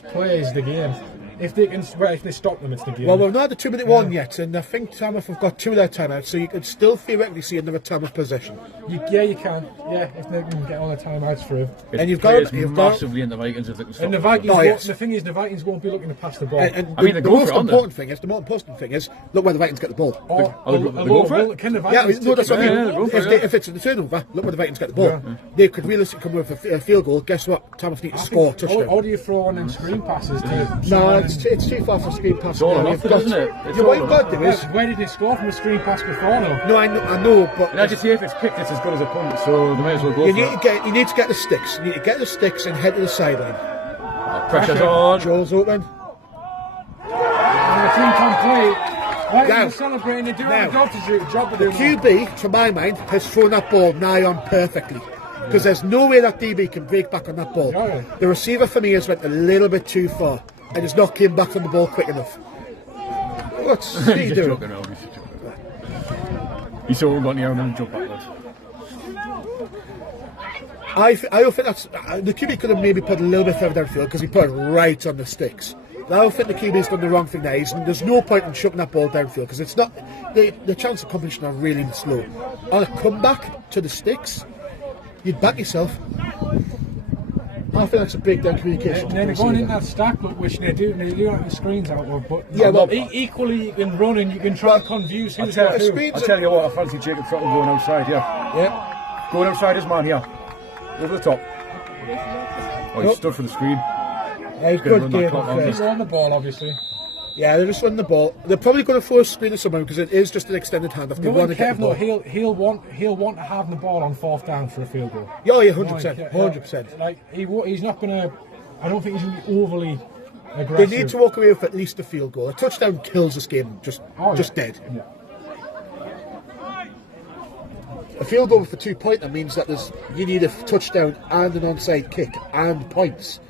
play is the game. If they stop them, it's the game. Well, we've not had the 2 minute one yet, and I think Tamworth have got 2 of their timeouts, so you could still theoretically see another Tamworth possession. You can. Yeah, if they can get all the timeouts through. And you've got massively in the Vikings if they can stop. And the Vikings, the thing is, the Vikings won't be looking to pass the ball. The most important thing is, look where the Vikings get the ball. They go for it. Can the Vikings? No, that's what I mean. If it's a turnover, look where the Vikings get the ball. Yeah. They could realistically come with a field goal. Guess what? Tamworth need to score a touchdown. Or do you throw on them screen passes? No, it's too far for screen pass. It's all enough, isn't it? What you've got to do is... Where did they score from a screen pass before, though? No, I know, but... And as you see, if it's picked, it's as good as a punt, so they may as well go you need to get the sticks. You need to get the sticks and head to the sideline. Pressure's on. Joel's open. And the team complete. Why are you celebrating? They do have a job to do. The QB, to my mind, has thrown that ball nigh on perfectly. Because there's no way that DB can break back on that ball. The receiver for me has went a little bit too far and has not came back from the ball quick enough. What's he doing? He's so got the arm and jump backwards. I don't think that's... the QB could have maybe put a little bit further downfield because he put it right on the sticks. I don't think the QB's done the wrong thing there. There's no point in chucking that ball downfield because it's not... The chance of completion are really slow. On a comeback to the sticks, you'd back yourself. I think that's a breakdown communication. And then they're going in that stack, which they do have the screens out of. But equally, you can run and you can try to confuse who's got who. I'll tell you what, I fancy Jacob Throttle going outside here. Yeah. Going outside his man here. Over the top. Oh, he stood for the screen. Hey, good game. He's on the ball, obviously. Yeah, they're just running the ball. They're probably going to force a screen or something because it is just an extended handoff. They want to get the ball. He'll want to have the ball on 4th down for a field goal. Yeah, 100%. Like he's not going to. I don't think he's going to be overly aggressive. They need to walk away with at least a field goal. A touchdown kills this game, just dead. Yeah. A field goal for 2 points, that means that you need a touchdown and an onside kick and points.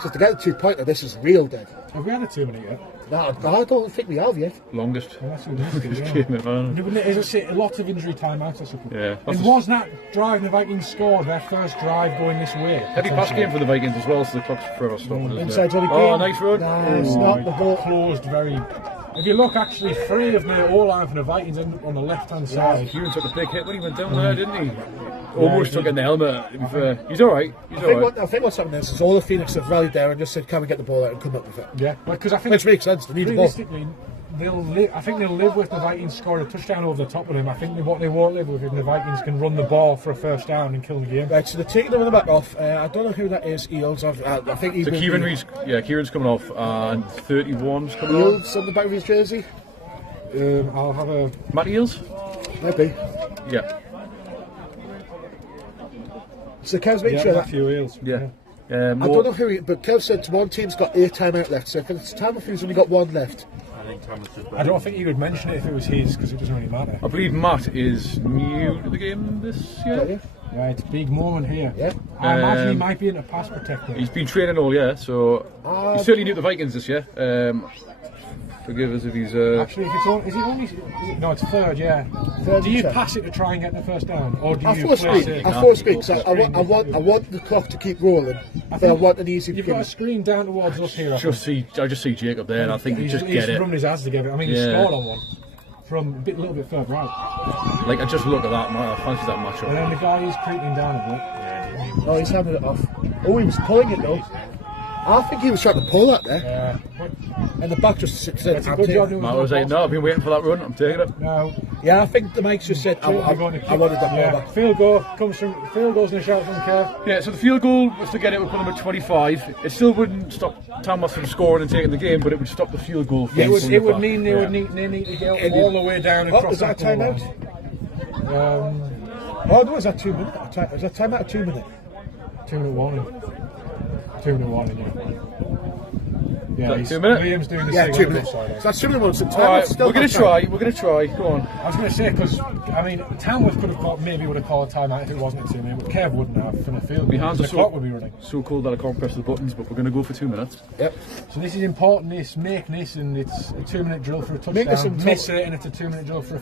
So to get the 2 pointer, this is real dead. Have we had a 2 minute yet? No, I don't think we have yet. Longest. Unless we missed it, yeah. Game of Yeah, but as I say, a lot of injury timeouts, I suppose. Yeah. It was that drive the Vikings scored, their first drive going this way. Heavy pass game for the Vikings as well, so the clock's forever stopping. Inside Johnny Oh, Green. nice run. Nice, not the ball. Closed very. If you look, actually, 3 of the O-line for the Vikings ended up on the left-hand side. Kieran took a big hit when he went down there, didn't he? Almost took in the helmet. To be fair. He's alright. He's alright. I think what's happening is all the Phoenix have rallied there and just said, can we get the ball out and come up with it? Yeah, because I think Which makes sense, they need the ball. realistically, I think they'll live with the Vikings scoring a touchdown over the top of them. I think what they won't live with is the Vikings can run the ball for a first down and kill the game. Right, so they're taking the running back off. I don't know who that is. Eels. I think he So will Kieran be- Reed's, Kieran's coming off, and 31's coming on. Eels on the back of his jersey. I'll have a. Matt Eels? Maybe. Yeah. So Kev's making Yeah, sure that. Matthew Eels. Yeah. I don't know who, but Kev said one team's got 8 timeout left. So if it's Tamworth who's only got 1 left. I think Thomas is I don't think he would mention it if it was his, because it doesn't really matter. I believe Matt is new to the game this year. Right, big moment here. Yeah. I imagine he might be in a pass protector. He's been training all year, so he's certainly new to the Vikings this year. Forgive us if he's. Actually, if it's on, is it only? No, it's third. Yeah. Third Do you check. pass it to try and get the first down, or do I you force place speed. it? I force speed. So I want the clock to keep rolling. But I want an easy You've got a beginning. screen down towards us here. I think. I just see Jacob there, and I think he he's just he's get it. running his hands together. I mean, he Yeah. scored on one from a little bit further out, Like I just look at that, I fancy that and matchup. then the guy is creeping down a bit. Oh, he's having it off. Oh, he was pulling it though. I think he was trying to pull that there. Yeah. And the back just said, That's a I'm good job. taking it. Matt was like, no, I've been waiting for that run. I'm taking it. No. Yeah, I think the Mike's just said, I wanted that ball back. Field goals in a shout from Kev. Yeah, so the field goal was to get it, would put them at 25. It still wouldn't stop Tamworth from scoring and taking the game, but it would stop the field goal. From It would coming back. mean they Yeah. would need to go all the way down across is that a that goal timeout? line. Oh, no, is that 2 minutes? Is that timeout or 2 minutes? 2-minute warning. 2-minute warning, yeah. Yeah, that he's, 2 minutes? Liam's doing the Yeah, same 2 on the minutes. side. So that's 2 minutes. All right, we're going to try. Go on. I was going to say, because, I mean, Tamworth could have called, maybe would have called a timeout if it wasn't a 2 minute, but Kev wouldn't have from the field. My hands The are clock would be running. so cold that I can't press the buttons, but we're going to go for 2 minutes. Yep. So this is important, make this, and it's a 2 minute drill for a Make this touchdown. in Miss it, and it's a 2 minute drill for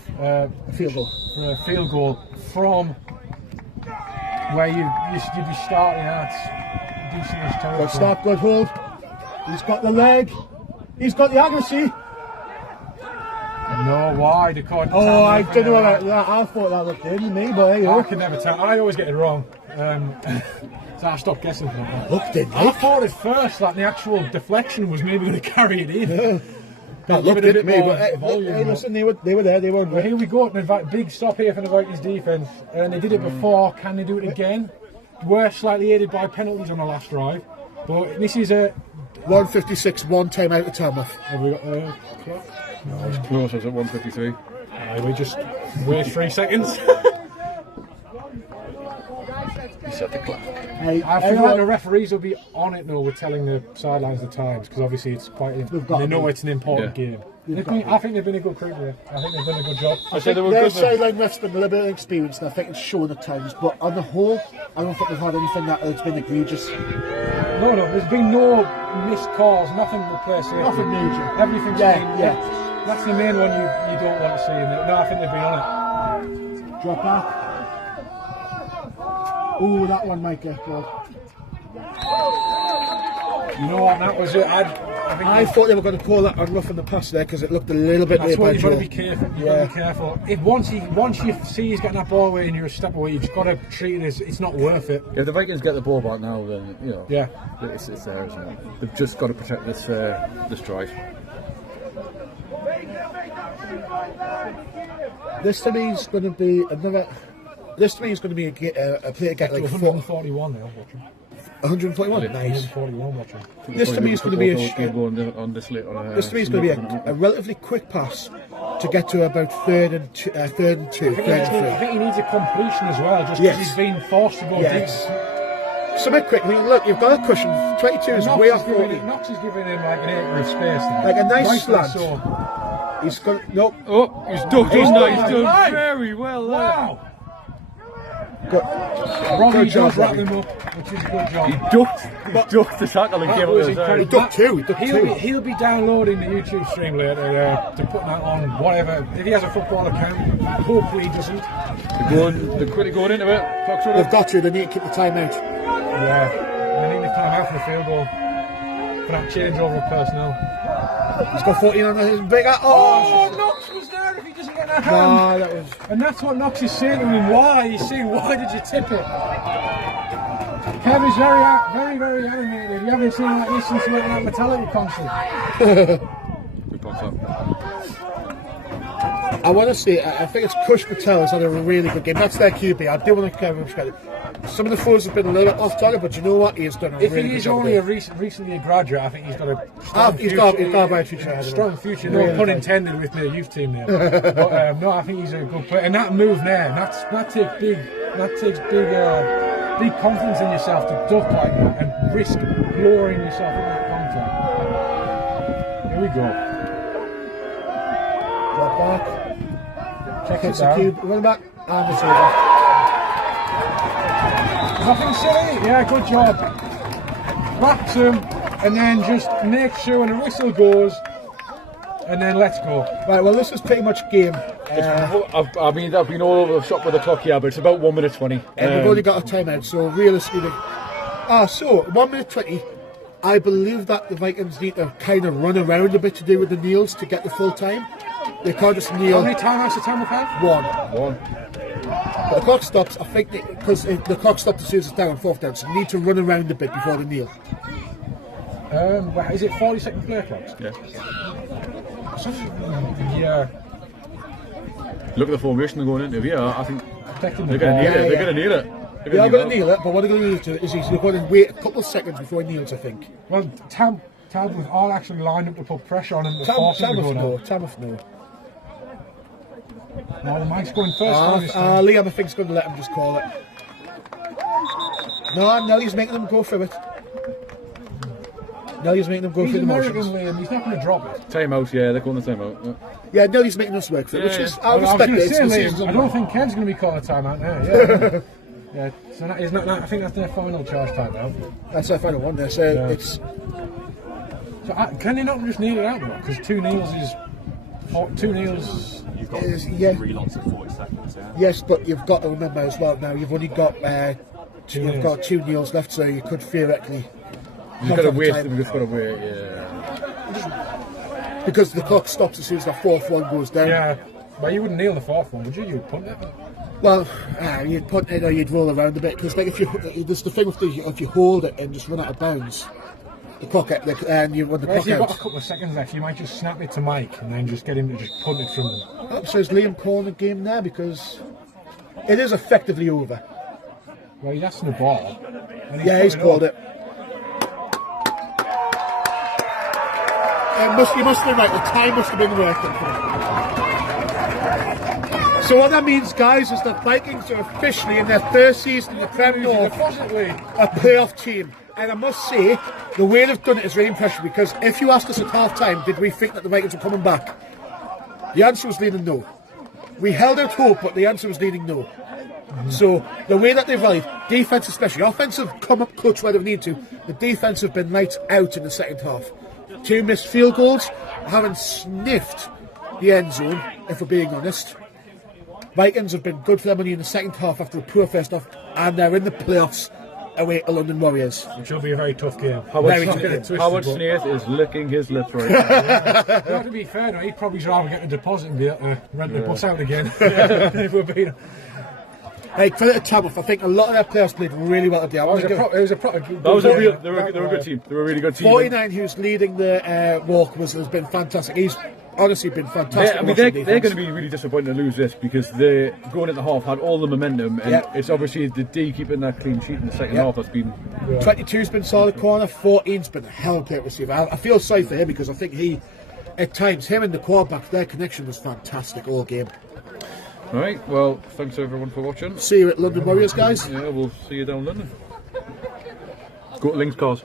Field goal. a field goal from where you'd be starting at decent-ish territory. Good start, good hold. He's got the leg. He's got the accuracy. No, wide according to Oh, I Tamworth, don't know and, about that. I thought that looked in me, but there you I go. can never tell. I always get it wrong. So I stopped guessing. Looked in, I Nick. thought at first that the actual deflection was maybe going to carry it in. That Give looked it a in to bit me, more but hey, volume, hey, but- listen, they were there. They were. Well, here we go. Big stop here for the Vikings defence. And they did it before. Can they do it again? We're slightly aided by penalties on the last drive. But this is a... 156, 1 time out of Tamworth. Have we got the clock? I was close, I was at 153. We just wait 3 seconds. He set the clock. Hey, I feel like the referees will be on it though with telling the sidelines the times, because obviously it's quite. got They to know be. it's an important game. I think they've been a good crew there. I think they've done a good job. I said they were their good. sideline refs been a little bit of experience, and I think it's shown at times. But on the whole, I don't think they've had anything that's been egregious. No, there's been no missed calls, nothing to replace it. Nothing major. Everything's Yeah, been. yeah. That's the main one you don't want to see. No, I think they've been on it. Drop back. Oh, that one might get good. You know what? That was it. I think I thought they were going to call that on roughing the pass there because it looked a little bit that's late why by you've got to Joe. be careful. You've got to be careful. If once you see he's getting that ball away and you're a step away, you've just got to treat it as it's not worth it. If the Vikings get the ball back now, then Yeah. it's theirs. Isn't it? They've just got to protect this drive. This to me is going to be another. This to me is going to be a play to get like 141 now watching. 141. Nice. 141 watching. This to me is going to be game on this late on This to me is going to be a relatively quick pass to get to about third and two, third and I 3. think he needs a completion as well, just because Yes. he's been forced to go Yes. deep. Something quick. I mean, look, you've got a cushion. 22 is way off 40. Knox is giving him like an acre of space there. Like a nice Rightfully slant. so. He's got nope. Oh, he's done Oh, that. He's done my. very well there. Wow! Robbie Good job, does wrap Robbie. them up, which is a good job. He ducked the tackle and That gave was it incredible. a He ducked two. He ducked two. He'll be downloading the YouTube stream later to put that on whatever. If he has a football account, hopefully he doesn't. They're quickly going into it. Clock's running. They've got to. They need to keep the time out. Yeah, they need to time out for the field goal. For that changeover of personnel. He's got 14 on his bigger. Oh, Knox was there if he doesn't get that hand. No, that was. And that's what Knox is saying to him. Why? He's saying, why did you tip it? Kev is very, very animated. You haven't seen like this since he went to that Metallica concert. Good concept. I want to say, I think it's Kush Patel has had a really good game. That's their QB. I do want to give him credit. Some of the throws have been a little bit off target, but you know what? He has done a If really he good is job. only recently a graduate, I think he's got a strong He's future. got a bright future ahead of him. Strong future, no Really pun bright. intended with the youth team there. But no, I think he's a good player. And that move there, that takes big confidence in yourself to duck like that and risk lowering yourself in that contact. Here we go. Drop back. Check it Hits the down. cube. Run back. And it's over. Nothing silly. Yeah, good job. Wraps him and then just make sure when the whistle goes and then let's go. Right, well, this is pretty much game. I mean, I've been all over the shop with the clock here, but it's about 1 minute 20. And we've only got a timeout, so realistically. So 1 minute 20. I believe that the Vikings need to kind of run around a bit to do with the kneels to get the full time. They can't just kneel. How many timeouts did Tamworth have? One. But the clock stops, I think, because the clock stopped as soon as it's down and fourth down, so you need to run around a bit before the kneel. Is it 40-second play clocks? Yeah. Yeah. Look at the formation they're going into here. I think Protecting they're the going to ball. kneel it. yeah. They're going to kneel it. They are going to kneel it, but what they're going to need to do is he's going to wait a couple of seconds before he kneels, I think. Well, Tamworth all actually lined up to put pressure on him to force him to go down. Tamworth no. No, the Mike's going first. now this time. Liam, I think, is going to let him just call it. No, Nelly's making them go through it. Nelly's making them go He's through the American, motions. Liam. He's not going to drop it. Timeout, yeah, they're going to timeout. Yeah, Nelly's making us work for it, which is, I Well, I was respect going it. to It's say, the Liam, season's I don't think Ken's going to be called a timeout now. Yeah. Yeah. So that is not. I think that's their final charge timeout. That's our final one there, so Yeah. it's... So can they not just kneel it out though? Because 2 kneels is 2 kneels. You've got Yeah. 3 lots of 40 seconds, yeah. Yes, but you've got to remember as well now, you've only got... you've kneels. got 2 kneels left, so you could theoretically... You've not got to have the wait, time. you've got to wait, yeah. Because the clock stops as soon as the fourth one goes down. Yeah. But you wouldn't kneel the 4th one, would you? You'd punt it. Well, you'd punt it or you'd roll around a bit, because like if the thing with if you hold it and just run out of bounds, the clock and you run the Well, if clock you've got a out. couple of seconds left, you might just snap it to Mike and then just get him to just punt it from them. Oh, so is Liam calling the game there because it is effectively over. Well, he's asking the ball. And Yeah, he's called it. You must have been right. The time must have been working for him. So what that means, guys, is that Vikings are officially in their first season in the Premier North Possibly. a playoff team. And I must say, the way they've done it is really impressive, because if you asked us at half time, did we think that the Vikings were coming back? The answer was leaning no. We held out hope, but the answer was leaning no. So the way that they've rallied, defense especially, offensive come up clutch where they need to, the defense have been lights out in the second half. 2 missed field goals, haven't sniffed the end zone, if we're being honest. Vikings have been good for their money in the second half after a poor first half, and they're in the playoffs away at London Warriors. Which will be a very tough game. Very Not tough get it game. twisted, Howard but- Snaith is licking his lips right now. Well, to be fair, though, he'd probably rather get a deposit and be able to rent the bus out again. If we're being... Hey, credit to Tamworth, I think a lot of their players played really well today. It was a proper That was a real, they were a good team. They were a really good team. 49, who's leading the walk, has been fantastic. He's honestly been fantastic. I mean, they're going to be really disappointed to lose this, because they're going into half, had all the momentum, and it's obviously the D keeping that clean sheet in the second half that's been... 22's been solid corner, 14's been a hell of a play receiver. I feel sorry for him, because I think at times, him and the quarterback, their connection was fantastic all game. Alright, well, thanks everyone for watching. See you at London Warriors, guys. Yeah, we'll see you down London. Go to Links Cars.